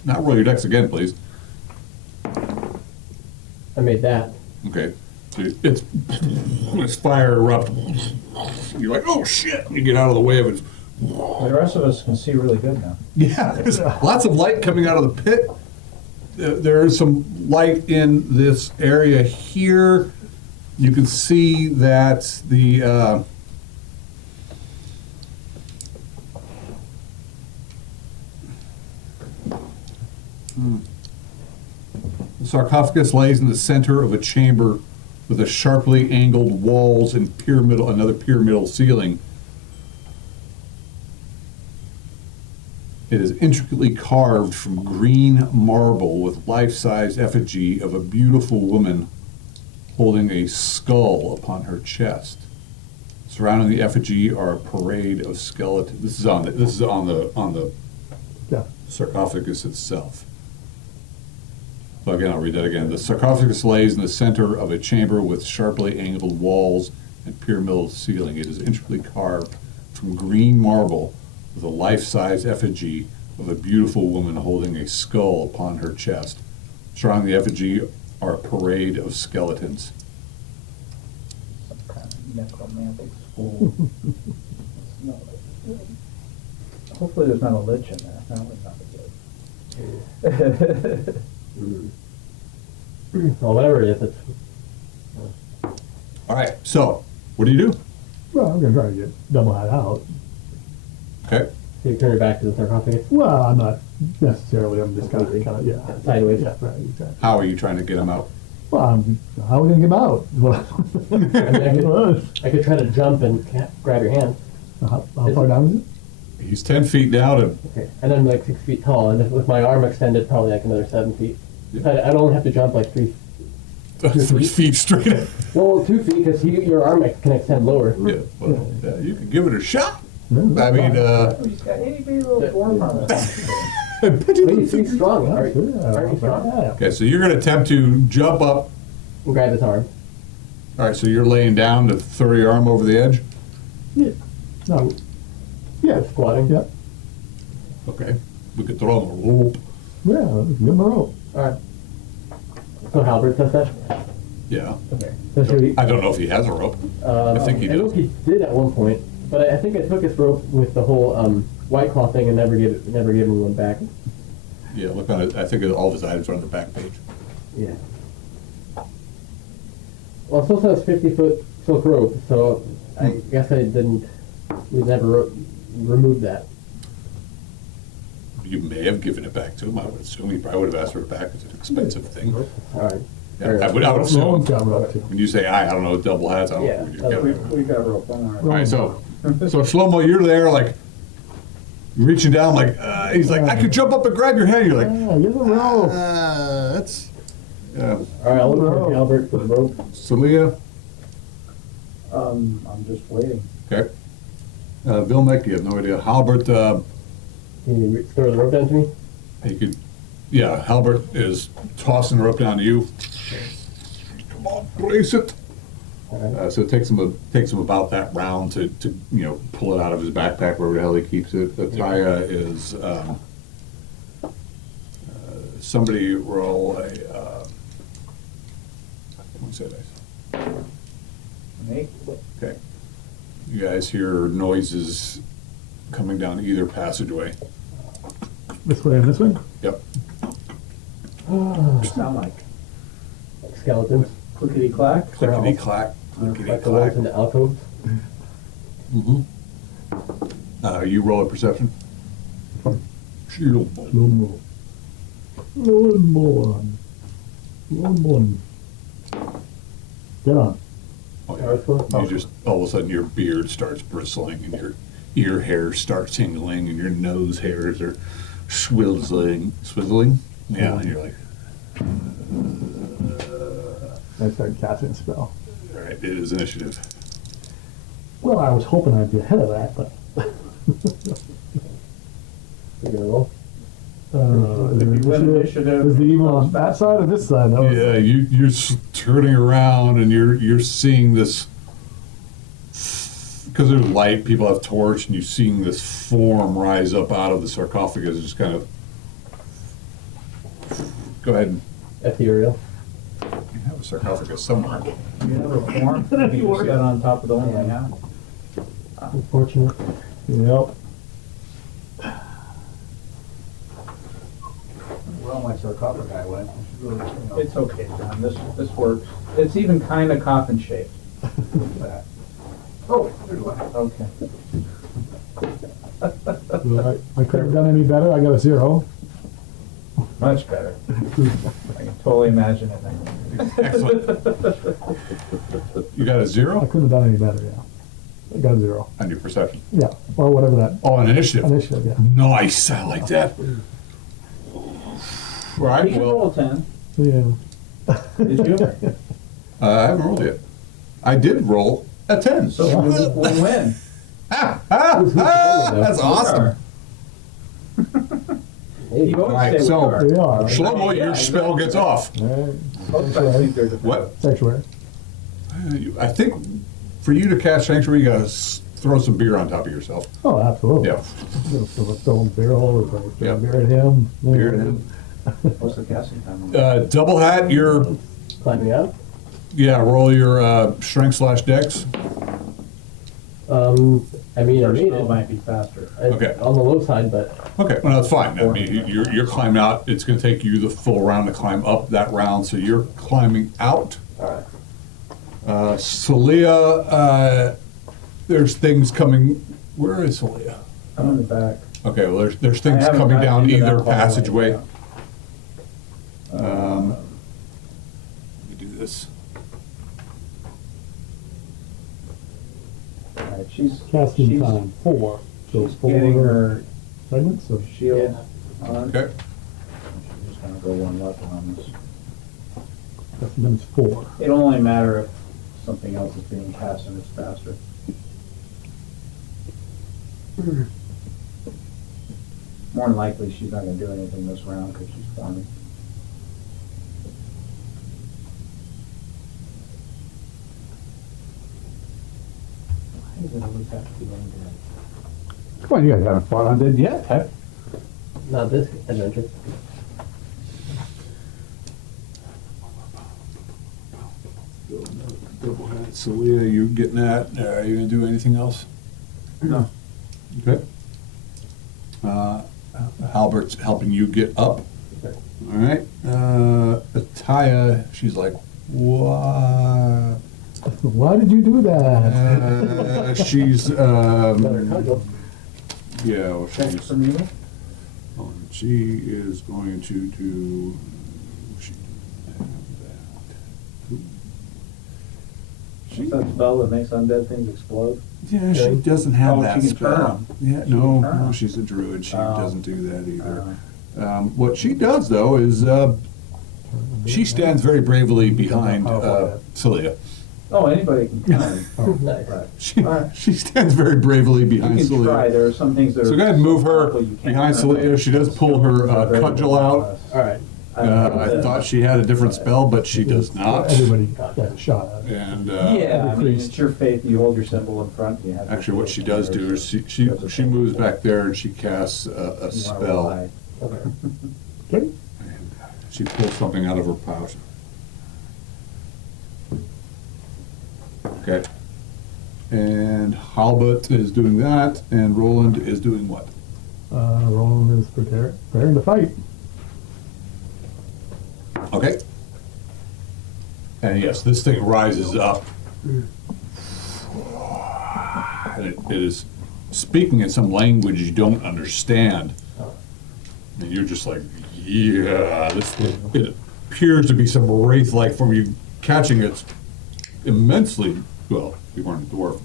Now roll your dex again, please. I made that. Okay. So it's fire erupt. You're like, oh shit! You get out of the way of it. The rest of us can see really good now. Yeah, there's lots of light coming out of the pit. There is some light in this area here. You can see that the sarcophagus lays in the center of a chamber with a sharply angled walls and another pyramidal ceiling. It is intricately carved from green marble with life-size effigy of a beautiful woman holding a skull upon her chest. Surrounding the effigy are a parade of skeletons. This is on the Yeah. sarcophagus itself. So again, I'll read that again. The sarcophagus lays in the center of a chamber with sharply angled walls and pyramidal ceiling. It is intricately carved from green marble with a life-size effigy of a beautiful woman holding a skull upon her chest. Surrounding the effigy are a parade of skeletons. Some kind of necromantic school. Hopefully there's not a lich in there. That would not be good. Well, whatever it is, it's All right, so what do you do? Well, I'm gonna try to get double hat out. Okay. so you turn it back to the sarcophagus Well, I'm not necessarily, I'm just kind of, yeah. sideways. Yeah, right, exactly. How are you trying to get him out? Well, how are we gonna get him out? Well, I mean, I could try to jump and grab your hand. how far down is it? He's 10 feet down and Okay. And I'm like 6 feet tall, and with my arm extended, probably like another 7 feet. So I'd only have to jump like 3. 3 feet straight up. Well, 2 feet because your arm can extend lower. Yeah, well, yeah, you can give it a shot. Yeah, I mean, He's got itty-bitty little dwarf on it. He's pretty strong. Aren't you strong? Yeah. Okay, so you're going to attempt to jump up. And grab his arm. All right, so you're laying down to throw your arm over the edge. Yeah. No. Yeah. Squatting. Yeah. Okay, we could throw him a rope. Yeah. Give him a rope. All right. So Halbert does that. Yeah, Okay. So should we? I don't know if he has a rope. I think he I know does. he did at one point, but I think I took his rope with the whole white claw thing and never gave him one back. Yeah, look on it. I think all of his items are on the back page. Yeah. Well, it still says 50-foot silk rope, so I guess I didn't. We never removed that. You may have given it back to him. I would assume he probably would have asked for it back. It's an expensive thing. All right. Yeah, I would assume. Rowan's got a rope too. When you say I don't know, double hats. I don't Yeah, know. What you're getting. We got a rope, don't worry. All right, so Shlomo, you're there, like you're reaching down, like he's like, I could jump up and grab your hand. You're like, Yeah, give him a rope. that's yeah. All right, I'll look for Halbert for the rope. Celia, I'm just waiting. okay. Bill Mick, you have no idea. Halbert, Can you throw the rope down to me? he could, yeah. Halbert is tossing the rope down to you. Come on, brace it. All right. So it takes him about that round to pull it out of his backpack wherever the hell he keeps it. Ataya is somebody roll a what's that dice? Me? Okay. You guys hear noises coming down either passageway. This way and this way? Yep. Sound like Like skeletons, clickety clack. Clickety clack, clickety like the ones clack. in the alcoves. You roll a perception. Shield. No more. No more. No more. Get on. You just, all of a sudden, your beard starts bristling, and your ear hairs start tingling, and your nose hairs are swizzling. Yeah, and you're like, I started casting a spell. all right, it is initiative. Well, I was hoping I'd be ahead of that, but. You're gonna roll. Is If you win initiative, the evil on that side or this side? That was- Yeah, you're turning around, and you're seeing this, because there's light, people have torch, and you're seeing this form rise up out of the sarcophagus, just kind of. Go ahead and Ethereal. you have a sarcophagus somewhere. You have a form, you just got on top of the one we have. Unfortunate. Yep. Well, my sarcophagi went. It's okay, John, this works. It's even kind of coffin shaped. Oh, there's one. Okay. Well, I couldn't have done any better. I got a 0. Much better. I can totally imagine it now. Excellent. You got a I 0 couldn't have done any better, yeah. I got a 0. on your perception. Yeah, or whatever that Oh, an initiative. initiative, yeah. Nice, I like that. Right, You can well, roll 10. Yeah. Did you? I haven't rolled yet. I did roll a 10. So we win. That's awesome. Hey, You always Right, say we so- are. We are. Shlomo, your spell gets off. Alright. Both sides think they're defensive. What? Sanctuary. I think for you to cast Sanctuary, you gotta throw some beer on top of yourself. Oh, absolutely. Yeah. Fill a stone barrel, or Yeah. beer at him. Beer at him. What's the casting time on that? Double hat, your, climbing out. yeah, roll your strength/dex. I mean, I Your made spell it. might be faster. Okay. On the low side, but Okay, well, that's fine. I mean, you're climbing out. It's gonna take you the full round to climb up that round, so you're climbing out. alright. Celia, there's things coming. Where is Celia? I'm in the back. Okay, well, there's I things haven't coming gotten down into that either hallway passageway. yet. Let me do this. All right, she's Casting she's- time, 4. So She's 4 getting her segments of shield on. Okay. She's just gonna go one weapon on this. then it's 4. It'll only matter if something else is being cast and it's faster. More than likely, she's not gonna do anything this round because she's forming. Why does it always have to be undead? Come on, you guys haven't fought on dead yet, huh? Not this adventure. Double hat. Celia, you getting that? Are you gonna do anything else? No. Okay. Halbert's helping you get up. Okay. All right. Ataya, she's like, what? Why did you do that? She's, Better cudgel. yeah, well, Check she's, for me. she is going to do, she doesn't have that. What's that spell that makes undead things explode? Yeah, she doesn't have Oh, that she can turn spell. 'em. Yeah, She no, can turn no, 'em. she's a druid. She Oh. doesn't do that either. Uh, What she does, though, is she stands very bravely behind Celia. Oh, anybody can count. Nice. Right. She, Alright. she stands very bravely You behind can Celia. try, there are some things that are. So go ahead and move her powerful you can't behind turn Celia. on. She does pull her Very cudgel out. Alright. I thought she had a different spell, but she does not. Everybody got a shot at it. And Yeah, I mean, it's your faith, you hold your symbol in front, you have. actually, what she does do is she moves back there and she casts a spell. Okay. Okay. She pulls something out of her pouch. Okay. And Halbert is doing that, and Roland is doing what? Roland is preparing to fight. Okay. And yes, this thing rises up. And it is speaking in some language you don't understand. And you're just like, yeah, it appears to be some wraith-like form. You catching it immensely, well, you weren't a dwarf.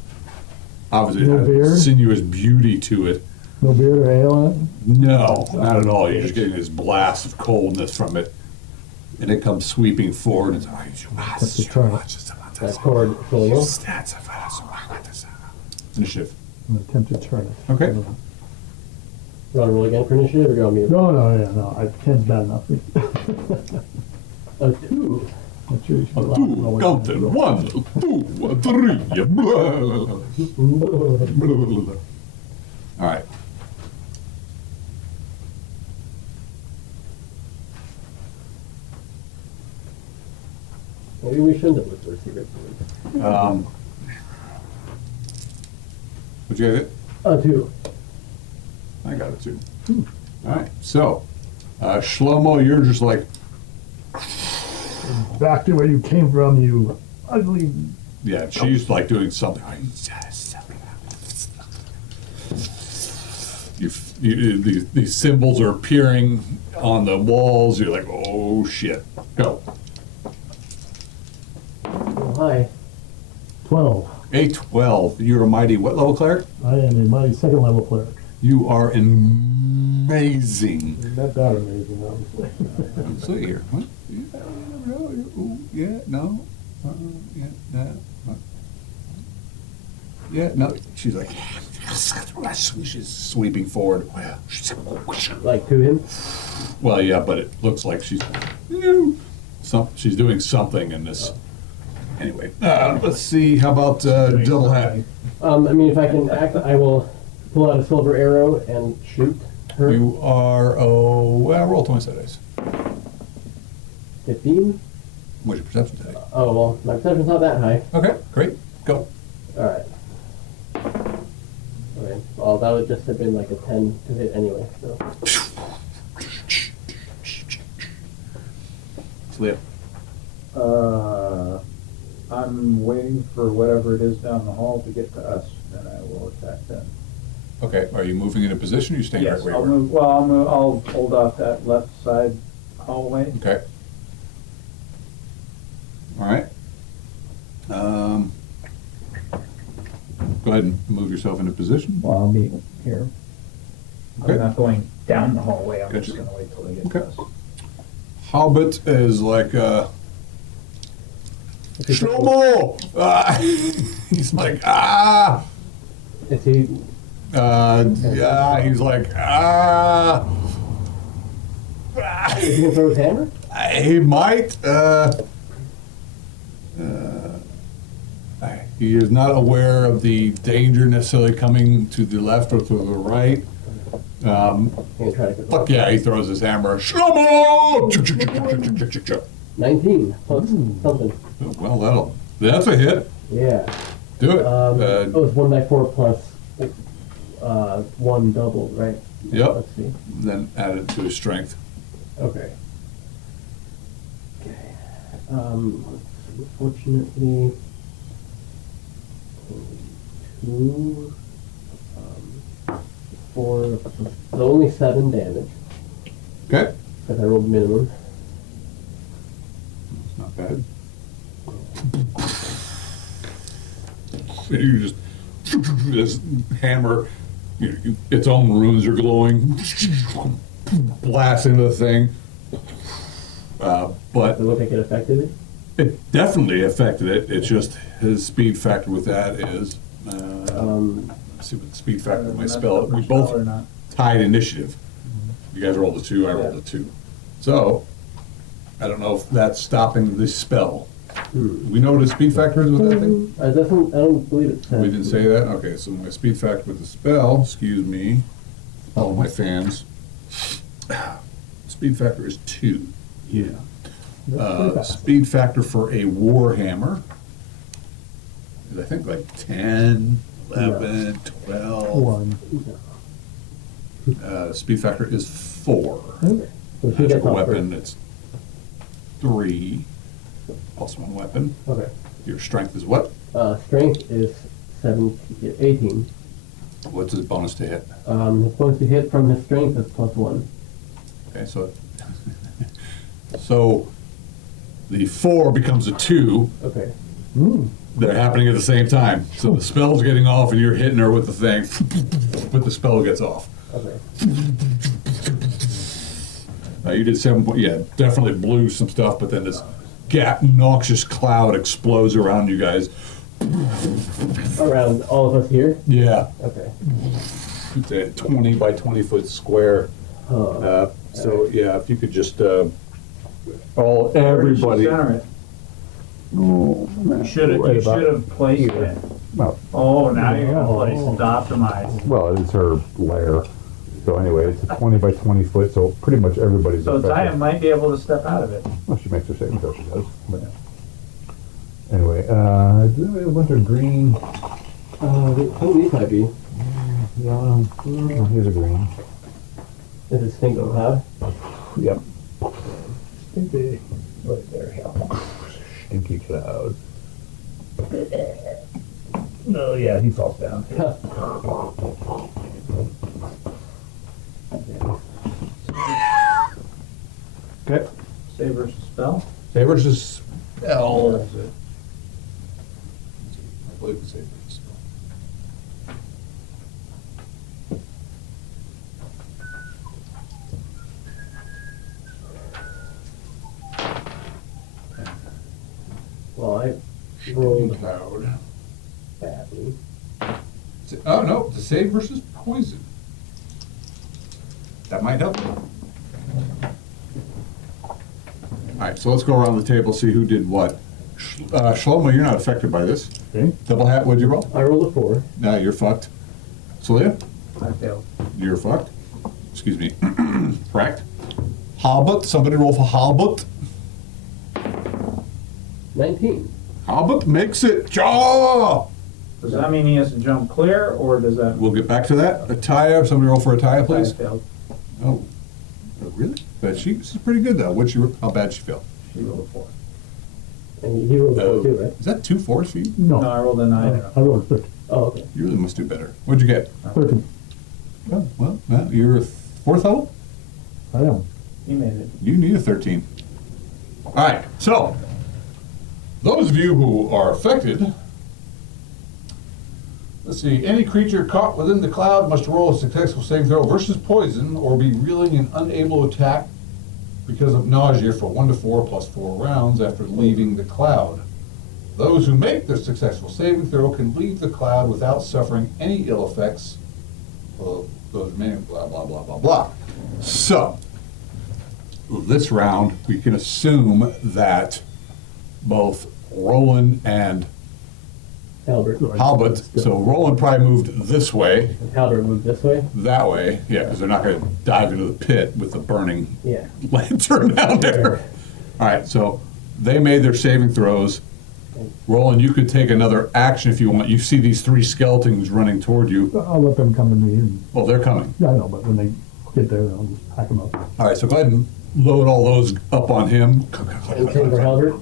Obviously, No it has beard? sinuous beauty to it. No beard or ale in it? No, not at all. You're just getting this blast of coldness from it. And it comes sweeping forward. And That's the turn. That's toward Julio. Initiative. I'm gonna attempt to turn it. Okay. You want to roll again for initiative, or do you want me to? No, no. 10's bad enough. A 2. I'm sure you should allow it. Two, counting. 1, 2, 3. All right. Maybe we shouldn't have looked for a secret. What'd you get? A 2. I got it too. All right. So, Shlomo, you're just like, Back to where you came from, you ugly. yeah, she's like doing something. These symbols are appearing on the walls. You're like, oh shit. Go. Oh, hi. 12. A 12. You're a mighty what level cleric? I am a mighty second level cleric. You are amazing. Not that amazing, obviously. Let's see here. What? Yeah, no. Yeah, no. Yeah, no. She's like, she's sweeping forward. Like to him? Well, yeah, but it looks like she's she's doing something in this. Anyway, let's see. How about double hat? I mean, if I can act, I will pull out a silver arrow and shoot her. You are roll 20 dice. 15? What's your perception today? Oh, well, my perception's not that high. Okay, great. Go. Alright. Okay, well, that would just have been like a 10 to hit anyway, so. Flip. I'm waiting for whatever it is down the hall to get to us, and I will attack them. Okay, are you moving into position or are you staying right where you I'll were? move. Well, I'll hold off that left side hallway. Okay. All right. Go ahead and move yourself into position. Well, I'll be here. Okay. I'm not going down the hallway. I'm Gotcha. just gonna wait till they get Okay. to us. Hobbit is like, Shlomo! He's like, Is he? yeah, he's like, Is he gonna throw his hammer? he might, he is not aware of the danger necessarily coming to the left or to the right. He's gonna try to Fuck yeah, he throws his hammer. Shlomo! 19 plus something. Well, that's a hit. Yeah. Do it. Oh, it's 1d4 plus 1 doubled, right? Yep. Let's see. Then add it to his strength. Okay. Okay. Fortunately, 2, 4, so only 7 damage, Okay. because I rolled minimum. It's not bad. You just this hammer, its own runes are glowing, blast into the thing. But Does it look like it affected it? it definitely affected it. It's just his speed factor with that is. Let's see what the speed factor of my spell. We both Or not. tied initiative. You guys rolled a 2, I rolled a 2. So, I don't know if that's stopping the spell. Do we know what his speed factor is with that thing? I don't believe it says. We didn't say that? Okay, so my speed factor with the spell, excuse me, all my fans. Speed factor is 2. Yeah. That's pretty fast. Speed factor for a warhammer is I think like 10, 11, 12. 1. Speed factor is 4. Okay. So she gets Magical off weapon, first. it's 3 plus 1 weapon. Okay. Your strength is what? Strength is 18. What's his bonus to hit? His bonus to hit from his strength is +1. Okay, so so the 4 becomes a 2. Okay. They're happening at the same time. So the spell's getting off and you're hitting her with the thing, but the spell gets off. Okay. You did 7 points. Yeah, definitely blew some stuff, but then this noxious cloud explodes around you guys. Around all of us here? Yeah. Okay. It's a 20 by 20 foot square. Oh. So yeah, if you could just everybody. Center it. Oh, You should have placed it. Well, Oh, now you're gonna place it to optimize. well, it's her lair. So anyway, it's a 20 by 20 foot, so pretty much everybody's So affected. Diane might be able to step out of it. Well, she makes her saving throw, she does. But anyway, a bunch of green. Who these might be? Yeah, oh, here's a green. Is it Stinky Cloud? Yep. Stinky. Right there, yeah. Stinky cloud. No, yeah, he falls down. Okay. Save versus spell. Save versus Or spell. is it? I believe it's save versus spell. Well, I rolled Cloud. badly. Oh no, it's a save versus poison. That might help. Alright, so let's go around the table, see who did what. Shlomo, you're not affected by this. Okay. Double hat, what'd you roll? I rolled a 4. Nah, you're fucked. Celia, I failed. you're fucked. Excuse me. Correct. Halbut, somebody roll for Halbut. 19. Halbut makes it. Jaw! Does that mean he has to jump clear, or does that? We'll get back to that. Ataya, somebody roll for Ataya, I please. failed. Oh, really? But she's pretty good though. How bad she feel? She rolled a 4. And he rolled a 4 too, right? Is that 2 4s for you? No. No, I rolled a 9. I rolled a 13. Oh, okay. You really must do better. What'd you get? 13. Oh, well, you're a 4th level? I am. He made it. You need a 13. All right, so those of you who are affected, let's see, any creature caught within the cloud must roll a successful saving throw versus poison or be reeling and unable to attack because of nausea for 1 to 4 plus 4 rounds after leaving the cloud. Those who make the successful saving throw can leave the cloud without suffering any ill effects of those remaining, blah, blah, blah, blah, blah. So, this round, we can assume that both Roland and Halbert. Halbut, so Roland probably moved this way, And Halbert moved this way? that way, yeah, because they're not going to dive into the pit with the burning Yeah. lantern down there. All right, so they made their saving throws. Roland, you could take another action if you want. You see these 3 skeletons running toward you. I'll let them come to me. And, Well, they're coming. yeah, I know, but when they get there, I'll just hack them up. All right, so go ahead and load all those up on him. And same for Halbert?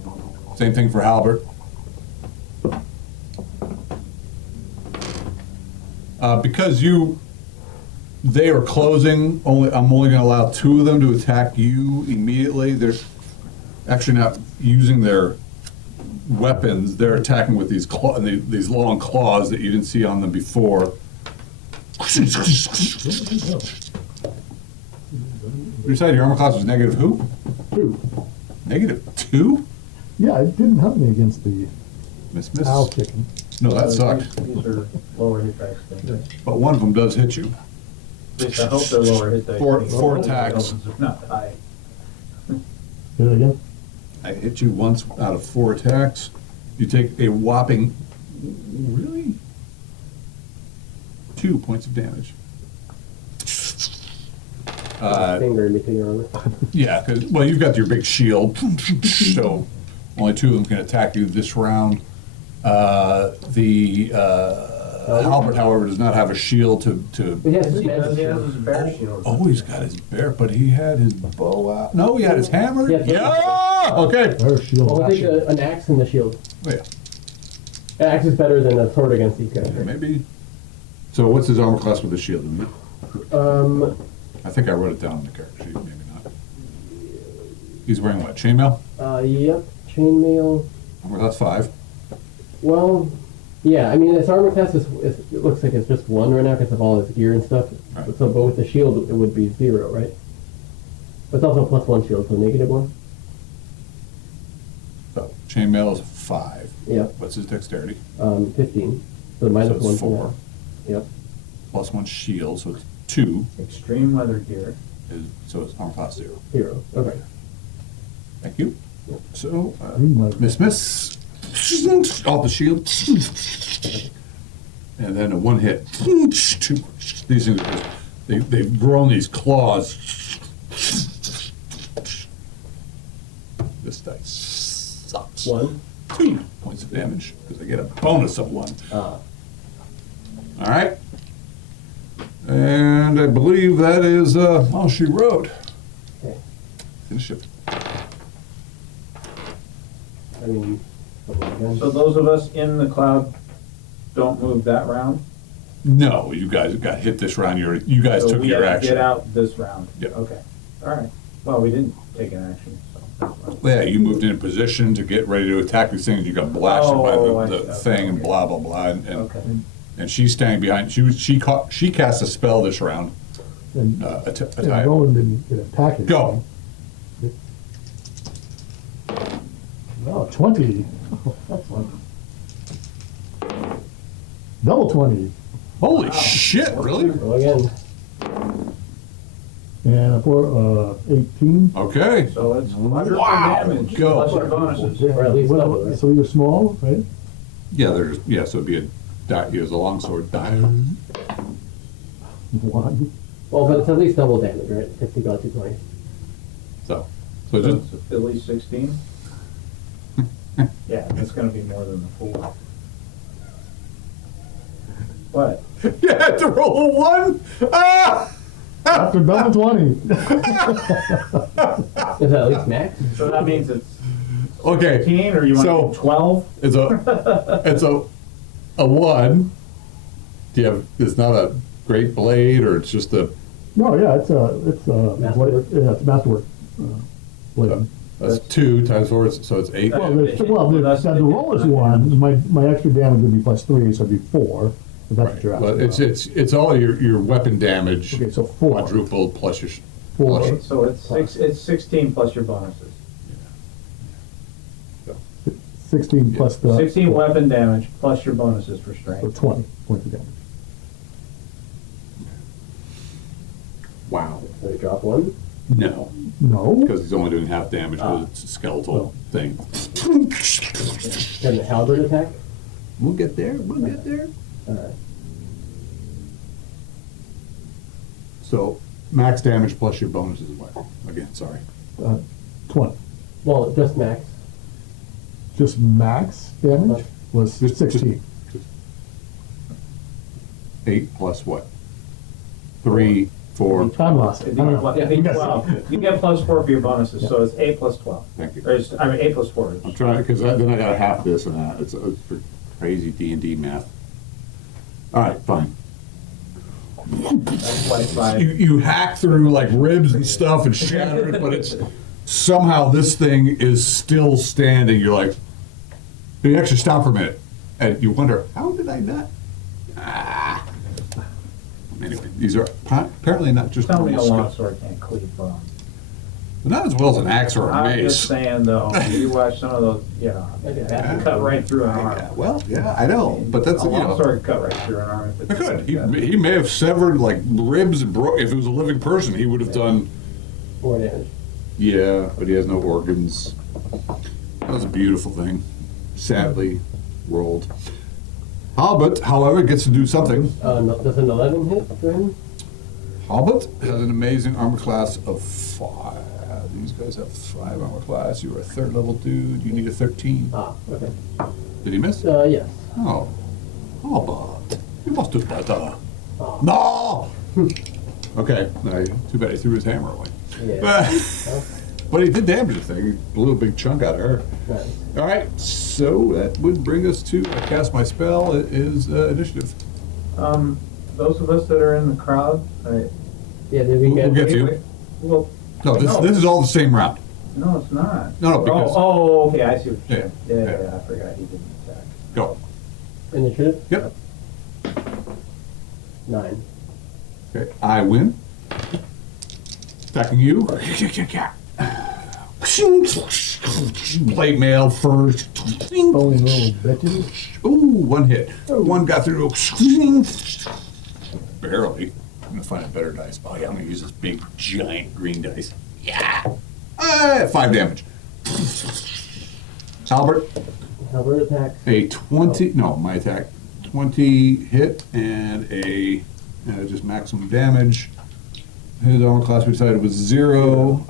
Same thing for Halbert. Because they are closing, I'm only going to allow 2 of them to attack you immediately. They're actually not using their weapons. They're attacking with these these long claws that you didn't see on them before. You decided your armor class was negative who? 2. Negative 2? Yeah, it didn't help me against the Miss. owl kicking. No, that sucked. These are lower hit dice things. But one of them does hit you. At least I hope they're lower hit dice. Four attacks. If not, I. Do it again? I hit you once out of 4 attacks. You take a whopping, really? 2 points of damage. Finger in between your armor. Yeah, because, well, you've got your big shield, so only 2 of them can attack you this round. Halbert, however, does not have a shield to He has his He has magic shield. his bear shield. Oh, he's got his bear, but he had his bow out. No, he had his hammer. Yes. Yeah! Oh, okay. There's shield Well, we'll take action. an axe and the shield. Oh, yeah. An axe is better than a sword against these guys, right? Maybe. So what's his armor class with the shield? I think I wrote it down in the character sheet, maybe not. He's wearing what, chainmail? Yep, chainmail. Armor class 5. Well, yeah, I mean, his armor class it looks like it's just 1 right now because of all his gear and stuff. Right. So, but with the shield, it would be 0, right? But it's also a +1 shield, so -1. So chainmail is 5. Yep, What's his dexterity? 15. So So -1 it's for 4. that. Yep. Plus 1 shield, so it's 2. Extreme leather gear. So it's armor class 0. 0. Okay. Thank you. So, Green leather. miss. Off the shield. And then a 1 hit. These things, they've grown these claws. This dice sucks. 1. 2 points of damage, because I get a bonus of 1. All right. And I believe that is all she wrote. Okay. Finish it. I mean, again. So those of us in the cloud don't move that round? No, you guys got hit this round. You guys So took we your have to action. get out this round? Yeah. Okay, all right. Well, we didn't take an action, so. that's fine. Yeah, you moved in position to get ready to attack these things. You got blasted Oh, by I the see. thing and Okay. blah blah blah. Okay. And she's standing behind. She cast a spell this round. And Attire. go and attack it. Go. Oh, 20. Oh, excellent. Double 20. Holy shit! Really? Roll again. And for 18. Okay. So it's quadruple Wow. damage, Go. plus your bonuses. Or at least double, right? So you're small, right? Yeah, so it'd be he has a longsword. One. Well, but it's at least double damage, right? 50 got 220. So So just it's at least 16? Yeah, that's gonna be more than the 4. What? you had to roll a 1. Ah! After double 20. Is that at least max? So that means it's Okay. 15, or you want So- to 12? It's a 1. Do you have? It's not a great blade, or it's just a. No, yeah, it's Masterwork. yeah, it's masterwork. Blade. That's 2 times 4, so it's 8. Well, the roll is 1. My extra damage would be +3, so it'd be 4. If that's what you're asking. Well, about. it's all your weapon damage Okay, so 4. quadrupled plus your 4. Okay, so it's 16 plus your bonuses. 16 plus the 16 weapon damage plus your bonuses for so strength. 20 points of damage. Wow. So you drop 1. No, No. because he's only doing half damage because it's a skeletal thing. Can the halberd attack? We'll get there. We'll get there. Alright. So max damage plus your bonus is what? Again, sorry. 20. Well, just max. Just max damage was 16. 8 plus what? 3, 4. I'm lost. It'd be 12. You get +4 for your bonuses, so it's 8 plus 12. Thank you. Or it's, 8 plus 4. I'm trying because then I got to half this and that. It's crazy D&D math. All right, fine. That's like 5. You hack through like ribs and stuff and shatter it, but it's somehow this thing is still standing. You're like, you actually stop for a minute and you wonder, how did I not? Ah. Anyway, these are apparently not just Tell me a normal long skills. sword can't cleave bone. Not as well as an axe or a I'm just mace. saying though, you watch some of those, it can cut right through an arm. Well, yeah, I know, but that's A long sword can cut right through an arm. I could. He may have severed like ribs and if it was a living person, he would have done. 4 damage. Yeah, but he has no organs. That was a beautiful thing. Sadly, rolled. Halbert, however, gets to do something. No, does an 11 hit for him? Halbert has an amazing armor class of 5. These guys have 5 armor class. You're a 3rd level dude. You need a 13. Ah, okay. Did he miss? Yes. Oh, Halbert, you must do better. Oh. No. Okay. Too bad he threw his hammer away. Yeah. But Okay. But he did damage the thing. He blew a big chunk out of her. Nice. All right, so that would bring us to I cast my spell. It is initiative. Those of us that are in the crowd, Yeah, did we We'll get to you. well, No, this is all the same round. no, it's not. No, because Okay, I see what you're saying. Yeah, Yeah, I forgot he didn't attack. go. initiative? Yep. 9. Okay, I win. Attacking you. Plate mail first. Only little bitches. Ooh, one hit. One got through. Barely. I'm gonna find a better dice. Oh yeah, I'm gonna use this big, giant green dice. Yeah. 5 damage. Albert, Albert attacks. a 20. No, my attack. 20 hit and a just maximum damage. His armor class we decided was 0.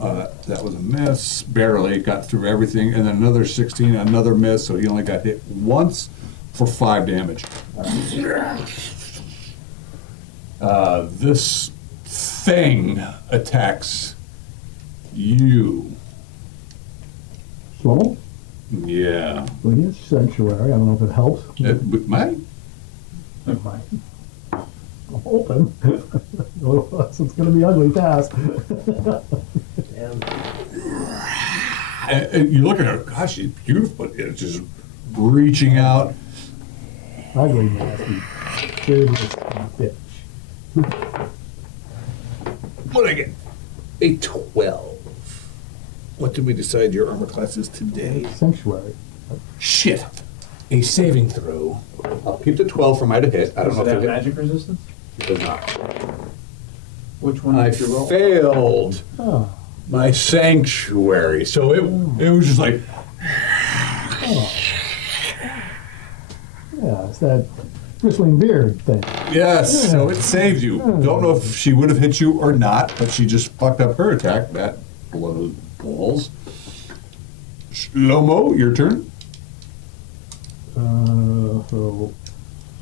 That was a miss. Barely got through everything, and then another 16, another miss. So he only got hit once for 5 damage. This thing attacks you. Slow. Yeah. Well, he has sanctuary. I don't know if it helps. It might. Never mind. I'm hoping. Otherwise, it's going to be ugly fast. Damn. And you look at her. Gosh, she's beautiful. But it's just reaching out. Ugly, nasty. Serious bitch. What did I get? A 12. What did we decide your armor class is today? Sanctuary. Shit. A saving throw. I'll keep the 12 for my to hit. I don't Does know it if have it magic resistance? does not. Which one I did you roll? failed Oh. my sanctuary. So it was just like, Yeah, it's that bristling beard thing. yes, so it saved you. Don't know if she would have hit you or not, but she just fucked up her attack. That blows balls. Shlomo, your turn. So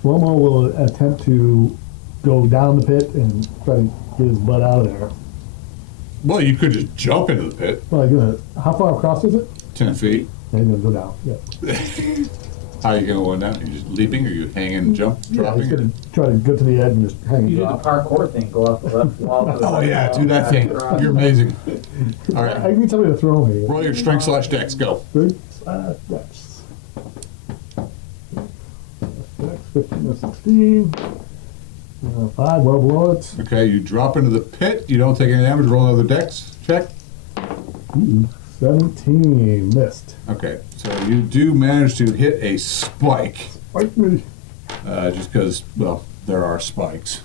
Slomo will attempt to go down the pit and try to get his butt out of there. Well, you could just jump into the pit. Well, how far across is it? 10 feet. Yeah, he's gonna go down. Yeah. How are you going to go down? Are you just leaping? Or are you hanging and jump, Yeah, dropping? he's gonna try to get to the edge and just hang and You did the drop. parkour thing, go off the left wall. to the Oh right yeah, wall, do that back thing. across. You're amazing. All I right, need somebody to throw me. roll your strength / dex. Go. Good. Dex. Dex 15 to 16. 5, well below it. Okay, you drop into the pit. You don't take any damage. Roll another dex check. 17. Missed. Okay, so you do manage to hit a spike, Fight me. just because, well, there are spikes.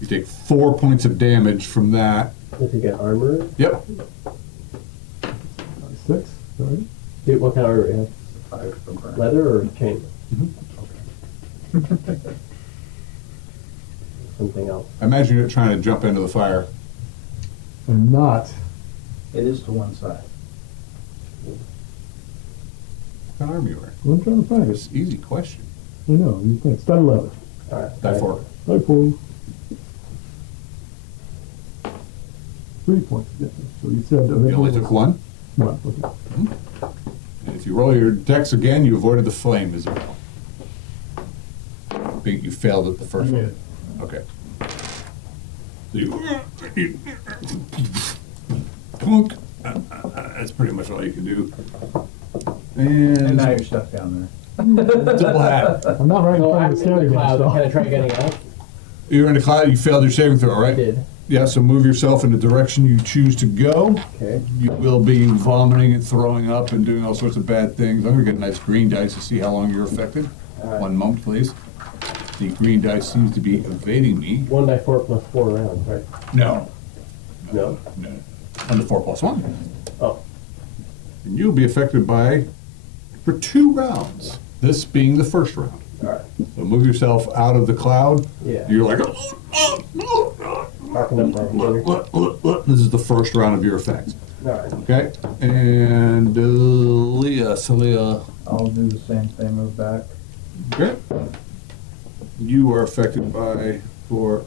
You take 4 points of damage from that. Does he get armor? Yep. 6. Sorry. Dude, what kind of armor do you have? 5 from burn. Leather or chain? Something else. I imagine you're trying to jump into the fire. I'm not. It is to one side. What kind of arm you wearing? I'm trying to find it. It's an easy question. I know. You think stud leather. Alright. Die 4. I pull. 3 points. Yeah. So you said You only took 1. 1. Okay. And if you roll your dex again, you avoided the flame as well. I think you failed at the first I made one. it. Okay. So you plunk. That's pretty much all you can do. And now And you're stuck down double hat. I'm not right in So front I'm of the in stair the again. cloud. Can I So. try getting out? You're in the cloud. You failed your saving throw, I right? did. Yeah. So move yourself in the direction you choose to go. Okay. You will be vomiting and throwing up and doing all sorts of bad things. I'm gonna get a nice green dice to see how long you're affected. Alright. 1 moment, please. The green dice seems to be evading me. 1 die 4 plus 4 rounds, right? No. No? No. On the 4 plus 1. Oh. And you'll be affected by for 2 rounds. This being the first round. Alright. So move yourself out of the cloud. Yeah. You're like, Marking up my finger. this is the first round of your effects. Alright. Okay? And Celia. I'll do the same thing, move back. Okay. You are affected by for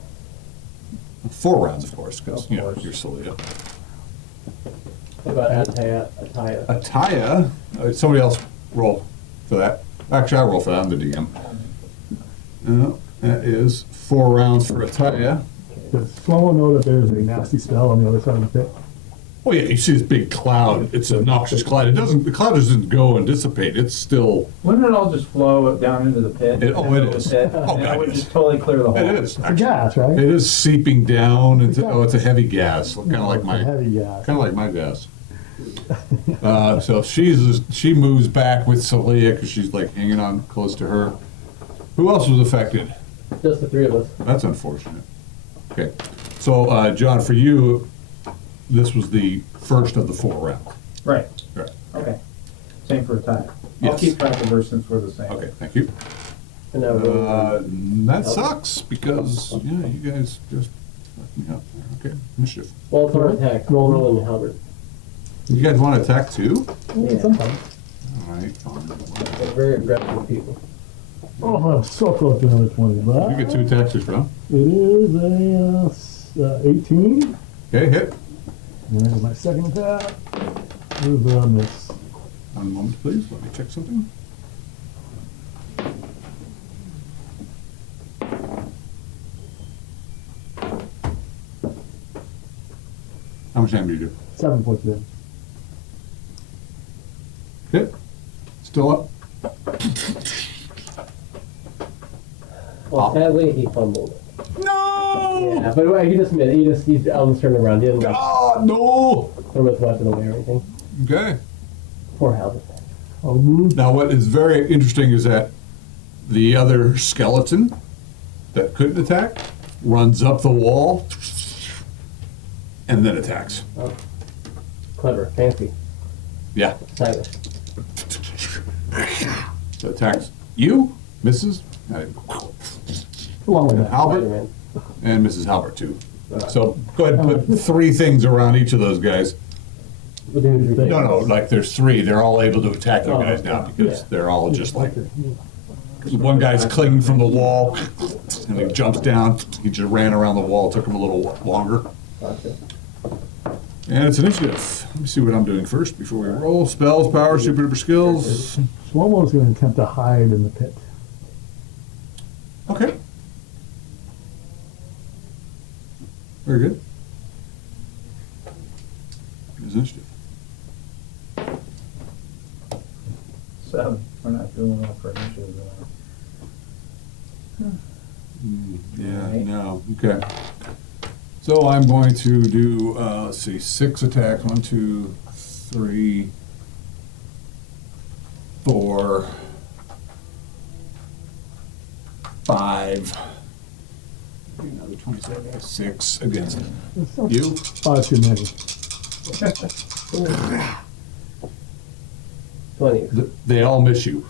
4 rounds, of course, because Of you know course. you're Celia. What about Ataya? Ataya, somebody else roll for that. Actually, I roll for that. I'm the DM. That is 4 rounds for Ataya. Does Slomo know that there's a nasty spell on the other side of the pit? Oh yeah, you see this big cloud. It's a noxious cloud. The cloud doesn't go and dissipate. It's still. Wouldn't it all just flow down into the pit? It is. Pit? Oh, And God, it would it is. just totally clear the hole. It is. It's a gas, right? It is seeping down. It's a heavy gas, kind of like It's a my heavy gas. kind of like my gas. So she moves back with Celia because she's like hanging on close to her. Who else was affected? Just the three of us. That's unfortunate. Okay, so John, for you, this was the first of the 4 rounds. Right, Right. okay. Same for a tie. I'll Yes. keep track of her since we're the same. Okay, thank you. And now That sucks because yeah, you guys just fucked me up. Okay, mischief. well, it's our attack. Roll and Halbert. You guys want to attack too? Yeah. Sometimes. All right, fine. They're very aggressive people. Oh, so close to another 20, but You get 2 attacks this round. it is a 18. Okay, hit. And there's my second attack. There's a miss. 1 moment, please. Let me check something. How much damage do you do? 7 points in. Hit. Still up. Well, sadly, he fumbled it. No! Yeah, but he just missed. He's almost turned around. He didn't like, God, no! throw his weapon away or anything. Okay. Poor Halbert. I'll move. Now, what is very interesting is that the other skeleton that couldn't attack runs up the wall and then attacks. Oh. Clever, fancy, Yeah. stylish. So attacks you, misses, Along with that. Albert, Spider-Man. and Mrs. Halbert too. So go ahead and put 3 things around each of those guys. We'll do the thing. No, like there's 3. They're all able to attack you Oh, guys now because yeah. they're all just like. One guy's clinging from the wall and he jumps down. He just ran around the wall. Took him a little longer. Gotcha. And it's initiative. Let me see what I'm doing first before we roll. Spells, powers, super duper skills. Slomo's going to attempt to hide in the pit. Okay. Very good. Here's initiative. 7. We're not doing well for initiative. Yeah, Right. no. Okay. So I'm going to do, let's see, 6 attacks. 1, 2, 3, 4, 5. Another 27. 6 against you. Oh, it's too many. 20. They all miss you.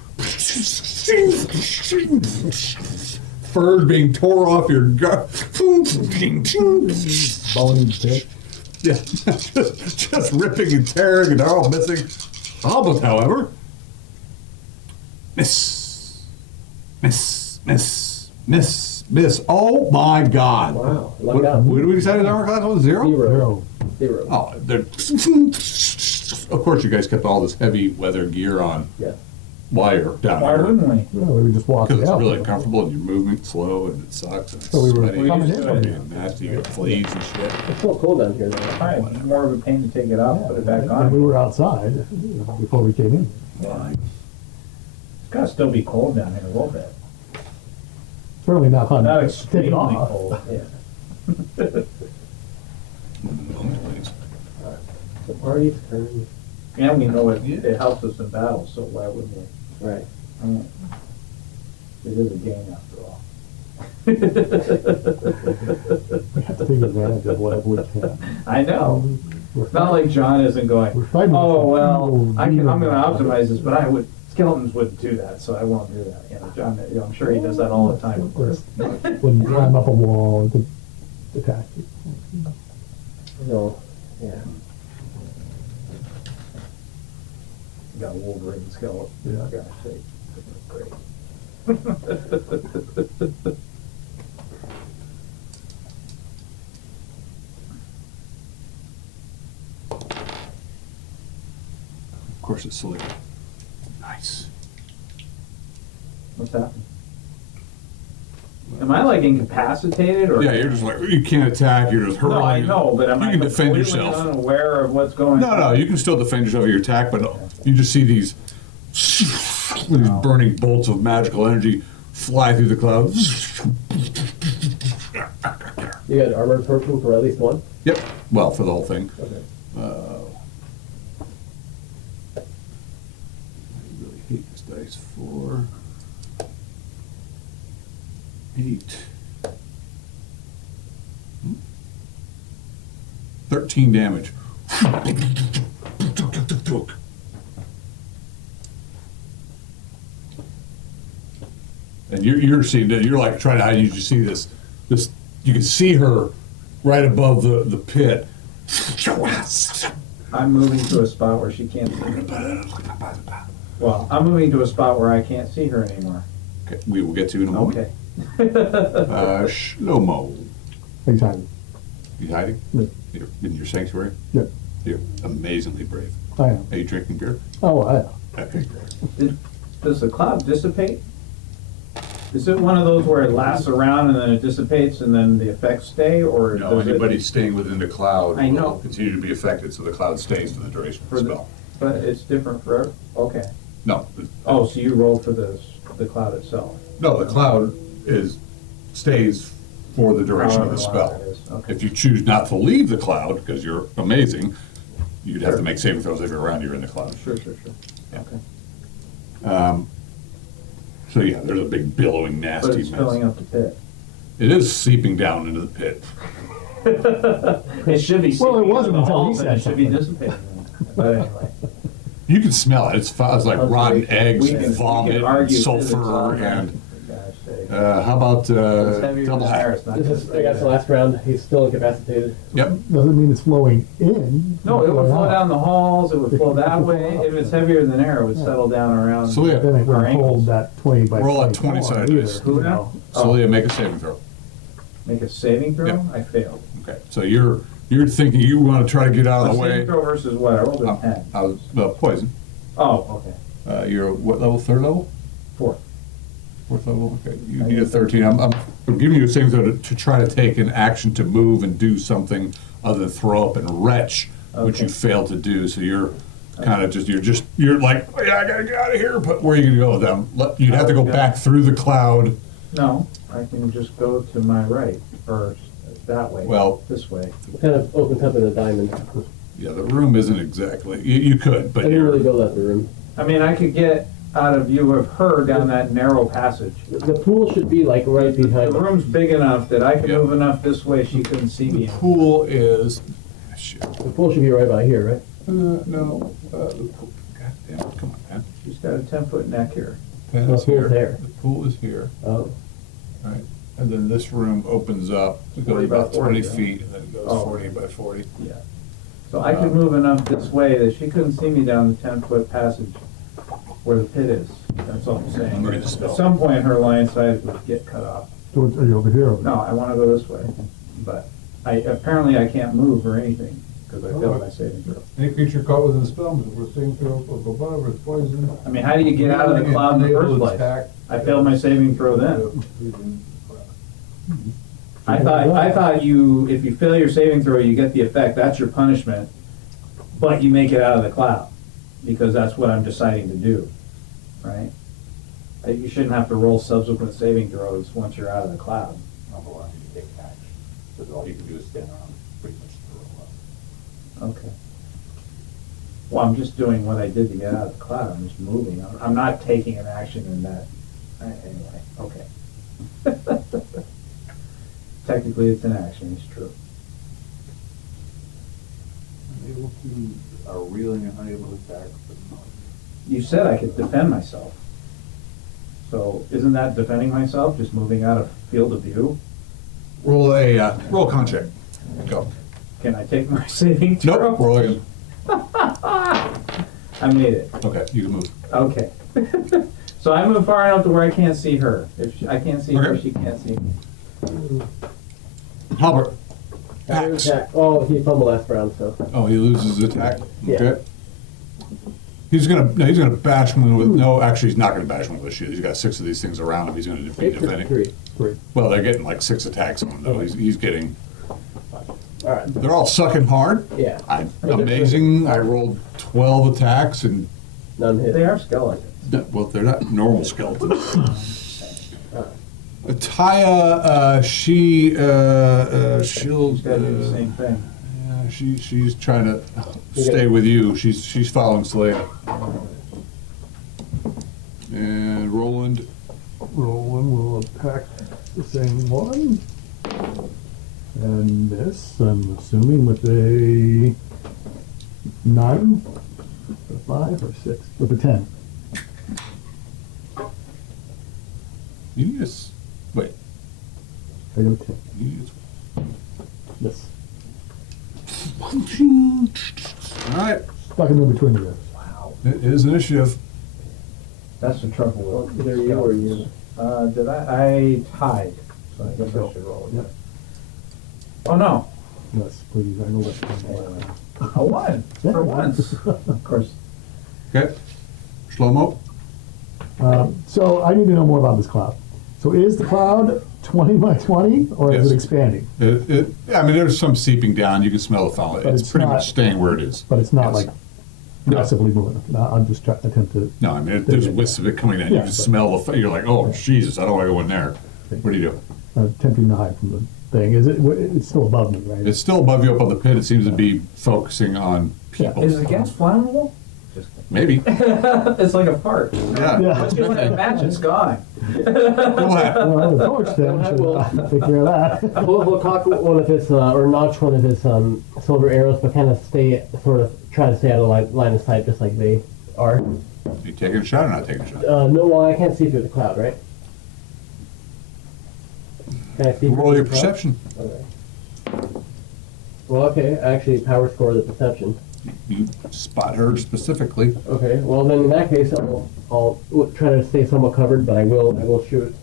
Fur being tore off your gut. Bony pit. Yeah, just ripping and tearing, and they're all missing. Albert, however, miss. Oh my God! Wow. Luck What, out. what did we decide his armor class was? 0? Zero. Zero. Zero. Oh, they're. Of course, you guys kept all this heavy weather gear on Yeah. while you're down Why here. wouldn't we? Well, we just walked Because it's out. really uncomfortable and your movement's slow and it sucks and it's So we were sweaty coming and in. it's nasty, you got fleas and shit. It's still cold down here though. Alright, more of a pain to take it off, put it back And we on. were outside before we came in. Fine. It's gotta still be cold down here a little bit. Certainly not fun. Not to extremely take it off. cold. Yeah. Moment, please. The party's turn. And we know it helps us in battle, so why wouldn't we? Right. It is a game after all. We have to take advantage of whatever we can. I know. We're It's not like John isn't We're going, fighting oh, well, people I'm really gonna bad. optimize this, but skeletons wouldn't do that, so I won't do that. You know, John, I'm sure he does that all the time, of course. Wouldn't climb up a wall and attack you. No. Yeah. Got a Wolverine skeleton, Yeah. for God's sake. That's great. course, it's Celia. Nice. What's happening? Am I like incapacitated or? Yeah, you're just like, you can't attack, you're just hurling. No, I know, but am You I can defend completely yourself. unaware of what's going No, on? no, you can still defend yourself with your attack, but you just see these burning bolts of magical energy fly through the clouds. You got armor absorption for at least one? Yep, well, for the whole thing. Okay. I really hate this dice. 4, 8, 13 damage. And you're seeing that, you're like trying to hide, you just see this, you can see her right above the pit. I'm moving to a spot where she can't see me. Well, I'm moving to a spot where I can't see her anymore. Okay, we will get to you in a moment. Okay. Shlomo. He's hiding. You hiding? Yeah. You're in your sanctuary? Yeah, You're amazingly brave. I am. Are you drinking beer? Oh, I am. Okay. Does the cloud dissipate? Is it one of those where it lasts around and then it dissipates and then the effects stay, or No, does anybody staying within the cloud I know. will continue to be affected, so the cloud stays for the duration of the spell. But it's different for okay. No, Oh, so you roll for the cloud itself. no, the cloud stays for the duration of the However long spell. it is, okay. If you choose not to leave the cloud, because you're amazing, you'd have to make saving throws if you're around, you're in the cloud. Sure. Yeah. Okay. So yeah, there's a big billowing, But nasty it's mess. filling up the pit. It is seeping down into the pit. It should be. Well, it seeping wasn't into the until he halls and said it should be something. dissipating. But anyway. You can smell it. It's like Okay. rotten eggs, We can vomit, and argue physics sulfur, all night. and For gosh sake. how about It's heavier double than hack? air, it's not This is, I guess, the last round. He's still incapacitated. Yep. Doesn't mean it's flowing in. No, it would Flowing flow out. down the halls, it would flow that way. If it's heavier than air, it would Yeah. settle down around. So yeah, Then it Our would ankles. hold that 20 by Roll at 24 20 sided either, dice. Who you now? know. Oh, Celia, make a saving throw. make a saving throw? Yep. I failed. Okay. So you're thinking you want to try to get out of A the way. saving throw versus what? I rolled a 10. I was poison. Oh, okay. You're what level? Third level? 4. Fourth level? Okay. You need a 13. I'm giving you a saving throw to try to take an action to move and do something other than throw up and retch, which Okay. you failed to do. So you're kind of you're like, oh, yeah, I gotta get out of here. But where are you gonna go with them? You'd have to go back through the cloud. No, I can just go to my right, or that way. Well- this way. It kind of opens up in a diamond. Yeah, the room isn't exactly. You could, I but didn't really you're. build out the room. I mean, I could get out of view of her down that narrow passage. The pool should be like right behind The us. room's big enough that I could Yeah. move enough this way she couldn't see The me. pool is. Shit. The pool should be right by here, right? No. The pool. God damn it! Come on, man. She's got a 10-foot neck here. That The is pool's here. there. The pool is here. Oh. Right. And then this room opens up. It 40 goes by about 40, 20 right? feet, and then it goes Oh. 40 by 40. Yeah. So I could move enough this way that she couldn't see me down the 10-foot passage where the pit is. That's all I'm saying. I'm ready to spell. At some point, her line sight would get cut off. So are you over here? Over No, I want to go this way, but apparently I can't move or anything because I failed my saving throw. Any creature caught within the spell, but we're saving throw or go above or it's poison. I mean, how do you get out of the cloud in the Unable first to place? attack. I failed my saving throw then. I thought you, if you fail your saving throw, you get the effect. That's your punishment, but you make it out of the cloud because that's what I'm deciding to do, right? You shouldn't have to roll subsequent saving throws once you're out of the cloud. Not allowing you to take action, because all you can do is stand around pretty much for a while. Okay. Well, I'm just doing what I did to get out of the cloud. I'm just moving. I'm not taking an action in that. Anyway, okay. Technically, it's an action. It's true. Unable to, are reeling and unable to attack, but not. You said I could defend myself. So isn't that defending myself, just moving out of field of view? Roll a con check. Go. Can I take my saving throw? Nope. Roll again. I made it. Okay, you can move. Okay. So I move far enough to where I can't see her. If I can't see her, Okay. she can't see me. Halbert. Counter Axe. attack. Oh, he fumbled last round, so. Oh, he loses his attack. Yeah. Okay. He's gonna bash one with, no, actually, he's not gonna bash one with a shield. He's got 6 of these things around him. He's gonna be defending. Three. Well, they're getting like 6 attacks on him, though. He's getting, All right. they're all sucking hard. Yeah. Amazing. I rolled 12 attacks and, None hit. They are skeletons. well, they're not normal skeletons. Taya, she'll, She's gotta do the same thing. yeah, she's trying to stay with you. She's following Slayer. And Roland Will attack the same one. And this, I'm assuming, with a 9, a 5, or 6, with a 10. you need to wait. I got a 10. You need Yes. all right. Stuck in between you guys. It is initiative. That's the trouble with Either you or you. Did I tied, so I guess I should roll again. Oh, no. Yes, please. I know that's I won, for once. Of course. Okay. Shlomo. So I need to know more about this cloud. So is the cloud 20 by 20, or is Yes. it expanding? I mean, there's some seeping down. You can smell the foul. It's it's pretty not- much staying where it is. But it's not Yes. like massively moving. No, I'm just trying to attempt to. No, I mean, there's wisps of it coming down. You Yeah, can but- smell the. You're like, oh Jesus, I don't want to go in there. What do you do? Attempting to hide from the thing. Is it? It's still above me, right? It's still above you up on the pit. It seems to be focusing on people. Is the gas flammable? Maybe. It's like a fart. Yeah. Yeah. Once you light a match, it's gone. Go ahead. Well, the torch then I should will. take care of that. We'll cock one of his, or notch one of his silver arrows, but kind of try to stay out of line of sight, just like they are. You taking a shot or not taking a shot? No, well, I can't see through the cloud, right? Can I see? Roll through your the cloud? perception. Okay. Well, okay, I actually power score the perception. You spot her specifically. Okay, well then in that case, I'll try to stay somewhat covered, but I will shoot.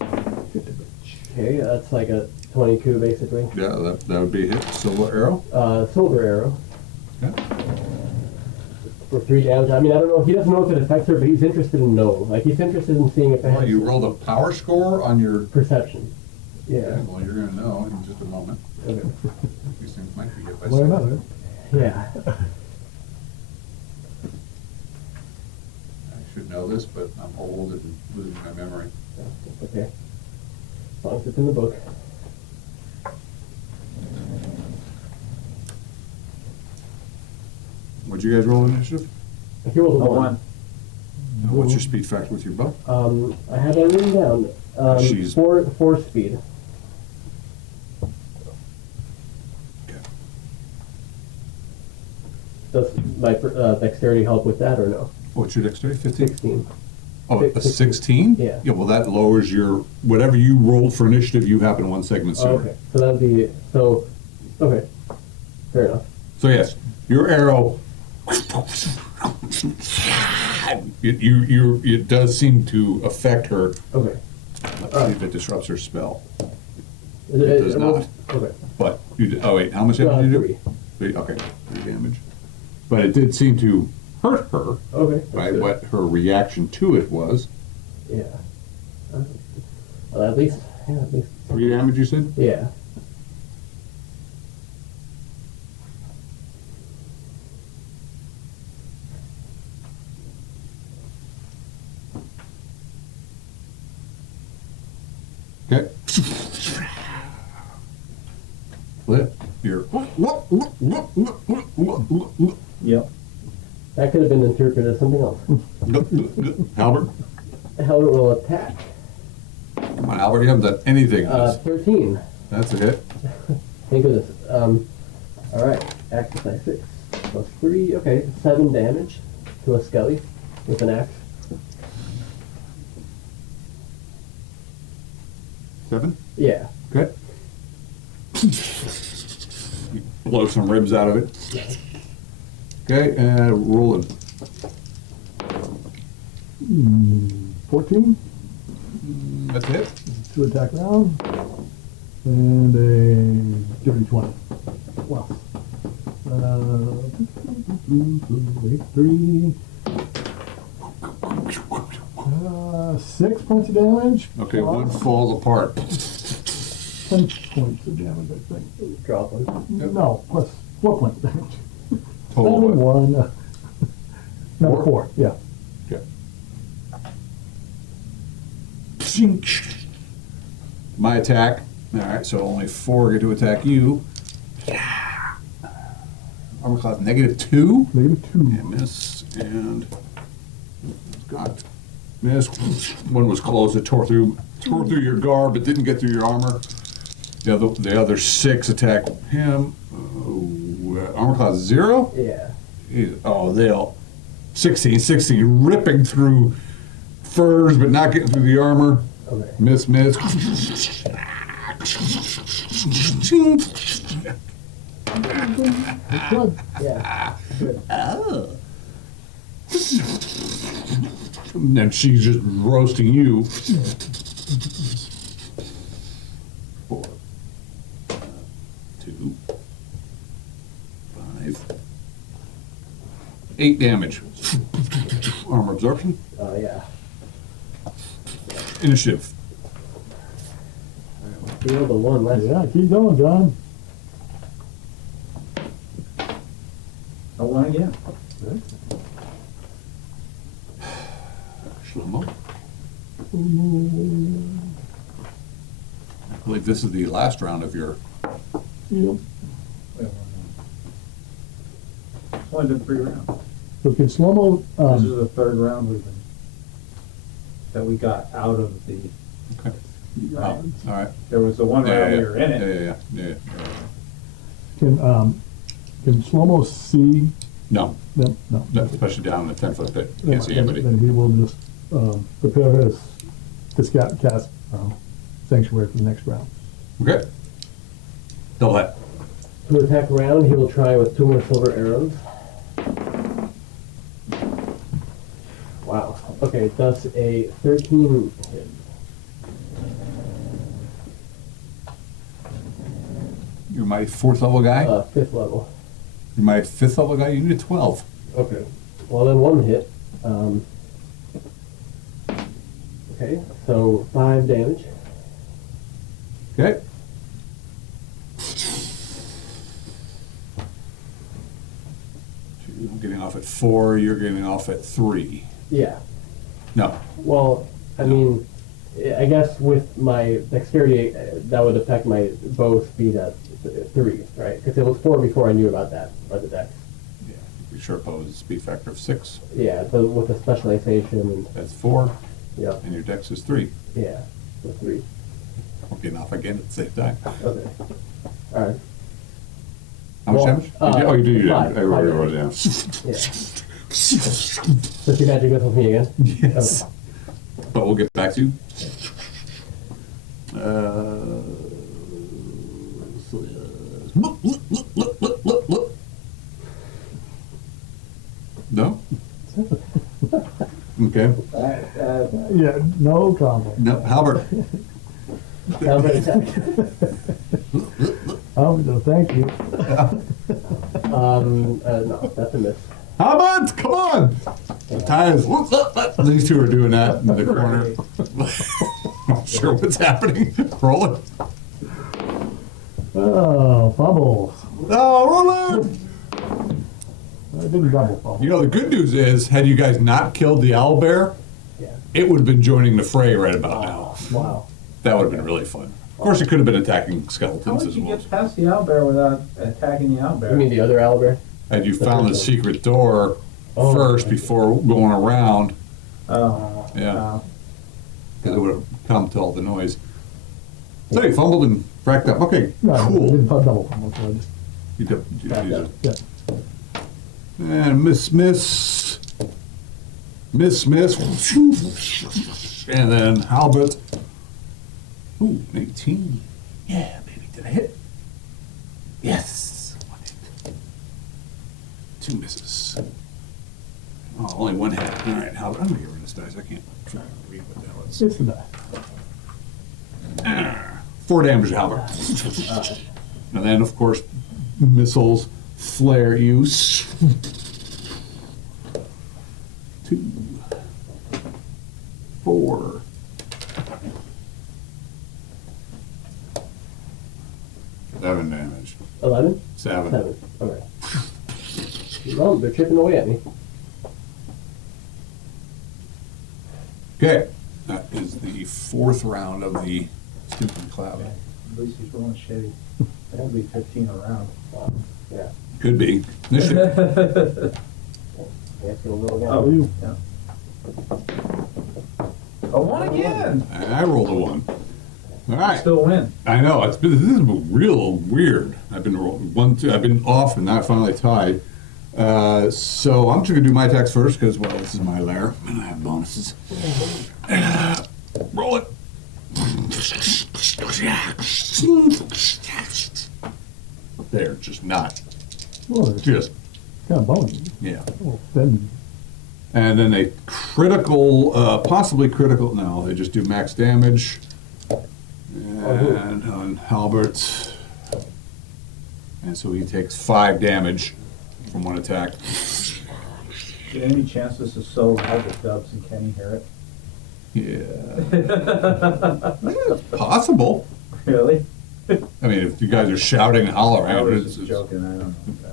Okay, that's like a 22 basically. Yeah, that would be a hit. Silver arrow. Silver arrow Okay. for 3 damage. I mean, I don't know. He doesn't know if it affects her, but he's interested in knowing. Like he's interested in seeing if it Well, has you rolled a power score on your. perception. Yeah. Well, you're gonna know in just a moment. Okay. These things might be hit by Why something. not? Yeah. I should know this, but I'm old and losing my memory. Okay. As long as it's in the book. What'd you guys roll initiative? He rolled a Oh, 1. one. What's your speed factor with your bow? I had that written down. She's- Four speed. Okay. Does my dexterity help with that or no? What's your dexterity? 15? 16. Oh, a 16? Yeah. Yeah, well, that lowers your, whatever you rolled for initiative, you happen one segment sooner. Oh, okay. So that would be, okay. Fair enough. So yes, your arrow, it does seem to affect her. Okay. Let's see if it disrupts her spell. It does not. Okay. But you did, oh wait, how much damage did you do? 3. 3, okay, 3 damage. But it did seem to hurt her Okay. by that's good. what her reaction to it was. Yeah. Well, at least. 3 damage, you said? Yeah. Okay. Flip. You're. Yep. That could have been interpreted as something else. Albert. Helmet will attack. Come on, Albert, you haven't done anything. on this. 13. That's a hit. Thank goodness. Alright. Axe attack 6. Plus 3. Okay. 7 damage to a skelly with an axe. 7? Yeah. Okay. You blow some ribs out of it. Okay, rolling. 14. That's it. 2 attack round. And a dirty 20. Well. 3. 6 points of damage. Okay, one plus falls apart. 10 points of damage, I think. Drop one. No, plus 4 points of damage. Total what? 1. Number Four? 4, yeah. Okay. My attack. All right, so only 4 get to attack you. Yeah. Armor class -2. -2. And miss, and got miss. One was close. It tore through your garb, but didn't get through your armor. The other 6 attack him. Armor class 0. Yeah. They'll 16, ripping through furs, but not getting through the armor. Okay. Miss. Good. Yeah. Good. And then she's just roasting you. 4, 2, 5, 8 damage. Armor absorption. Oh yeah. Initiative. You rolled a 1 last. Yeah, keep going, John. Oh, one again. Shlomo. I believe this is the last round of your. Yep. It's only been 3 rounds. So can slow-mo, This is the 3rd round that we got out of the. Okay. Oh, all right. There was the one round we were in it. Yeah. can slow-mo see No, them? No. especially down in the 10-foot pit. Can't see anybody. Then he will just prepare his cast sanctuary for the next round. Okay. Double that. To attack round, he will try with 2 more silver arrows. Wow. Okay, that's a 13 hit. You're my 4th level guy. 5th level. You're my 5th level guy. You need a 12. Okay. Well, then 1 hit. Okay, so 5 damage. Okay. I'm getting off at 4. You're getting off at 3. Yeah. No. Well, I mean, I guess with my dexterity, that would affect my bow speed at 3, right? Because it was 4 before I knew about that, or the dex. Yeah. You sure pose a speed factor of 6. Yeah, but with the specialization and, That's 4. yeah, And your dex is 3. yeah, so 3. We're getting off again at the same time. Okay. All right. How much Well, damage? You did. 5. I wrote it down. Yeah. So you magic missile with me again? Yes. Okay. But we'll get back to you. No? Okay. Yeah, no comment. No, Halbert. Halbert attack. No, thank you. No, that's a miss. Halbert, come on! Matthias, these two are doing that in the corner. Not sure what's happening. Roll it. Oh, fumbles. Oh, roll it! I didn't double fumble. You know, the good news is, had you guys not killed the owlbear, Yeah. it would have been joining the fray right about now. Wow. That would have been really fun. Of course, it could have been attacking How skeletons would as you well. get past the owlbear without attacking the owlbear? You mean the other owlbear? Had you found the secret door Oh, first okay. before going around, Oh. Yeah. because it would have come to all the noise. So you fumbled and fracked up. Okay, No, I cool. didn't double fumble, so I just, You did, Fracked up. yeah. and miss. And then Halbert. Ooh, an 18. Yeah, baby, did I hit? Yes. 1 hit. 2 misses. Oh, only 1 hit. All right, Halbert, I'm gonna get rid of this dice. I can't try to read what the hell it's. It's the die. 4 damage to Halbert. And then, of course, missiles flare you. 2, 4. Seven damage. 11? 7. 7. Okay. Well, they're chipping away at me. Okay, that is the 4th round of the stupid cloud. At least he's rolling shitty. That'll be 15 around. Yeah. Could be. Initiative. Let's get a little down. Oh, yeah. A 1 again! I rolled a 1. All right. Still win. I know this is real weird. I've been rolling 1, 2. I've been off and now I finally tied. So I'm just gonna do my attacks first because this is my lair and I have bonuses. Roll it. They're just not. Well, it's Just kind of bony. yeah. Oh, then And then a critical, possibly critical. No, they just do max damage. And on Halbert. And so he takes 5 damage from 1 attack. Any chance this is so loud that Dubs and Kenny hear it? Yeah. Possible. Really? I mean, if you guys are shouting and hollering, I was it's, just joking, I don't know.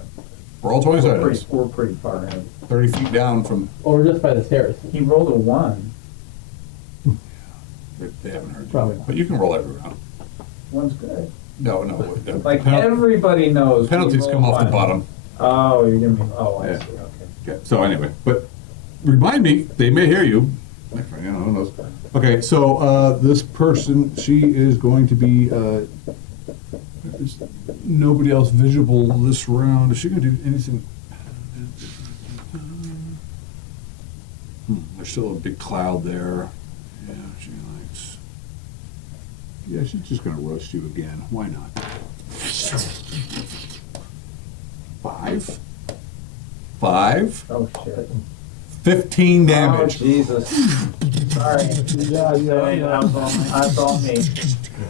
roll 20 seconds. We're pretty far ahead. 30 feet down from. Or just by the stairs. He rolled a 1. They haven't heard you. Probably not. But you can roll every round. 1's good. No. The Like penal- everybody knows. penalties we come roll off the 1. bottom. Oh, you're giving me. Oh, I Yeah. see. Okay. Okay, so anyway, but remind me, they may hear you. You know, who knows? Okay, so this person, she is going to be. There's nobody else visible this round. Is she going to do anything? There's still a big cloud there. Yeah, she likes. Yeah, she's just going to roast you again. Why not? 5. 5. Oh, shit. 15 damage. Oh, Jesus. Sorry. yeah, That's all me.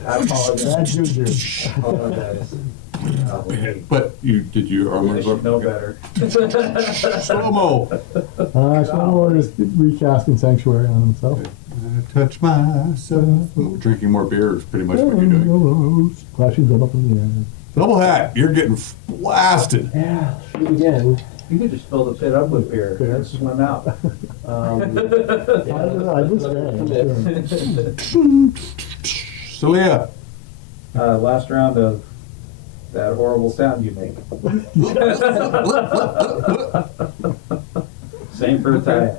I apologize. bad juju. I apologize. Oh, wait. But did your armor I should know better. Slow-mo. Snowboard is recasting Sanctuary on himself. I touch myself. Drinking more beer is pretty much what you're doing. Flashing them up in the air. Double hat, you're getting blasted. Yeah, shoot again. You could just fill the pit up with beer and swim out. I don't know, I just So yeah, Last round of that horrible sound you make. Same for a tie.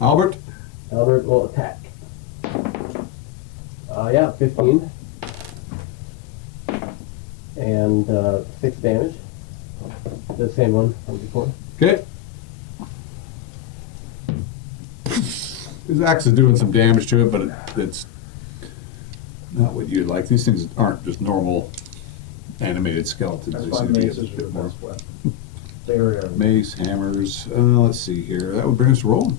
Albert, Albert will attack. Yeah, 15. And 6 damage. The same one from before. okay. His axe is doing some damage to it, but it's not what you'd like. These things aren't just normal animated skeletons. That's They why seem to be maces a are the bit more. best weapon. They are. Mace, hammers. Let's see here. That would bring us to rolling.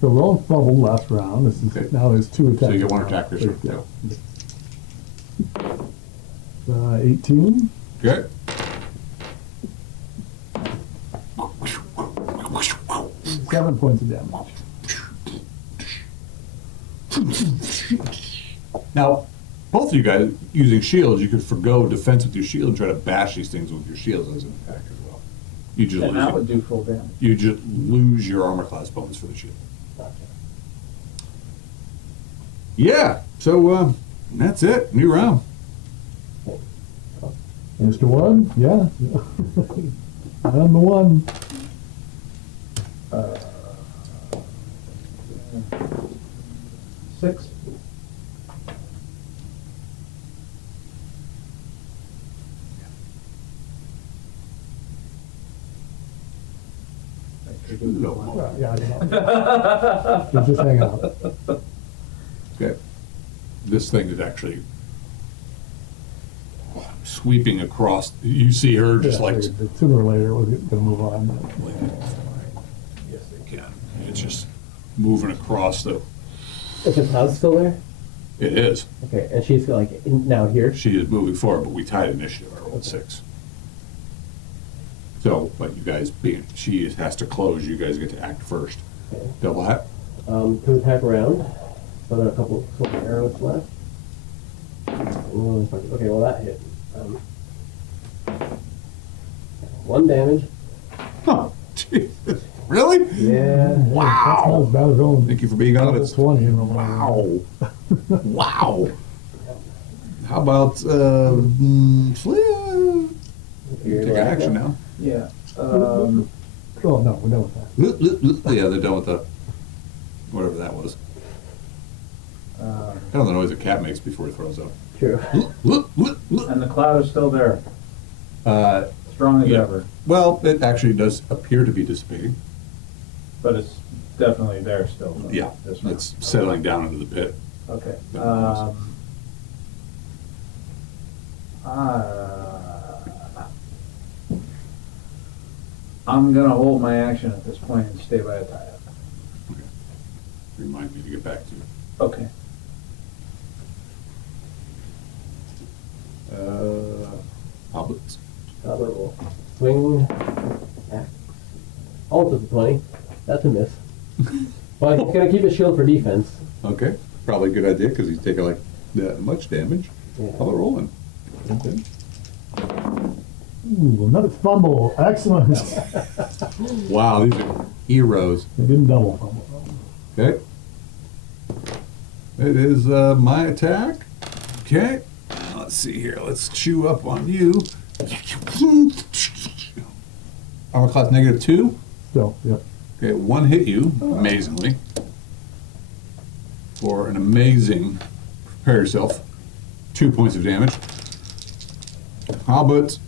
So Rollins fumbled last round. This is Okay. now his 2 attacks. So you get 1 attack this round. Yeah. 18. Okay. Seven points of damage. Now, both of you guys using shields, you could forgo defense with your shield and try to bash these things with your shields as an attack as well. You just And lose that would do full damage. your armor class bonus for the shield. Yeah. So that's it. New round. Mr. One? Yeah. I'm the one. Uh, 6. Yeah, I know. You're just hanging out. Okay. This thing is actually sweeping across. You see her just Yeah, like. sooner or later we're going to move on. Yes, they can. It's just moving across the. Is the cloud still there? It is. Okay, and she's like now here. She is moving forward, but we tied initiative. I rolled 6. So, but you guys being she has to close. You guys get to act first. Okay. Double hat. To attack around. So there are a couple of arrows left. Okay, well that hit. 1 damage. Huh. Jesus. Really? Yeah. That's not as bad as rolling. Thank you for being Level honest. 20 and rolling. Wow. Wow. How about take action now? Yeah. Oh, no, we're done with that. Yeah, they're done with the whatever that was. Um, I don't know the noise a cat makes before he throws up. True. and the cloud is still there, strong as Yeah. ever, Well, it actually does appear to be dissipating. but it's definitely there still. from Yeah, this round. it's settling down into the pit. Okay. I'm gonna hold my action at this point and stay by a tie-up. Okay. Remind me to get back to you. Okay. Hobbits. Roll. Swing. Axe. Also for 20. That's a miss. But he's gonna keep his shield for defense. Okay. Probably a good idea because he's taking like that much damage. Yeah. How about rolling? Okay. Ooh, another fumble. Excellent. Wow, these are heroes. They didn't double fumble. Okay. It is my attack. Okay. Let's see here. Let's chew up on you. Armor class -2. Still, yep. Okay, 1 hit you, amazingly. For an amazing, prepare yourself, 2 points of damage. Hobbit,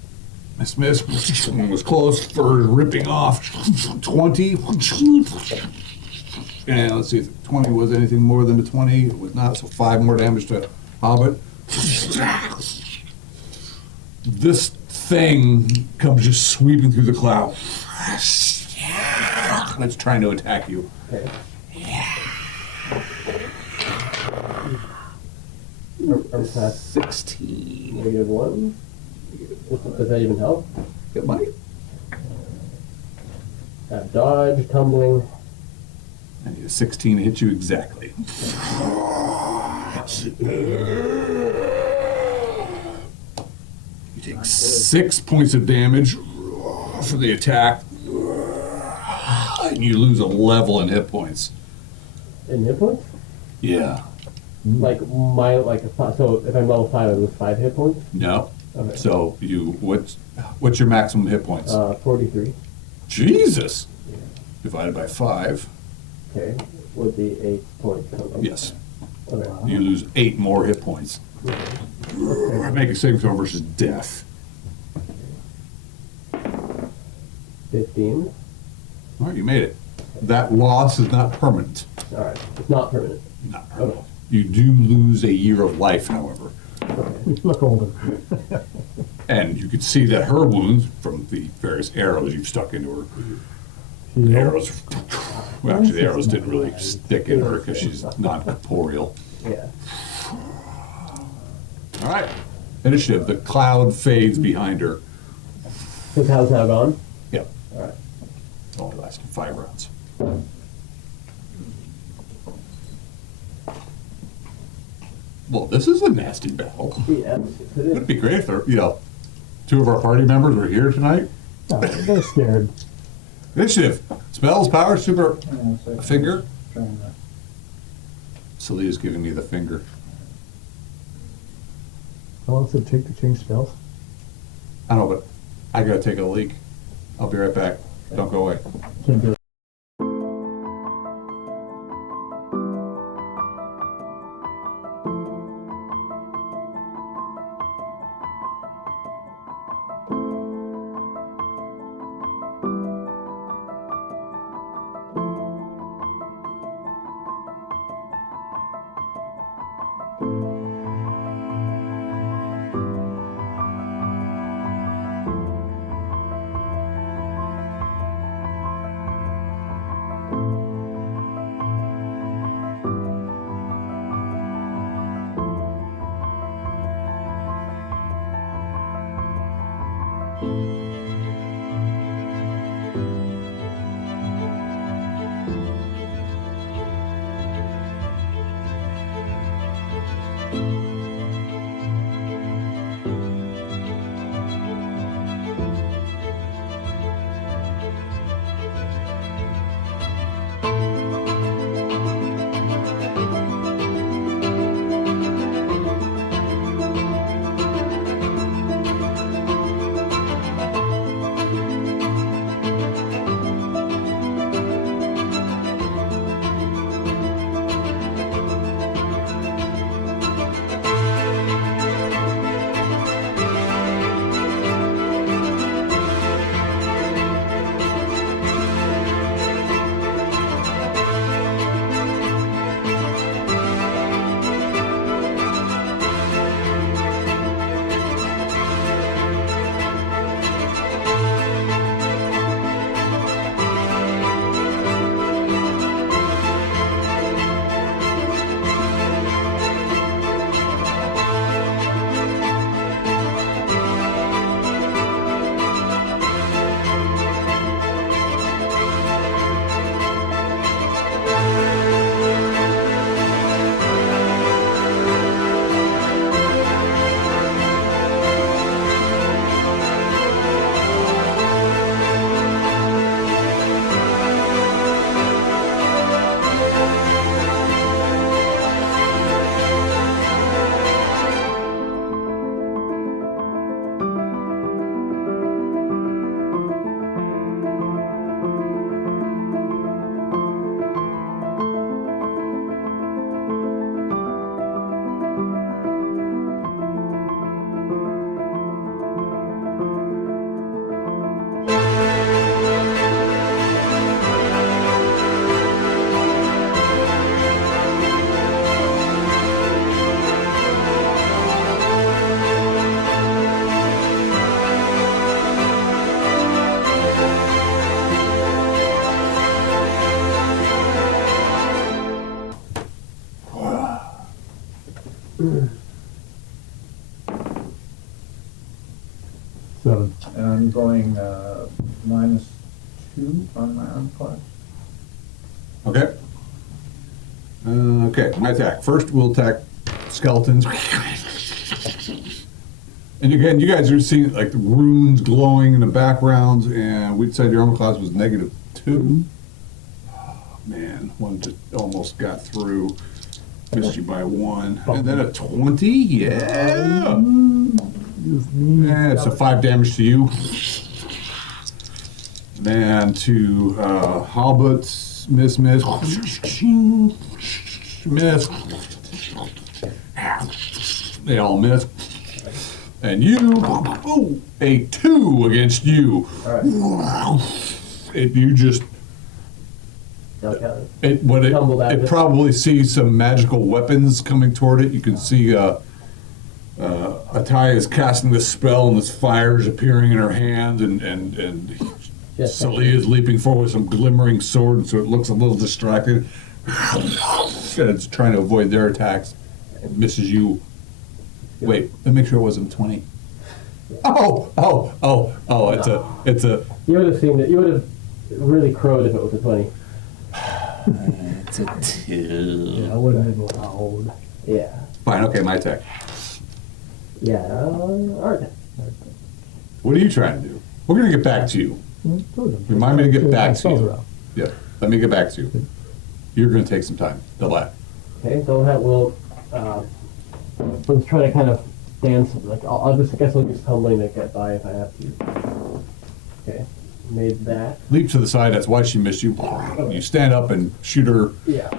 miss, was close for ripping off 20. And let's see if 20 was anything more than a 20. It was not, so 5 more damage to Hobbit. This thing comes just sweeping through the cloud. And it's trying to attack you. Okay. Armor class 16. -1. Does that even help? It might. Dodge, tumbling. I need a 16 to hit you exactly. You take 6 points of damage for the attack, and you lose a level in hit points. In hit points? Yeah. So if I'm level 5, I lose 5 hit points? No. Okay. So what's your maximum hit points? 43. Jesus. Divided by 5. Okay. Would be 8 points. Total. Yes. Okay. You lose 8 more hit points. Make a saving throw versus death. 15. All right, you made it. That loss is not permanent. Alright. It's not permanent. Not permanent. You do lose a year of life, however. You look older. And you can see that her wounds, from the various arrows you've stuck into her, the arrows, well, actually, the arrows didn't really stick in her because she's non-corporeal. Yeah. All right, initiative. The cloud fades behind her. So the cloud's now gone? Yep. Alright. Only lasted 5 rounds. Well, this is a nasty battle. Yeah. It'd be great if there, 2 of our party members were here tonight. No, they're scared. Initiative. Spells, powers, super. Hang on a A finger. Trying to. Celia's giving me the finger. How long does it take to change spells? I know, but I gotta take a leak. I'll be right back. Don't go away. Can't do it. 7. And I'm going -2 on my arm class. Okay. Okay, my attack. First, we'll attack skeletons. And again, you guys are seeing like the runes glowing in the backgrounds, and we said your armor class was -2. Oh, man, one just almost got through. Missed you by 1. And then a 20? Yeah! Yeah, so 5 damage to you. And to halberds, miss. Miss. They all miss. And you, oh, a 2 against you. You just, it probably sees some magical weapons coming toward it. You can see Ataya is casting this spell, and this fire is appearing in her hand, and Celia is leaping forward with some glimmering sword, so it looks a little distracted. And it's trying to avoid their attacks. It misses you. Wait, let me make sure it wasn't 20. Oh, it's a. You would have seen it. You would have really crowed if it was a 20. It's a 2. Yeah, I wouldn't have been loud. Yeah. Fine, okay, my attack. Yeah. Alright. What are you trying to do? We're gonna get back to you. Remind me to get back to you. Yeah, let me get back to you. You're gonna take some time. Delay. Okay, so we'll try to kind of dance. Like I guess I'll use tumbling to get by if I have to. Okay, made that. Leap to the side. That's why she missed you. You stand up and shoot her. Yeah.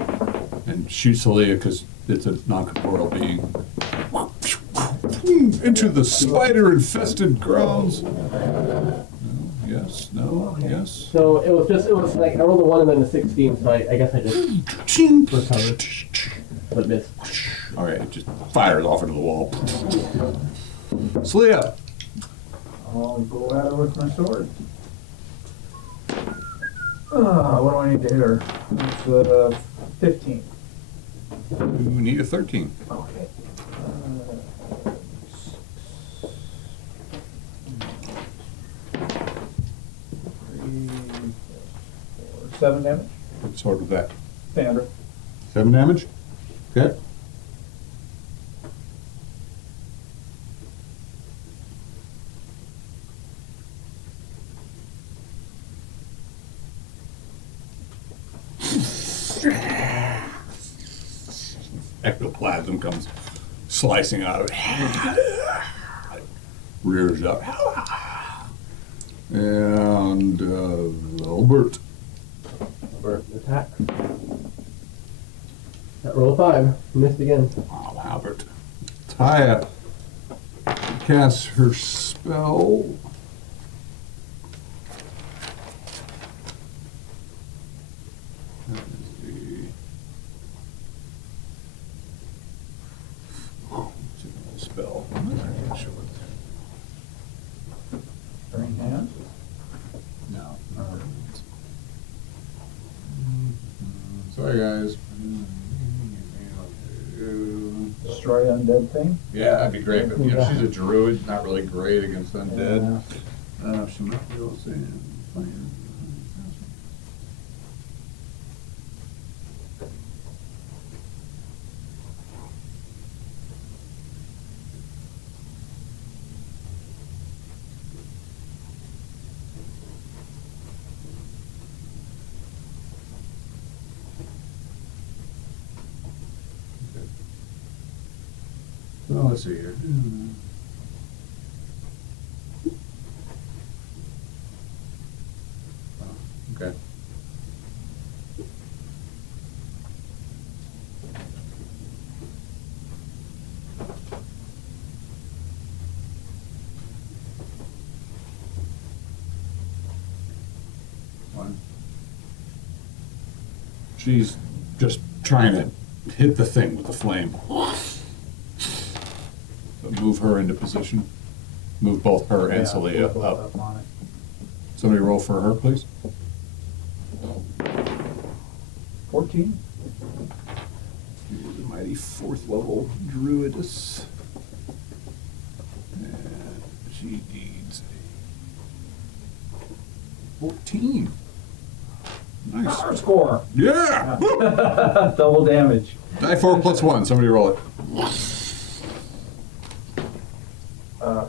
And shoot Celia because it's a non-corporeal being. Into the spider-infested grounds. No, yes, no, yes. So it was like I rolled a 1 and then a 16. So I guess I just recovered, but missed. All right, it just fires off into the wall. Celia. I'll go at her with my sword. What do I need to hit her? It's 15. You need a 13. Okay. 7 damage. What sword was that? Standard. 7 damage? Okay. Ectoplasm comes slicing out of it. Rears up. And Albert. Attack. That roll 5. Missed again. Wow, Albert. Taya casts her spell. That is the spell. I'm not sure what Burning hand. No. Sorry, guys. Destroy undead thing. Yeah, that'd be great. But you know, she's a druid, not really great against undead. She might be able to say fire. Oh, let's see here. Oh, okay. One. She's just trying to hit the thing with the flame. Move her into position. Move both her and Celia up. On it. Somebody roll for her, please. 14. You're the mighty 4th level druidess. And she needs a 14. Nice. Power score. Yeah! Double damage. Die 4 plus 1. Somebody roll it.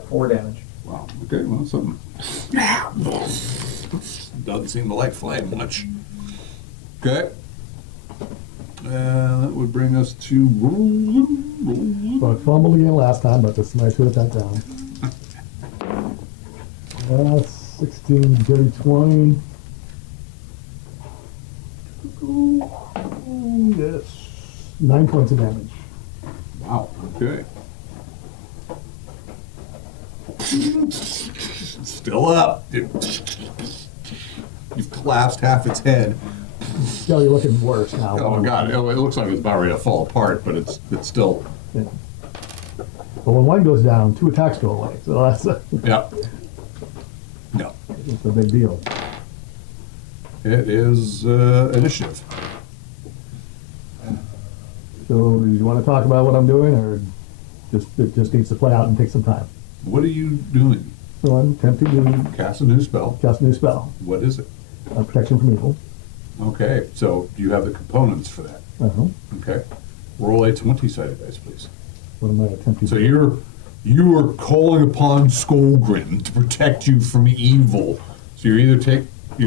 4 damage. Wow. Okay, well, something. Doesn't seem to like flame much. Okay. That would bring us to roll. So I fumbled again last time, but this I should have that down. 16, dirty 20. Yes. 9 points of damage. Wow. Okay. Still up. You've collapsed half its head. Yeah, you're looking worse now. Oh my god! It looks like it's about ready to fall apart, but it's still. Yeah. But when one goes down, 2 attacks go away. So that's Yeah. No. it's a big deal. It is initiative. So do you want to talk about what I'm doing, or it just needs to play out and take some time? What are you doing? So I'm attempting to Cast a new spell. cast a new spell, What is it? protection from evil. Okay, so you have the components for that. Uh-huh. Okay. Roll a 20-sided dice, please. What am I attempting So to do? you are calling upon Skullgrim to protect you from evil. So you're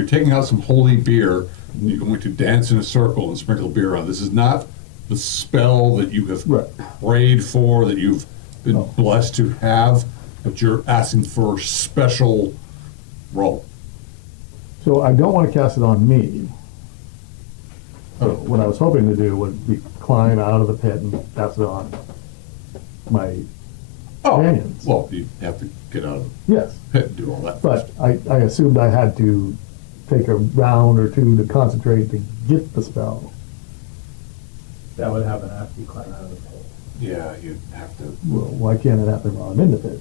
taking out some holy beer, and you're going to dance in a circle and sprinkle beer on. This is not the spell that you have Right. prayed for, that you've been No. blessed to have, but you're asking for special roll. So I don't want to cast it on me. So Oh. what I was hoping to do would be climb out of the pit and cast it on my companions. Well, you have to get out of Yes, the pit and do all that. but I assumed I had to take a round or two to concentrate to get the spell. That would happen after you climb out of the pit. Yeah, you'd have to. Well, why can't it happen while I'm in the pit?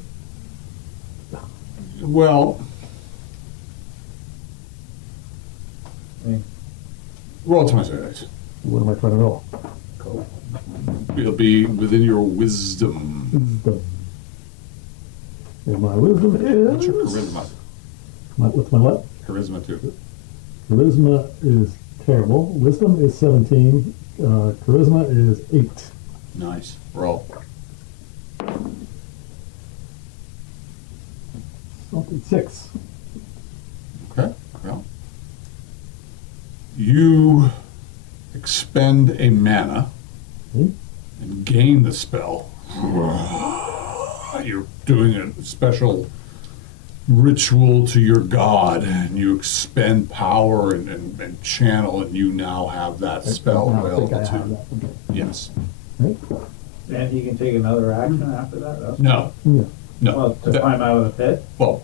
Well, I mean, roll 20-sided dice. What am I trying to roll? cool. It'll be within your wisdom. Wisdom. And my wisdom is... What's your charisma? What's my what? Charisma too. Charisma is terrible. Wisdom is 17. Charisma is 8. Nice. Roll. Something 6. Okay. Well, you expend a mana Hmm? and gain the spell. You're doing a special ritual to your god, and you expend power and channel, and you now have that spell I think available I to have you. that. Okay. Yes. Right? And he can take another action after that? That's- No. Yeah. No. Well, to climb out of the pit? Well,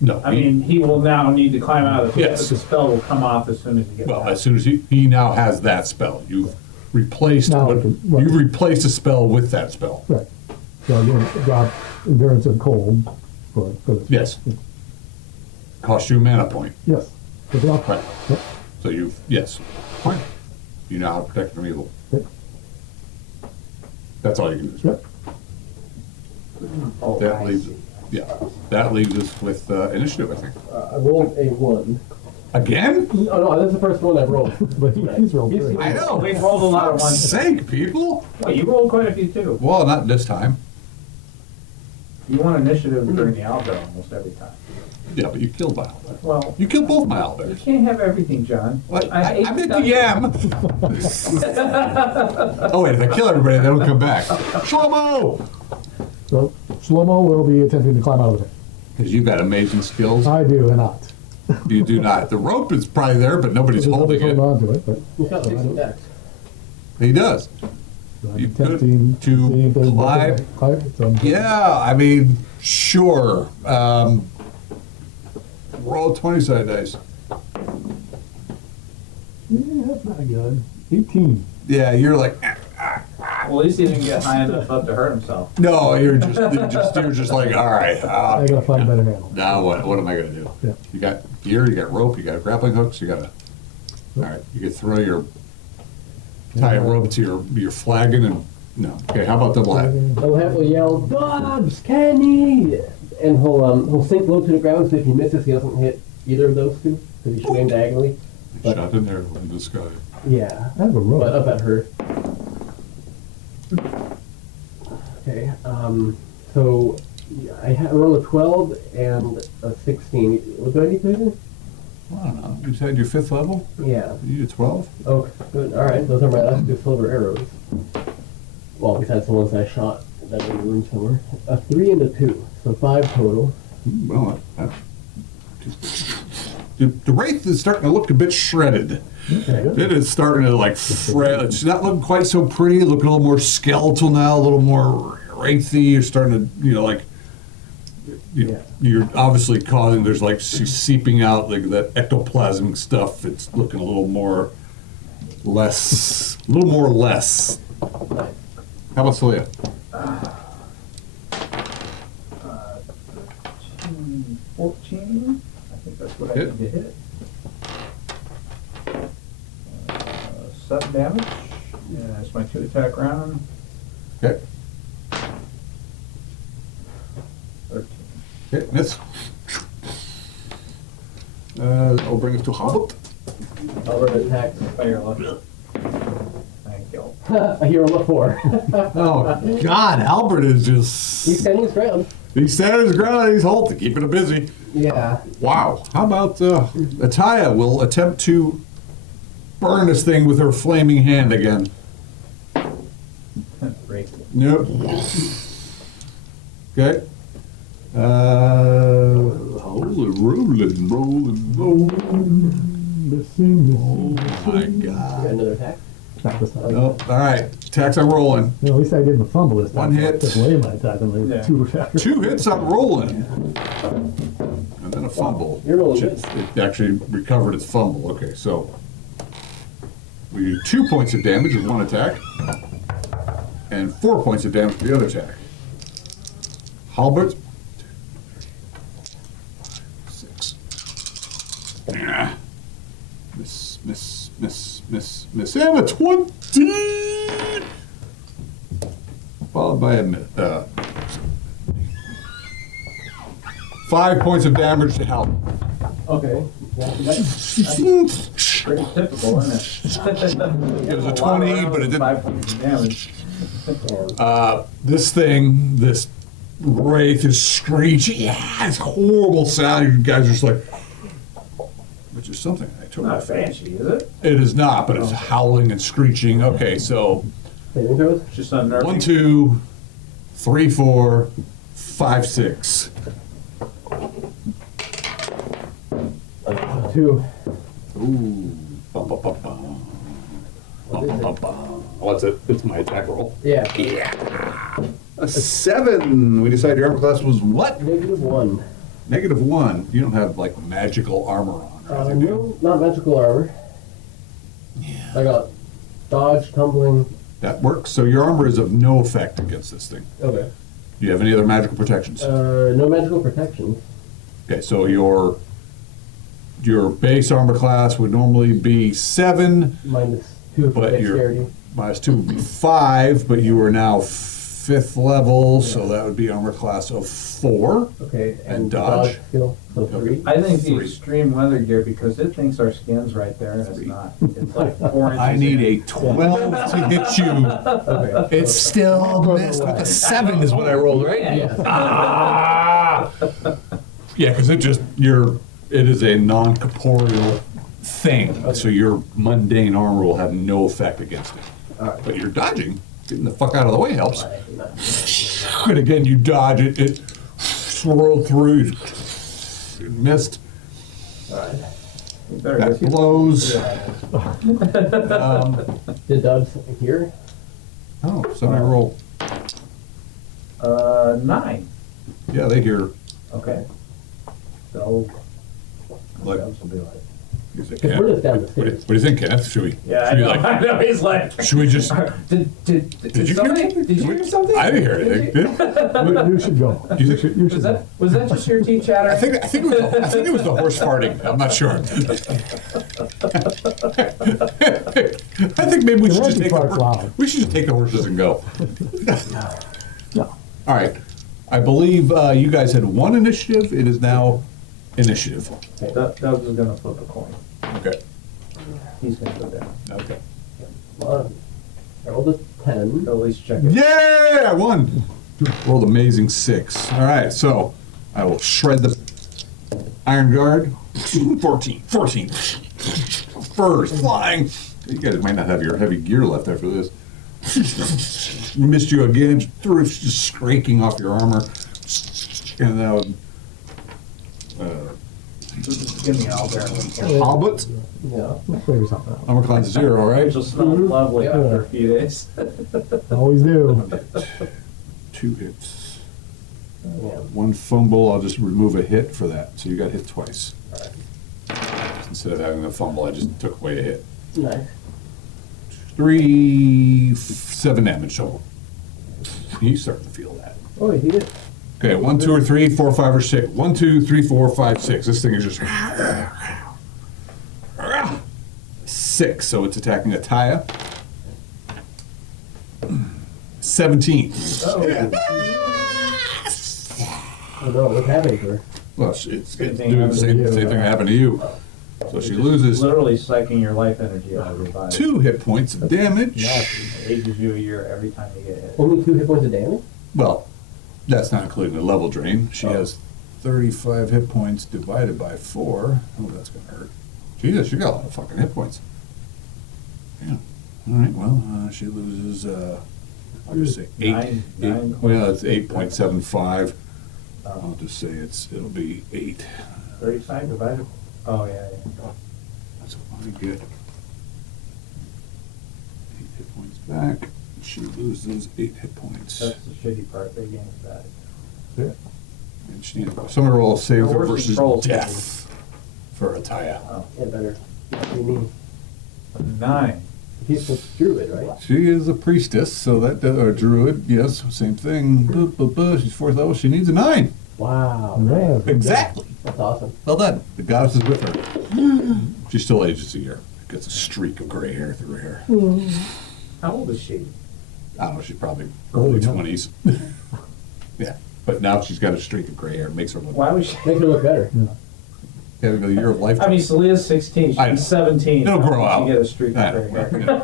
no. I mean, he will now need to climb out of the pit, Yes. but the spell will come off as soon as he gets Well, back. as soon as he now has that spell, you've replaced Now I what, can- right. you've replaced a spell with that spell. Right. So again, drop endurance and cold for this. Yes. Cost you a mana point. Yes. Take it off. Right. Yep. So yes. Fine. You know how to protect from evil. Yep. That's all you can do. Yep. Oh, That I leaves, see. yeah. That leaves us with initiative, I think. I rolled a 1. Again? Oh no, that's the first one I rolled. But he's rolled He's- three. I know. We've rolled a lot of For ones. sake, people. Well, you rolled quite a few too. Well, not this time. You want initiative during the owlbear almost every time. Yeah, but you killed my owlbear. Well, You killed both my you owlbears. can't have everything, John. What? hate I'm to the tell you. DM. Oh wait, if I kill everybody, they don't come back. Shlomo! So Shlomo will be attempting to climb out of the pit. Because you've got amazing skills. I do and not. You do not. The rope is probably there, but nobody's holding it. on to it, but He's got 6 attacks. He does. I'm You could attempting to see if there's climb- so Yeah, I mean, sure. Roll 20-sided dice. yeah, that's not good. 18. Yeah, you're like, Well, at least he didn't get high enough up to hurt himself. no, you're just like, all right. I gotta find a better handle. Now what am I gonna do? Yeah. You got gear, you got rope, you got grappling hooks, you got all right. You could throw your tie a rope to your flagon and no. Okay, how about double hat? Double hat will yell, "Dogs, Kenny!" And he'll sink low to the ground, so if he misses, he doesn't hit either of those two, because he's shooting diagonally. But, Shot in there in the sky. yeah, I have a rope. but up at her. Okay, so I roll a 12 and a 16. What do I need to do? I don't know. You said your 5th level? Yeah. You need a 12? Oh, good. All right, those are my last 2 silver arrows. Well, besides the ones I shot that in the room somewhere. A 3 and a 2, so 5 total. Well, the wraith is starting to look a bit shredded. Okay. It is starting to like fret. It's not looking quite so pretty. Looking a little more skeletal now, a little more wraithy. You're starting to, you Yeah. you're obviously causing. There's like seeping out like that ectoplasmic stuff. It's looking a little more less. How about Celia? 14. I think that's what I Hit. need to hit. 7 damage. Yeah, that's my 2 attack round. Okay. 13. Okay, miss. That'll bring us to Hobbit. Albert attacks. Fire luck. Thank you. A hero of 4. Oh God, Albert is just. He's standing his ground. He's standing his ground. He's holding, keeping it busy. Yeah. Wow. How about Ataya will attempt to burn this thing with her flaming hand again. Great. Nope. Okay. Rolling. Oh my You got God. another attack? Not this time. Nope. All right. Attacks I'm rolling. At least I didn't fumble this time. One hit. Took away my attack and Yeah. 2 attacks. 2 hits I'm rolling. And then a fumble. You're rolling It actually recovered its fumble. Okay, so we do 2 points of damage with 1 attack, and 4 points of damage with the other attack. Halbert. 6. Yeah. Miss. And a 20! Followed by a 5 points of damage to Halbert. Okay. Yeah, that's Pretty typical, isn't it? It was a 20, but it didn't. 5 points of damage. This thing, this wraith is screeching. Yeah, it's horrible sound. You guys are just like, which is something I totally. Not fancy, is it? It is not, but it's howling and screeching. Okay, so saving throws. It's just unnerving. 1, 2, 3, 4, 5, 6. 2. Ooh. Bum, bum, bum, bum. Bum, bum, bum, bum. What's it? It's my attack roll. Yeah. A 7. We decided your armor class was what? -1. -1. You don't have like magical armor on, or anything, do you? No, not magical armor. Yeah. I got dodge, tumbling. That works. So your armor is of no effect against this thing. Okay. Do you have any other magical protections? No magical protections. Okay, so your base armor class would normally be 7, -2 for but your dexterity. -2 would be 5, but you are now 5th level, so that would be armor class of 4. Okay, and and dodge. skill, so 3. I think the 3. extreme weather gear, because it thinks our skin's right there, and it's 3. not. It's like 4 inches. I need in. a 12 to hit you. Okay. It's still missed with a 7 is what I rolled, right? Yes. Ah! Yeah, because it is a non-corporeal thing, so your mundane armor will have no effect against it. Alright. But you're dodging, getting the fuck out of the way helps. Alright, And again, you dodge it, it swirled through, it missed. Alright. We better That get you- blows. Did dubs here? Oh, so I roll. 9. Yeah, they hear. Okay. So, Like, those will be like. you think, Because we're just down the what do stairs. you think, Kenneth? Should we? Yeah, I should we know. like? I know. He's like. Should we just? Did you somebody? hear? Did you hear something? I didn't hear anything. Did you? You should go. You think- You Was should go. that just your teeth chatter? I think it was the horse farting. I'm not sure. I think maybe we should just Jurassic take Park's loud. we should just take the horses and go. No. All right. I believe you guys had one initiative. It is now initiative. Doug is gonna flip a coin. Okay. He's gonna go down. Okay. I rolled a 10. At least check it. Yeah, I won. Rolled amazing 6. All right, so I will shred the Iron Guard. 14. Furs flying. You guys might not have your heavy gear left after this. Missed you again. Just scraking off your armor. And now, Give me all there. Albert, Yeah. Let's figure something out. armor class 0, right? Which will smell lovely after a few days. Always do. 2 hits. Yeah. 1 fumble. I'll just remove a hit for that. So you got hit twice. Instead of having a fumble, I just took away a hit. Nice. 7 damage total. He's starting to feel that. Oh, he did. Okay, 1, 2, or 3, 4, 5, or 6. 1, 2, 3, 4, 5, 6. This thing is just 6. So it's attacking Ataya. 17. Oh no, what's happening to her? Well, it's Good thing doing the happened same to you. thing happened to you. So she loses Literally sucking your life energy out of your body. 2 hit points of damage. Nasty. It ages you a year every time you get hit. Only 2 hit points of damage? Well, that's not including the level drain. She has 35 hit points divided by 4. Oh, that's going to hurt. Jesus, you got a lot of fucking hit points. Yeah. All right, well, she loses, I'll just say 8. Nine Well, it's 8.75. Oh. I'll just say it'll be 8. 35 divided. Oh, yeah. That's what I get. 8 hit points back. She loses 8 hit points. That's the shitty part. They gain that. And she needs someone roll a save They're throw worse than versus trolls, death for Ataya. Oh. Yeah, better. What do you mean? 9. He's a druid, right? She is a priestess, so that or druid, yes, same thing. She's 4th level. She needs a 9. Wow. Yeah. Exactly. That's awesome. Well done. The goddess is with her. She still ages a year. Gets a streak of gray hair through her hair. How old is she? I don't know. She's probably early 20s. Yeah, but now she's got a streak of gray hair. Makes her look. Why was she? Makes her look better. Having a year of life. I mean, Selena's 16. I know. She's 17. It'll grow How out. She get a streak I of know, gray hair.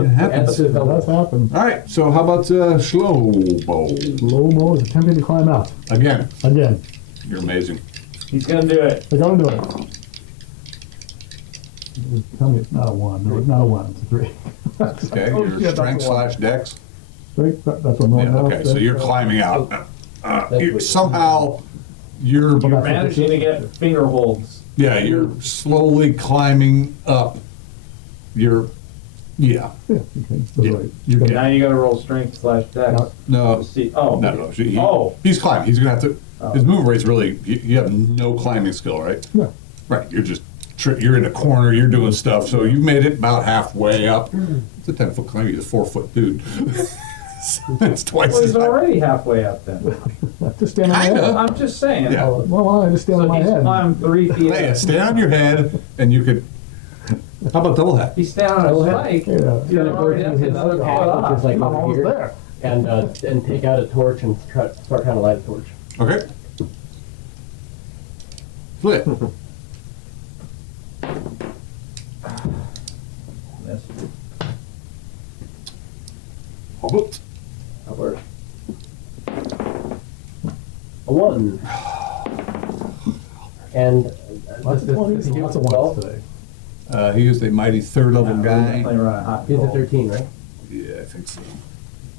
It happens. It does happen. All right. So how about Shlobo? Lomo is attempting to climb out. Again, Again. you're amazing. He's gonna do it. They're going to do it. Tell me it's not a 1. No, it's not a 1. It's a 3. Okay, Oh, your shit, strength that's a 1. / dex. Strength, that's what I'm Yeah, okay, so you're climbing out. Somehow you're Well, Managing to get finger holds. you're slowly climbing up. You're Yeah, okay. So Yeah. right. You Now you gotta roll strength / dex. Now, no To see. Oh. no. Oh. He's climbing. He's gonna have to. Oh. His move rate's really. You have no climbing skill, right? Yeah. Right. You're just. You're in a corner. You're doing stuff. So you made it about halfway up. It's a 10-foot climb. He's a 4-foot dude. It's twice Well, as he's high. already halfway up then. Just stand on my Kinda. head. I'm just saying. Yeah. Well, I just stand So on my he's head. climbed 3 feet. Yeah, stand on your head, and you could. How about double head? He's standing on Double a head. spike. Yeah. He's gonna go already to up to his another foot hat, which up. is like I'm over almost here, there. and take out a torch and start trying to light a torch. Okay. Flip. Yes. Hobbit. Upward. A 1. And Lots of 20s, lots of 1s today. He is a mighty 3rd level We're guy. definitely running hot. He's a cold. 13, right? Yeah, I think so.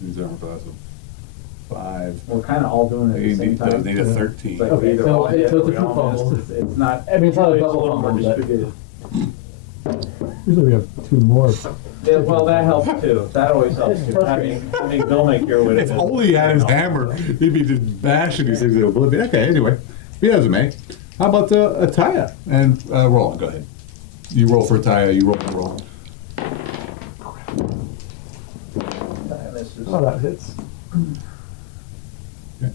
He's on about 5. We're kind of all doing it at He the same does time. need a 13. It's like Okay, either so all hit it's or a we two all miss. fumbles. It's not. I mean, it's not a usually double little more fumble, but- distributed. Usually we have 2 more. Yeah, well, that helps too. That always helps It's too. frustrating. Having Bill make your would have If been. only he had his hammer, he'd be just bashing these things in oblivion. Okay, anyway. He has a May. How about Ataya? And Roland, go ahead. You roll for Ataya, you roll for Roland. Oh, that hits. Okay.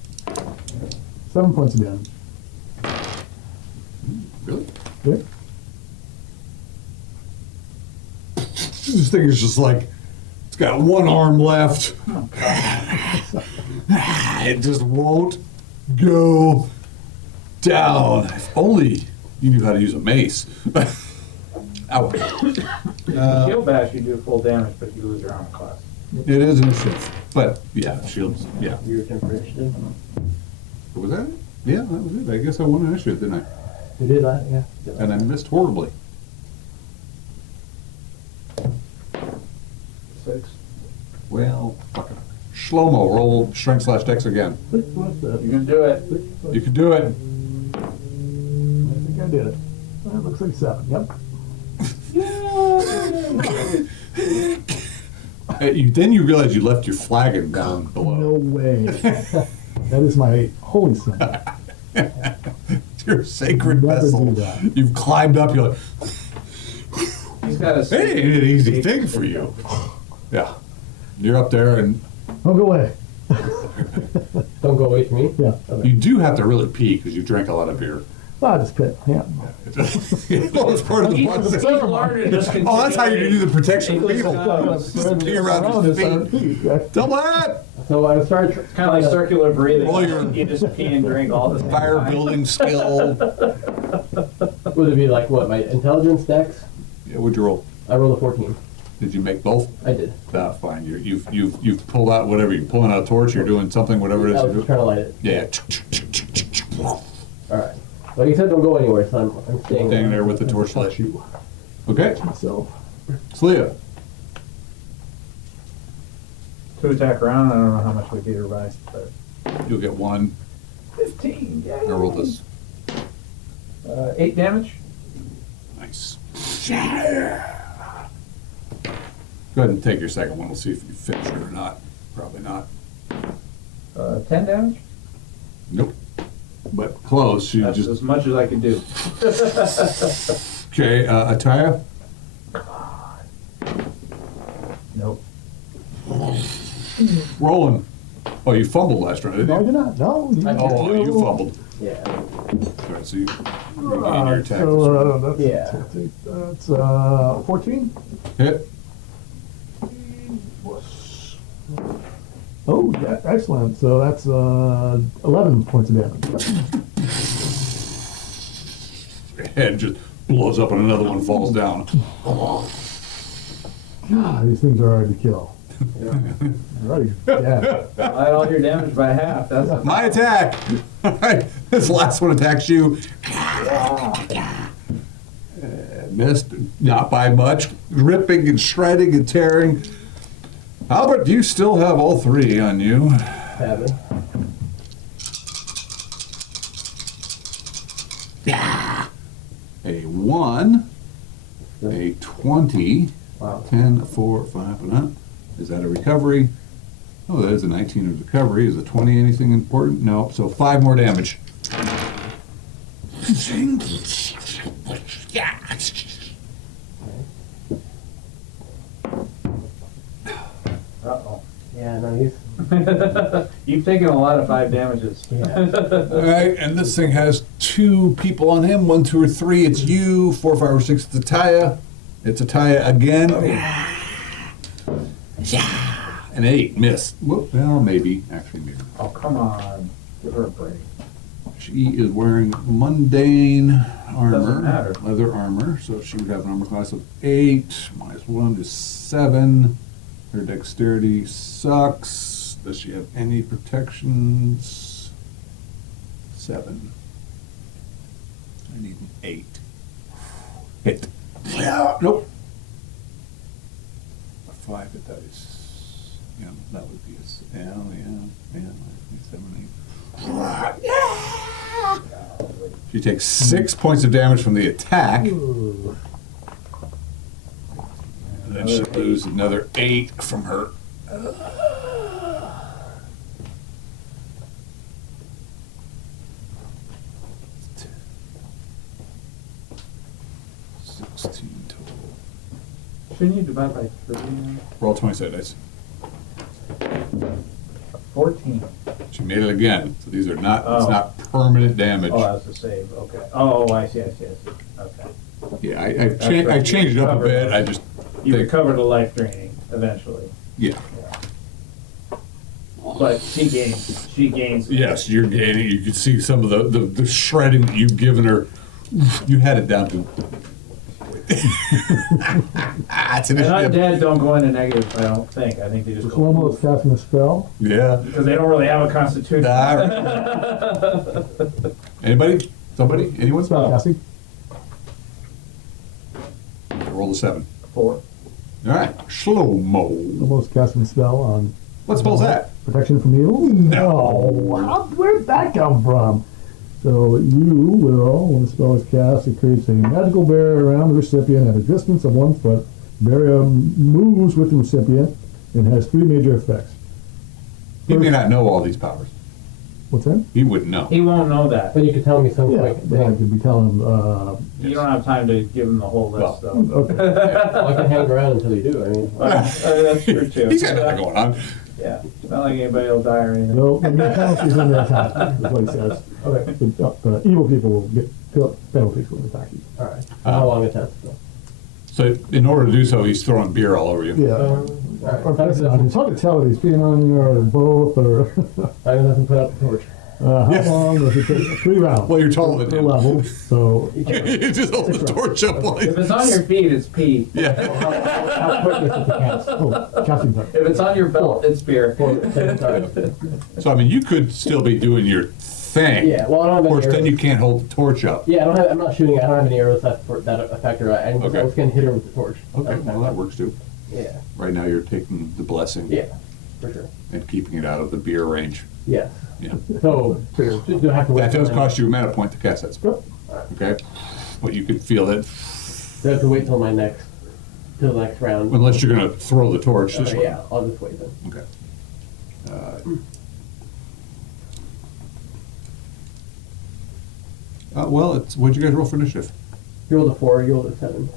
7 points of damage. Really? Yeah. This thing is just like, it's got one arm left. It just won't go down. If only you knew how to use a mace. Ow. Shield bash, you do full damage, but you lose your armor class. It is an assist. But, yeah, shields, yeah. Your turn for initiative. Was that it? Yeah, that was it. I guess I won initiative, didn't I? You did that, yeah. And I missed horribly. 6. Well, fucking Shlomo, roll strength/dex again. What's that? You can do it. You can do it. I think I did it. That looks like 7. Yep. Then you realize you left your flagon down No below. way. That is my holy son. Your sacred Never vessel. do that. You've climbed up. You're like, He's got a it ain't an easy thing for you. Yeah, you're up there, and Don't go away. Don't go away from me. Yeah. you do have to really pee because you drank a lot of beer. I just pit. Yeah. Well, it's part of the process. Oh, that's how you do the protection of people. Pee around your feet. Double that. So I started. kind of like circular breathing. Well, you're- You just pee and drink all the Fire building skill. Would it be like what? My intelligence dex? Yeah, what'd you roll? I rolled a 14. Did you make both? I did. That's fine. You've pulled out whatever. You're pulling out a torch. You're doing something. Whatever it I is. was You're trying doing. to light it. Yeah. All right. Like you said, don't go anywhere, so I'm staying Staying there with the torchlight. You. Okay. So, Slia. 2 attack round. I don't know how much we beat her by, but You'll get one. 15. Yeah. I roll this. 8 damage. Nice. Go ahead and take your second one. We'll see if you finish it or not. Probably not. 10 damage. Nope. But close. You That's just as much as I can do. okay. Ataya. Nope. Rolling. Oh, you fumbled last round, didn't no, I you? did not. No. Oh, you fumbled. Yeah. All right, so you gain your attack. So, that's, Yeah. that's 14. Hit. Oh, yeah, excellent. So that's 11 points of damage. Your head just blows up and another one falls down. God, these things are hard to kill. Right. Yeah. I all your damage by half. That's a My attack. All right, this last one attacks you. Missed, not by much. Ripping and shredding and tearing. Albert, you still have all 3 on you. Have it. A 1, a 20, Wow. 10, 4, 5, and up. Is that a recovery? Oh, that is a 19 of recovery. Is a 20 anything important? No. So 5 more damage. Uh-oh. Yeah, no, he's. You've taken a lot of 5 damages. Yeah. All right, and this thing has 2 people on him. 1, 2, or 3. It's you. 4, 5, or 6. It's Ataya. It's Ataya again. An 8. Missed. Well, maybe. Actually, maybe. Oh, come on. Give her a break. She is wearing mundane armor. Doesn't matter. Leather armor. So she would have an armor class of 8. -1 is 7. Her dexterity sucks. Does she have any protections? 7. I need an 8. Hit. Nope. A 5 hit that is. Yeah, that would be a L, yeah, 7, 8. She takes 6 points of damage from the attack. Ooh. And then she'll lose another 8 from her. 16 total. Shouldn't you divide by 3 now? Roll 20 dice. 14. She made it again. So these are not, it's Oh. not permanent damage. Oh, that's a save. Okay. Oh, I see. Okay. Yeah, I That's right. changed it up a bit. I just, You recover the life draining eventually. Yeah. But she gains. Yes, you're gaining. You can see some of the shredding that you've given her. You had it down to. It's an And issue. undead don't go into negative, I don't think. I think they just go. Slow-mo's casting a spell. Yeah. Because they don't really have a constitution. Anybody? Somebody? Anyone? Spell casting. Roll a 7. 4. All right. Slow-mo. Slow-mo's casting a spell on What spell's that? protection from evil. No. Where'd that come from? So you will, when the spell is cast, it creates a magical barrier around the recipient at a distance of 1 foot. Barrier moves with the recipient and has 3 major effects. He may not know all these powers. What's that? He wouldn't know. He won't know that. But you could tell me some Yeah, quick but I thing. could be telling him, You don't have time to give him the whole list, though. okay. Well, I can hang around until you do. I mean, That's true, too. He's got nothing going on. Yeah. It's not like anybody will die or anything. No, the penalties when they attack you, is what he says. okay, The evil people will get penalties when they attack you. all right. How long a test? So in order to do so, he's throwing beer all over you. Yeah. All right. Or it's hard to tell if he's being on you or both, or I'm gonna put up the torch. how long does it take? 3 rounds. Well, you're taller than per him. level, so You just hold the torch up while If it's on your feet, it's pee. Yeah. How quick is it to cast? casting time. If it's on your belt, it's beer. So, I mean, you could still be doing your thing. Yeah, well, I don't have Of any course, then arrows. you can't hold the torch up. Yeah, I'm not shooting. I don't have any arrows that affect her. I Okay. was gonna hit her with the torch. Okay, well, that works too. Yeah, Right now, you're taking the blessing yeah, for sure. and keeping it out of the beer range. Yes. Yeah. So, just do I have to wait? That does till cost you a mana point to cast that spell. Okay? But you could feel that, Do I have to wait till the next round? unless you're going to throw the torch this Okay, way. yeah, I'll just wait then. Okay. Well, what'd you guys roll for initiative? You rolled a 4, you rolled a 7.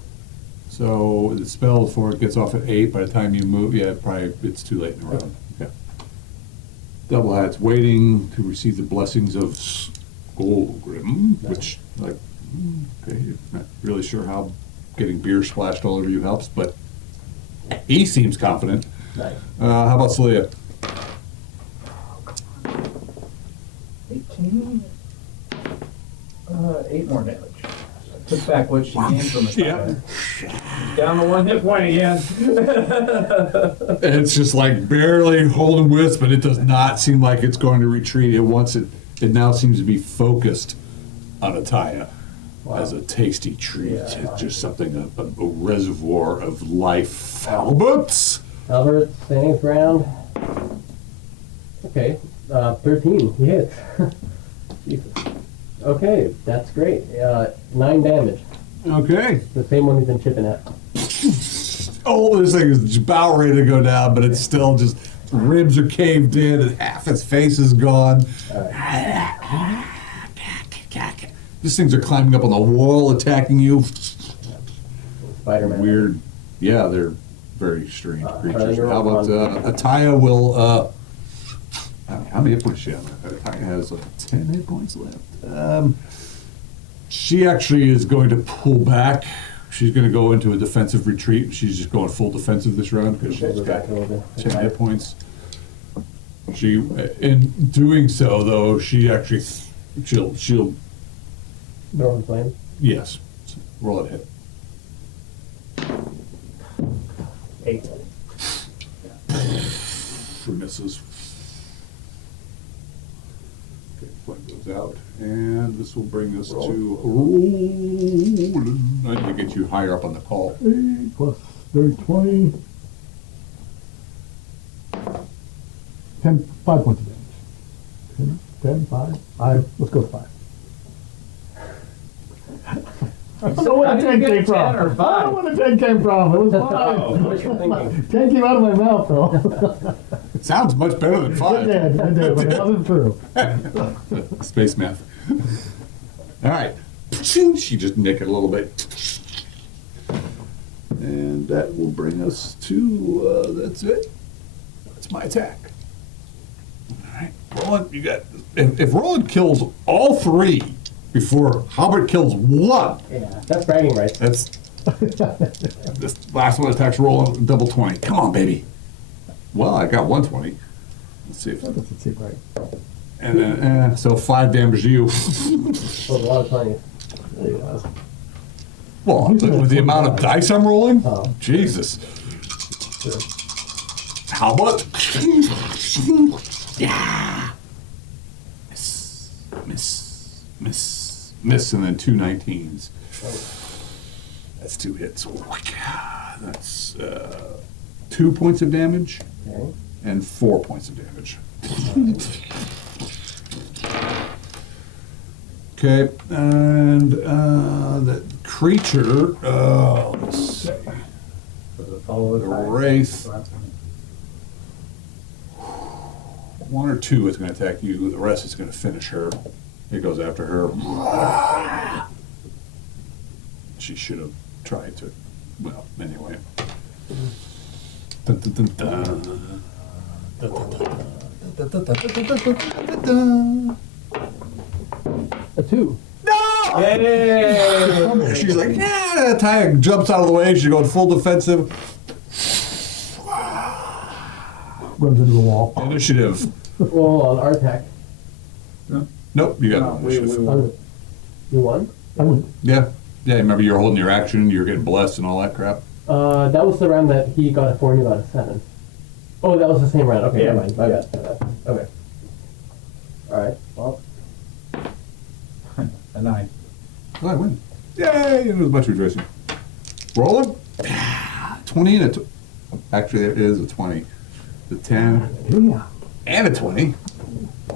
So the spell before it gets off at 8, by the time you move, yeah, probably it's too late in the round. Okay. Double hats waiting to receive the blessings of Skullgrim, which, like, okay, not really sure how getting beer splashed all over you helps, but he seems confident. Nice. How about Celia? 18? 8 more damage. Took back what she gained from the Yeah. fire. Down to 1 hit point again. It's just like barely holding wisp, but it does not seem like it's going to retreat. It now seems to be focused on Ataya as a tasty treat. Yeah. It's just something, a reservoir of life. Albert! Albert, standing his ground. Okay, 13. He hits. Jesus. Okay, that's great. 9 damage. Okay. The same one he's been chipping at. Oh, this thing is about ready to go down, but it's still just, ribs are caved in and half his face is gone. These things are climbing up on the wall, attacking you. Spider-Man. Weird. Yeah, they're very strange creatures. you're How about on. Ataya will, how many hit points does she have? Ataya has 10 hit points left. She actually is going to pull back. She's going to go into a defensive retreat. She's just going full defensive this round because Pull she's it got back a little bit. 10 hit points. She, in doing so, though, she actually, she'll, Northern Flame. yes, roll it hit. 8. She misses. Okay, flame goes out, and this will bring us to rolling. I need to get you higher up on the call. 8 plus 30, 20. 10, 5 points of damage. 10, 5, 5. Let's go with 5. I don't know where the 10 came from. I don't know where the 10 came from. It was 5. What you thinking? 10 came out of my mouth, though. It sounds much better than It 5. did, but it wasn't true. Space math. All right. She just nick it a little bit. And that will bring us to, that's it. That's my attack. All right. Roland, you got, if Roland kills all 3 before Halbert kills 1, Yeah, that's bragging rights. that's This last one attacks roll double 20. Come on, baby. Well, I got 120. Let's see if. That doesn't seem right. And then, so 5 damage to you. So a lot of tiny. Well, with the amount of dice I'm rolling? Oh. Jesus. Sure. How about? Yeah. Miss, and then 2 19s. That's 2 hits. That's 2 points of damage Okay. and 4 points of damage. Okay, and the creature, let's see. Does it follow The attack? wraith. 1 or 2 is going to attack you. The rest is going to finish her. It goes after her. She should have tried to. Well, anyway. Dun, dun, dun, dun. Dun, dun, dun, dun, dun, dun, dun, dun, dun. A 2. Yay! She's like, yeah. Taya jumps out of the way. She's going full defensive. Runs into the wall. Initiative. Well, hold on, our attack. Nope, you got No, we initiative. won. You won? I went. Yeah. Yeah, remember you're holding your action, you're getting blessed and all that crap? That was the round that he got a 4 and you got a 7. Oh, that was the same round. Okay, Yeah. never mind. My bad. Okay. Alright, well. A 9. Oh, I win. Yay! It was a bunch of rejoicing. Rolling. 20 and a... Actually, it is a 20. The 10 Yeah. and a 20.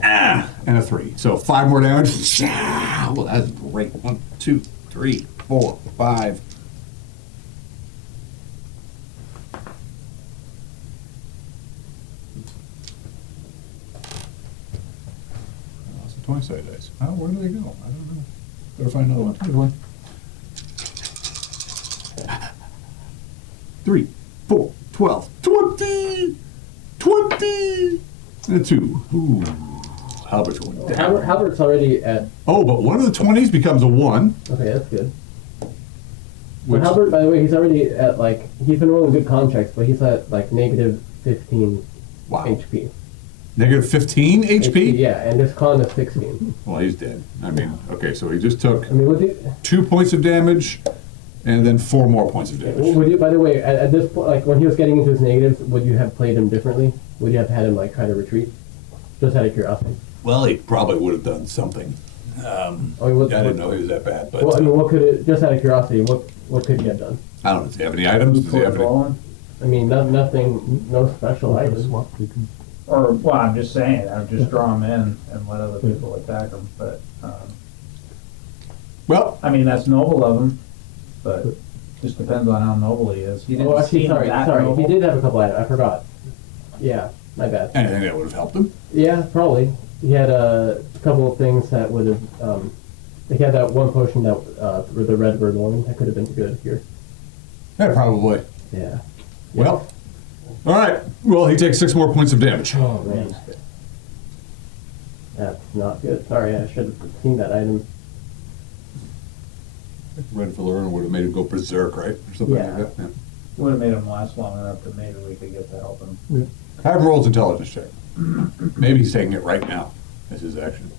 And a 3. So 5 more damage. Well, that's great. 1, 2, 3, 4, 5. I lost the 20 side dice. Oh, where do they go? I don't know. Better find another one. Here's one. 3, 4, 12, 20! 20! And a 2. Ooh. Halbert's going down. Halbert's already at. Oh, but one of the 20s becomes a 1. Okay, that's good. Which, But Halbert, by the way, he's already at like. He's been rolling good contracts, but he's at like negative 15 wow. HP. Negative 15 HP? Yeah, and his con is 16. Well, he's dead. I mean, okay, so he just took I mean, would you, 2 points of damage and then 4 more points of damage. would you, by the way, at this point, like when he was getting into his negatives, would you have played him differently? Would you have had him like try to retreat? Just out of curiosity. Well, he probably would have done something. I mean, I didn't know he was that bad, but Well, I mean, what could it? Just out of curiosity, what could he have done? I don't know. Does he have any items? Does he have any? Fallen? I mean, nothing, no special items. Swap. You can. Or, well, I'm just saying, I would just draw them in and let other people attack them, but, Well, I mean, that's noble of him, but just depends on how noble he is. He Oh, didn't actually, seem sorry, that sorry. noble. He did have a couple items. I forgot. Yeah, my bad. anything that would have helped him. Yeah, probably. He had a couple of things that would have. He had that one potion that with the red bird one that could have been good here. Yeah, probably. Yeah. Well, all right. Well, he takes 6 more points of damage. Oh man, that's not good. Sorry, I should have seen that item. Red Valerian would have made him go berserk, right? Or something Yeah. like that. Yeah. Would have made him last long enough that maybe we could get to help him. Have him roll his intelligence check. Maybe he's taking it right now as his action.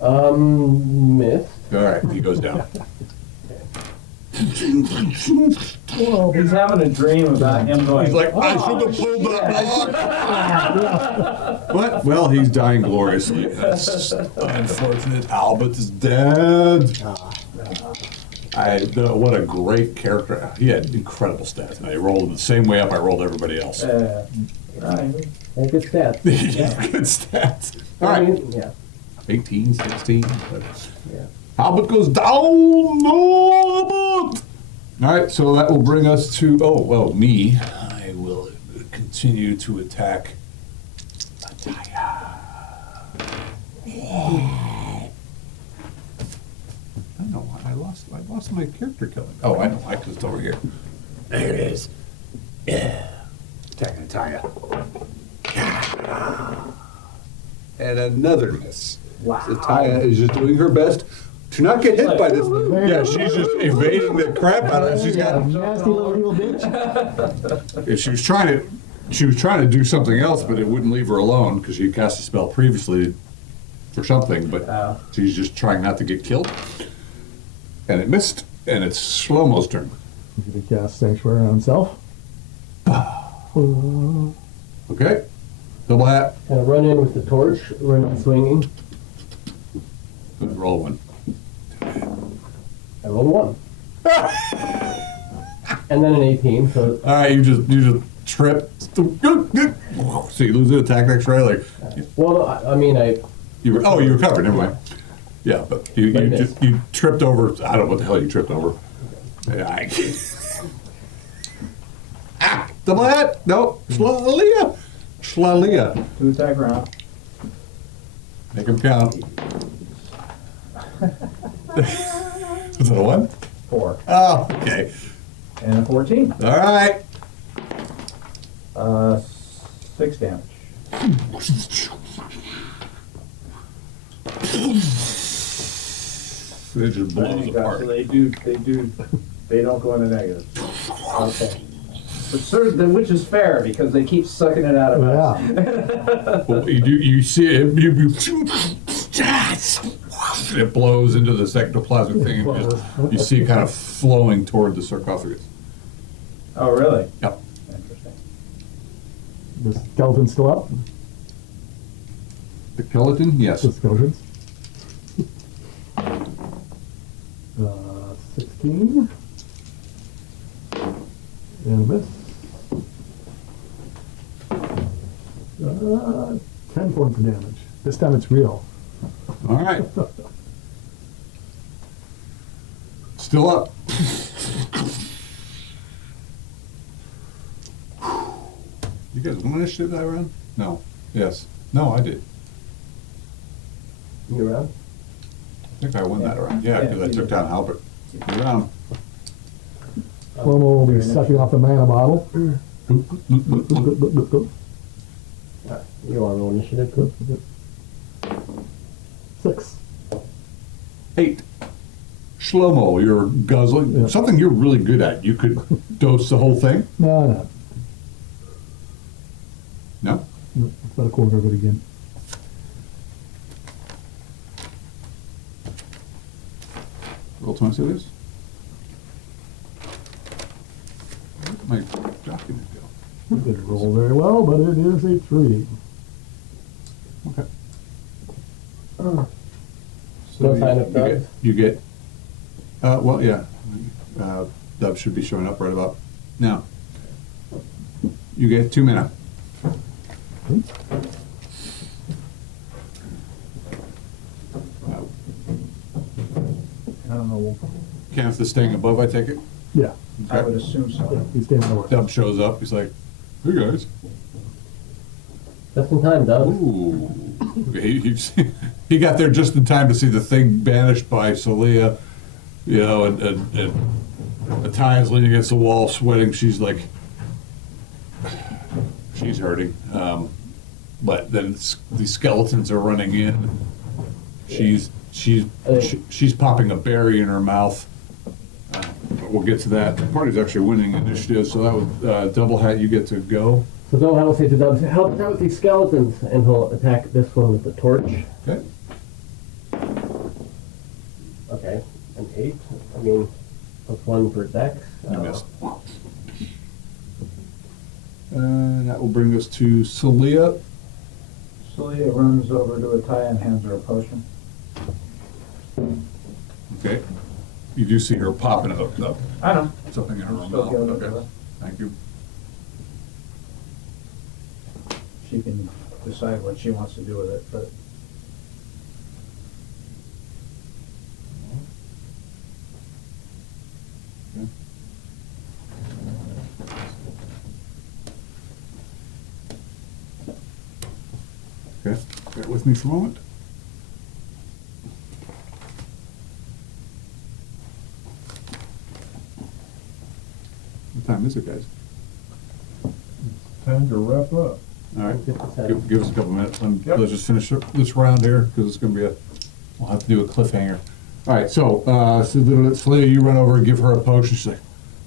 Missed. All right, he goes down. Well, he's having a dream about him going. He's like, I should have pulled that. What? Well, he's dying gloriously. That's unfortunate. Albert is dead. What a great character. He had incredible stats, and I rolled him the same way up I rolled everybody else. And good stats. Good stats. All I right. mean, yeah. 18, 16. But Yeah. Albert goes down. No, Albert. All right, so that will bring us to, me. I will continue to attack Ataya. I don't know why I lost my character killing. Oh, I know, I was over here. There it is. Yeah. Attacking Ataya. And another miss. Wow. So Taya is just doing her best to not get hit by this. Yeah, she's just evading the crap out of it. She's got. Nasty little evil bitch. If she was trying to do something else, but it wouldn't leave her alone because she cast a spell previously for something, but she's just trying not to get killed. And it missed, and it's Slow-Mo's turn. He's going to cast Sanctuary on himself. Okay. Double hat. Kind of run in with the torch, run in swinging. Roll one. I rolled 1. And then an 18, so All right, you just trip. So you lose an attack next round, like well, I mean, you recovered. Never mind. Yeah, but you missed. you tripped over. I don't know what the hell you tripped over. Yeah, double hat. No, Schlalia. 2 attack round. Make them count. Was it a 1? 4. Oh, okay. And a 14. All right. 6 damage. It just blows So apart. they don't go into negative. okay. Which is fair because they keep sucking it out of us. Yeah. Well, you see it, it blows into the ectoplasmic thing, and you see it kind of flowing toward the sarcophagus. Oh, really? Yep. Interesting. The skeleton's still up. The skeleton, yes. The skeletons. 16. And a miss. 10 points of damage. This time it's real. All right. Still up. You guys won initiative that round? No. Yes. No, I did. You around? I think I won that round. Yeah, because I took down Halbert. You're round. Slow-mo will be sucking off the mana bottle. You want to roll initiative? Good. 6. 8. Shlomo, you're guzzling. Yeah. Something you're really good at. You could dose the whole thing? No. No? It's about a quarter of it again. Roll 20 of this. Where did my document go? It didn't roll very well, but it is a 3. Okay. No sign of Doug? You get, well, yeah. Dub should be showing up right about now. You get 2 mana. I don't know. Kenneth is staying above, I take it? Yeah. I would assume so. He's standing over. Dub shows up. He's like, hey guys. Just in time, Doug. Ooh. He got there just in time to see the thing banished by Celia, you know, and Attia's leaning against the wall, sweating. She's like, she's hurting. But then these skeletons are running in. She's popping a berry in her mouth. But we'll get to that. The party's actually winning initiative, so that was double hat. You get to go. So Doug will say to Doug, help us out with these skeletons, and he'll attack this one with the torch. Okay. Okay, an 8. I mean, +1 for dex. You missed. That will bring us to Celia. Celia runs over to Attia and hands her a potion. Okay. You do see her popping up I know. something in her Still mouth. giving it to Okay. her. Thank you. She can decide what she wants to do with it, but Okay. Bear with me for a moment. What time is it, guys? Time to wrap up. All right. 57. Give us a couple minutes. Yep. Let's just finish this round here because it's going to be we'll have to do a cliffhanger. All right, so Selena, you run over and give her a potion. She's like,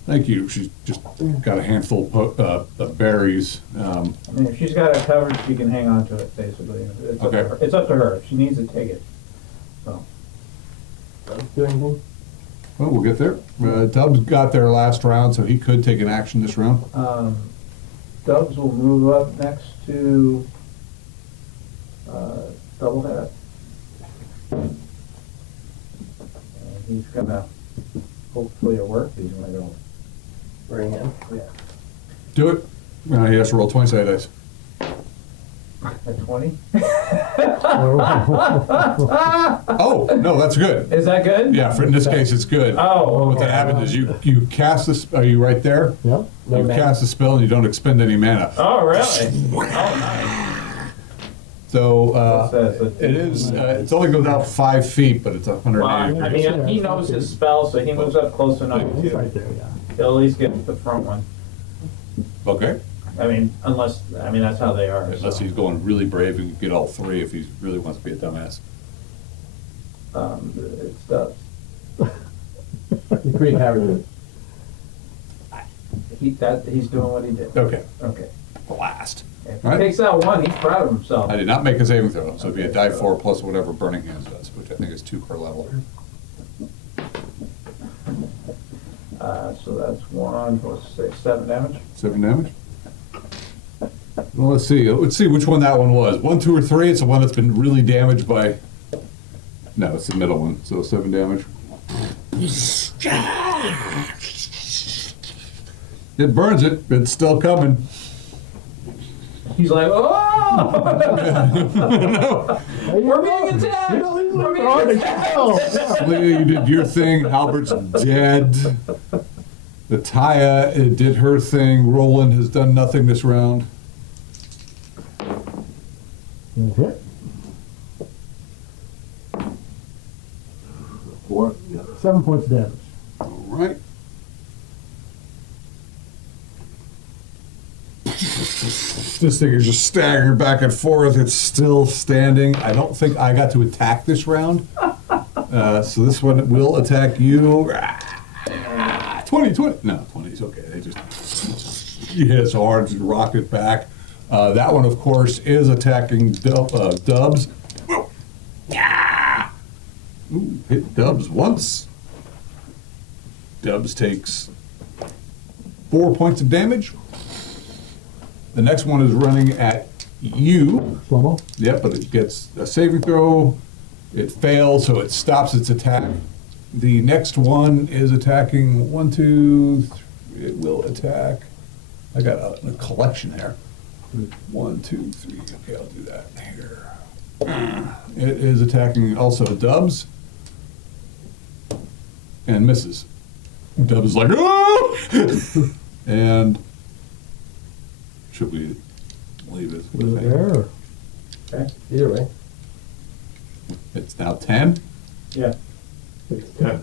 thank you. She's just got a handful of berries. I mean, if she's got it covered, she can hang on to it, basically. It's up to her. It's up to her. If she needs it, take it. So. Do anything? Well, we'll get there. Dubs got there last round, so he could take an action this round. Dubs will move up next to Double Hat. And he's gonna, hopefully it works, he's gonna go. Right hand. Yeah. Do it. He has to roll 20 side dice. At 20? Oh, no, that's good. Is that good? Yeah, in this case, it's good. Oh, What that happens is you cast this. Are you right there? Yep. You cast a spell and you don't expend any mana. Oh, really? Oh, nice. So What's that? it is. It only goes out 5 feet, but it's 180. Well, I mean, he knows his spell, so he moves up close enough He's to, right there, yeah. he'll at least get the front one. Okay. I mean, unless, I mean, that's how they are. Unless so. he's going really brave and get all 3 if he really wants to be a dumbass. It's Dubs. He's pretty cowardly. He's doing what he did. Okay. Okay. Blast. If All he right. takes out 1, he's proud of himself. I did not make a saving throw, so it'd be a die 4 plus whatever Burning Hands does, which I think is 2 per level. So that's 1, 4, 6, 7 damage. 7 damage. Well, let's see. Let's see which one that one was. 1, 2, or 3. It's the one that's been really damaged by. No, it's the middle one. So 7 damage. It burns it. It's still coming. He's like, oh! We're being attacked! We're being attacked! Leah, you did your thing. Albert's dead. The Taya did her thing. Roland has done nothing this round. That's it. 7 points of damage. All right. This thing is just staggering back and forth. It's still standing. I don't think I got to attack this round. So this one will attack you. 20. No, 20 is okay. They just you hit it so hard, just rock it back. That one, of course, is attacking Dubs. Ooh, hit Dubs once. Dubs takes 4 points of damage. The next one is running at you. Slow-mo? Yep, but it gets a saving throw. It fails, so it stops its attack. The next one is attacking 1, 2, 3. It will attack. I got a collection here. 1, 2, 3. Okay, I'll do that here. It is attacking also Dubs and misses. Dubs is like, oh! And should we leave it? Was it there? Or? Okay, either way. It's now 10. Yeah. Yeah.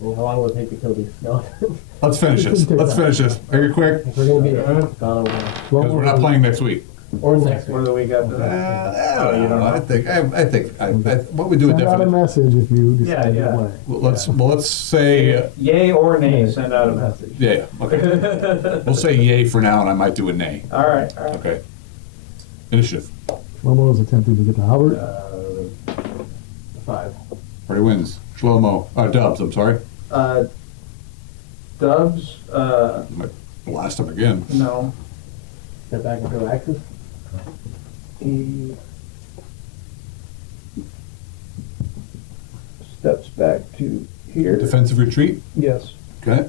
I mean, how long will it take to kill these skeletons? Let's finish this. Let's finish this. Very quick, We're gonna be gone over. because we're not playing next week. Or next What week. do we got to that? I don't know. I think what we do it Send out a definitely. message if you decide Yeah. to play. Let's say Yay or nay, send out a message. yeah. Okay. We'll say yay for now, and I might do a nay. All right, all right. Okay. Initiative. Slow-mo is attempting to get to Howard. 5. Party wins. Shlomo. Dubs. I'm sorry. Dubs, I might blast him again. no. Step back and throw axes. He steps back to here. Defensive retreat. Yes. Okay.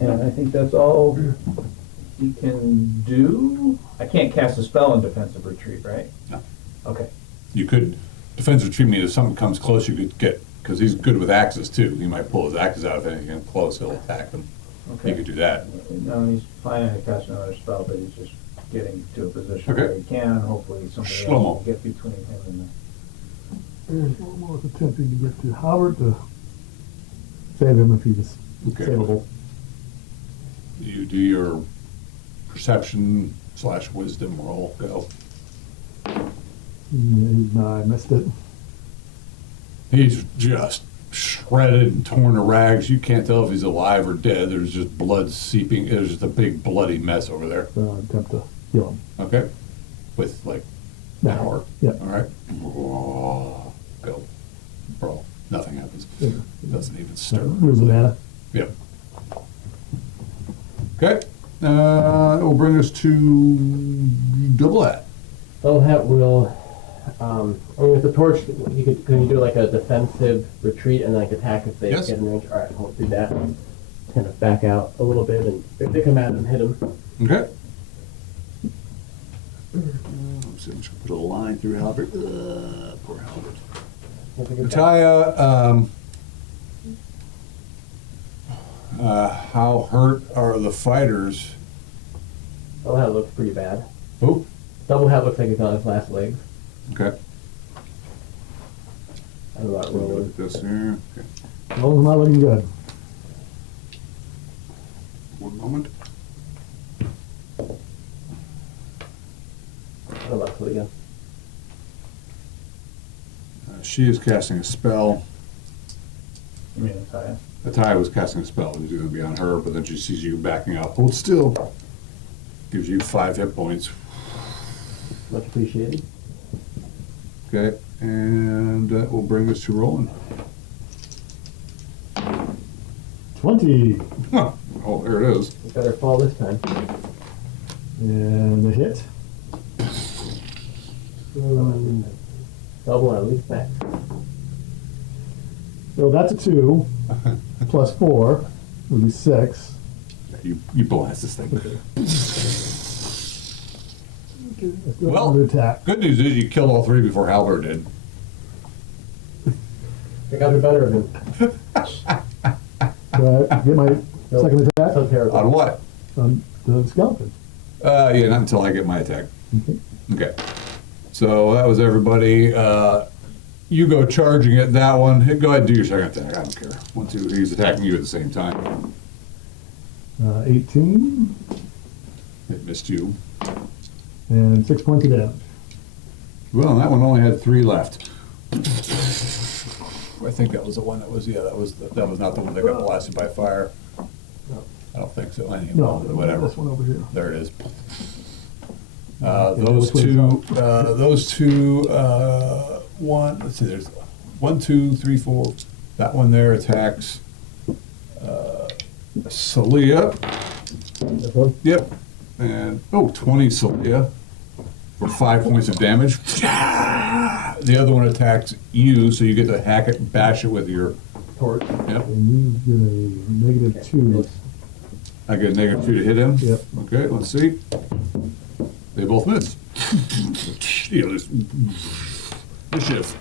And I think that's all he can do. I can't cast a spell in defensive retreat, right? No. Okay. You could defensive retreat means if something comes close, you could get because he's good with axes too. He might pull his axes out if anything comes close. He'll attack them. Okay. You could do that. No, he's planning to cast another spell, but he's just getting to a position Okay. where he can, and hopefully somebody else Shlomo. will get between him and Slow-mo is attempting to get to Howard to save him if he was Okay. savable. You do your perception /wisdom roll. Go. No, I missed it. He's just shredded and torn to rags. You can't tell if he's alive or dead. There's just blood seeping. There's just a big bloody mess over there. So I attempt to heal him. Okay? With like power. Yeah. All right? Oh, go. Bro, nothing happens. Yeah. It doesn't even stir. Lose the mana. Yep. Okay. It will bring us to double hat. Double hat will. With the torch, can you do like a defensive retreat and like attack if they Yes. get in range? All right, I'll do that. Kind of back out a little bit, and if they come at him, hit him. Okay. I'm just going to put a line through Halbert. Poor Halbert. That's a good attack. Mattia, how hurt are the fighters? Double hat looks pretty bad. Oh, Double hat looks like he's on his last legs. okay. I don't know about Look rolling. at this here. Okay. Roll's not looking good. One moment. I don't know about Clea. She is casting a spell. You mean Ataya? Mattia was casting a spell. It was going to be on her, but then she sees you backing out. Hold still. Gives you 5 hit points. Much appreciated. Okay. And that will bring us to rolling. 20. Huh. Oh, there it is. It better fall this time. And the hit. Double at least max. So that's a 2. Plus 4 would be 6. You blast this thing. Let's go Well- on to attack. Good news is you killed all 3 before Halbert did. I got the better of him. Do I get my Nope. second attack So terrible. On what? on the skeleton? Yeah, not until I get my attack. Okay. Okay. So that was everybody. You go charging at that one. Go ahead and do your second attack. I don't care. 1, 2, he's attacking you at the same time. 18 It missed you. and 6 points of damage. Well, that one only had 3 left. I think that was the one that was, that was not the one that got blasted by fire. I don't think so. Anyway, No, whatever. This one over here. There it is. Okay, Those which one's two, one, let's see, there's 1, 2, 3, 4. That one there attacks Celia. This one? Yep. And, 20 Celia for 5 points of damage. The other one attacks you, so you get to hack it and bash it with your, Torch. yep. And you get a -2. I get a -2 to hit him? Yep. Okay, let's see. They both miss. This shift.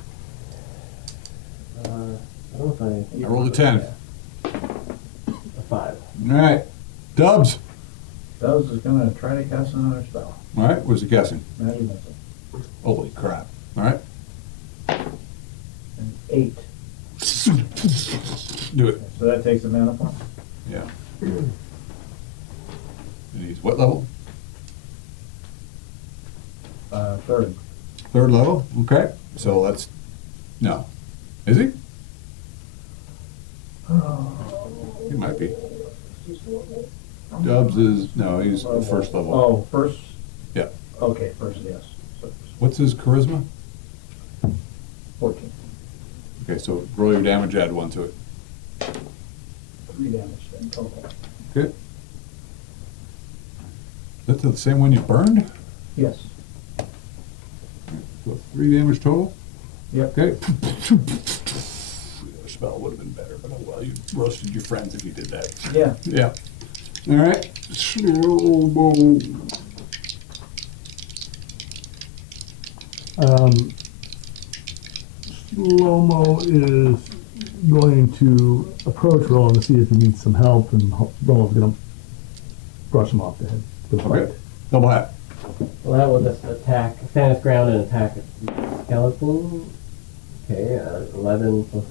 I don't know if I rolled a 10. a 5. All right. Dubs. Dubs is gonna try to cast another spell. All right, where's he guessing? Magic missile. Holy crap. All right. An 8. Do it. So that takes a mana point. Yeah. And he's what level? Third. 3rd level? Okay. So let's, no. Is he? He might be. Dubs is, no, he's the 1st level. Oh, first? Yeah. Okay, first, yes. So, What's his charisma? 14. Okay, so roll your damage, add 1 to it. 3 damage then total. Okay. Is that the same one you burned? Yes. So 3 damage total? Yep. Okay. The other spell would have been better, but oh well, you roasted your friends if you did that. Yeah. Yeah. All right. Slow-mo is going to approach Roland to see if he needs some help, and Roland's going to brush him off the head. For the Okay. fight. Double hat. Well, that will just attack, stand its ground and attack skeleton. Okay, 11 plus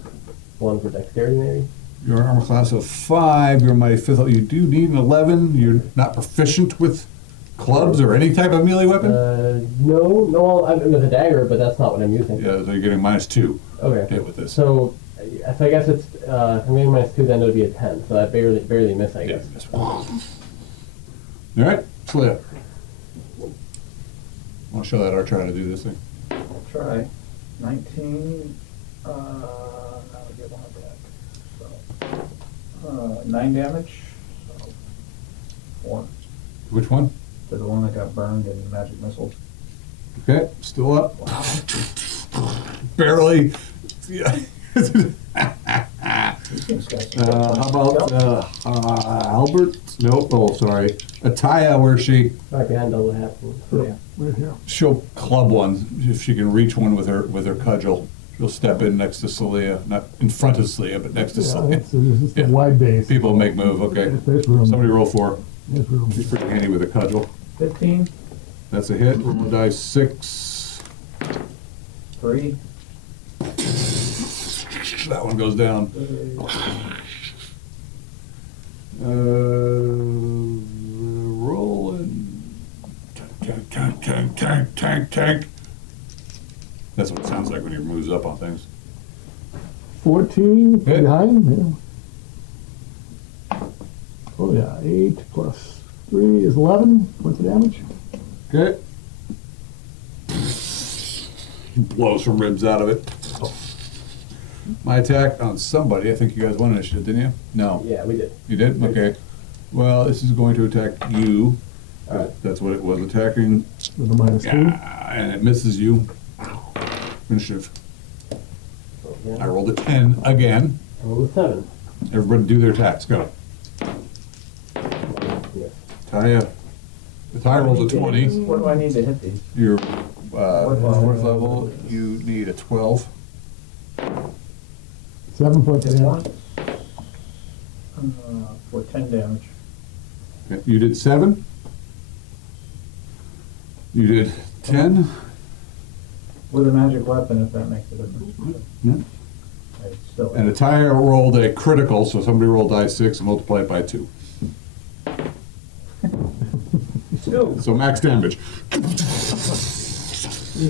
1 for dexterity, maybe. Your armor class of 5. You're my 5th. You do need an 11. You're not proficient with clubs or any type of melee weapon? No, I'm with a dagger, but that's not what I'm using. Yeah, so you're getting -2 Okay. hit with this. So I guess it's if I'm getting -2, then it would be a 10. So I barely miss, I guess. All right, slip. I'll show that archer how to do this thing. I'll try. 19, now I get one attack. So, 9 damage. So, 4. Which one? To the one that got burned in magic missiles. Okay, still up. Barely. Yeah. These guys How about Albert? Nope. Oh, sorry. Ataya, where she? Right behind double hat. Yeah, right here. She'll club one if she can reach one with her cudgel. She'll step in next to Celia, not in front of Celia, but next to Yeah, Celia. it's Yeah. a wide base. People make move. Okay. There's room. Somebody roll 4. There's room. She's pretty handy with a cudgel. 15, That's a hit. Roll a dice 6. 3. That one goes down. Rolling. Tank. That's what it sounds like when he moves up on things. 14 Hit. behind. Yeah. Oh yeah, 8 plus 3 is 11 points of damage. Okay. Blows some ribs out of it. My attack on somebody. I think you guys won initiative, didn't you? No. Yeah, we did. You did? Okay. Well, this is going to attack you. That's what it was attacking. With a -2. Yeah, and it misses you. Initiative. So, yeah. I rolled a 10 again. I rolled a 7. Everybody do their attacks. Go. Yes. Taya. If I rolled a 20, What do I need to hit these? your What fourth level, you need a 12. 7 points of Just damage. one? For 10 damage. Okay, you did 7. You did 10. With a magic weapon, if that makes a difference. Yeah. I still And Ataya rolled a critical, so somebody rolled die 6 and multiply it by 2. Still. So max damage.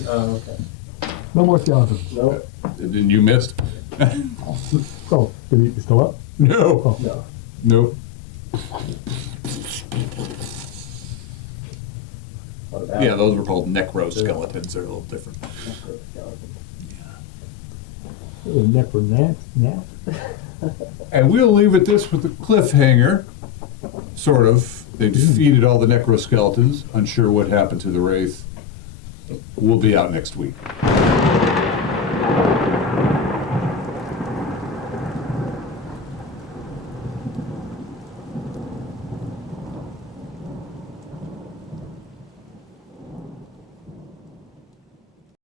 Okay. No more skeletons. No, And you missed? Oh, did he still up? No. no. Nope. What about Yeah, those were called necroskeletons. They're a little different. skeleton? Neck for now. And we'll leave it this with a cliffhanger. Sort of. They defeated all the necroskeletons. Unsure what happened to the wraith. We'll be out next week.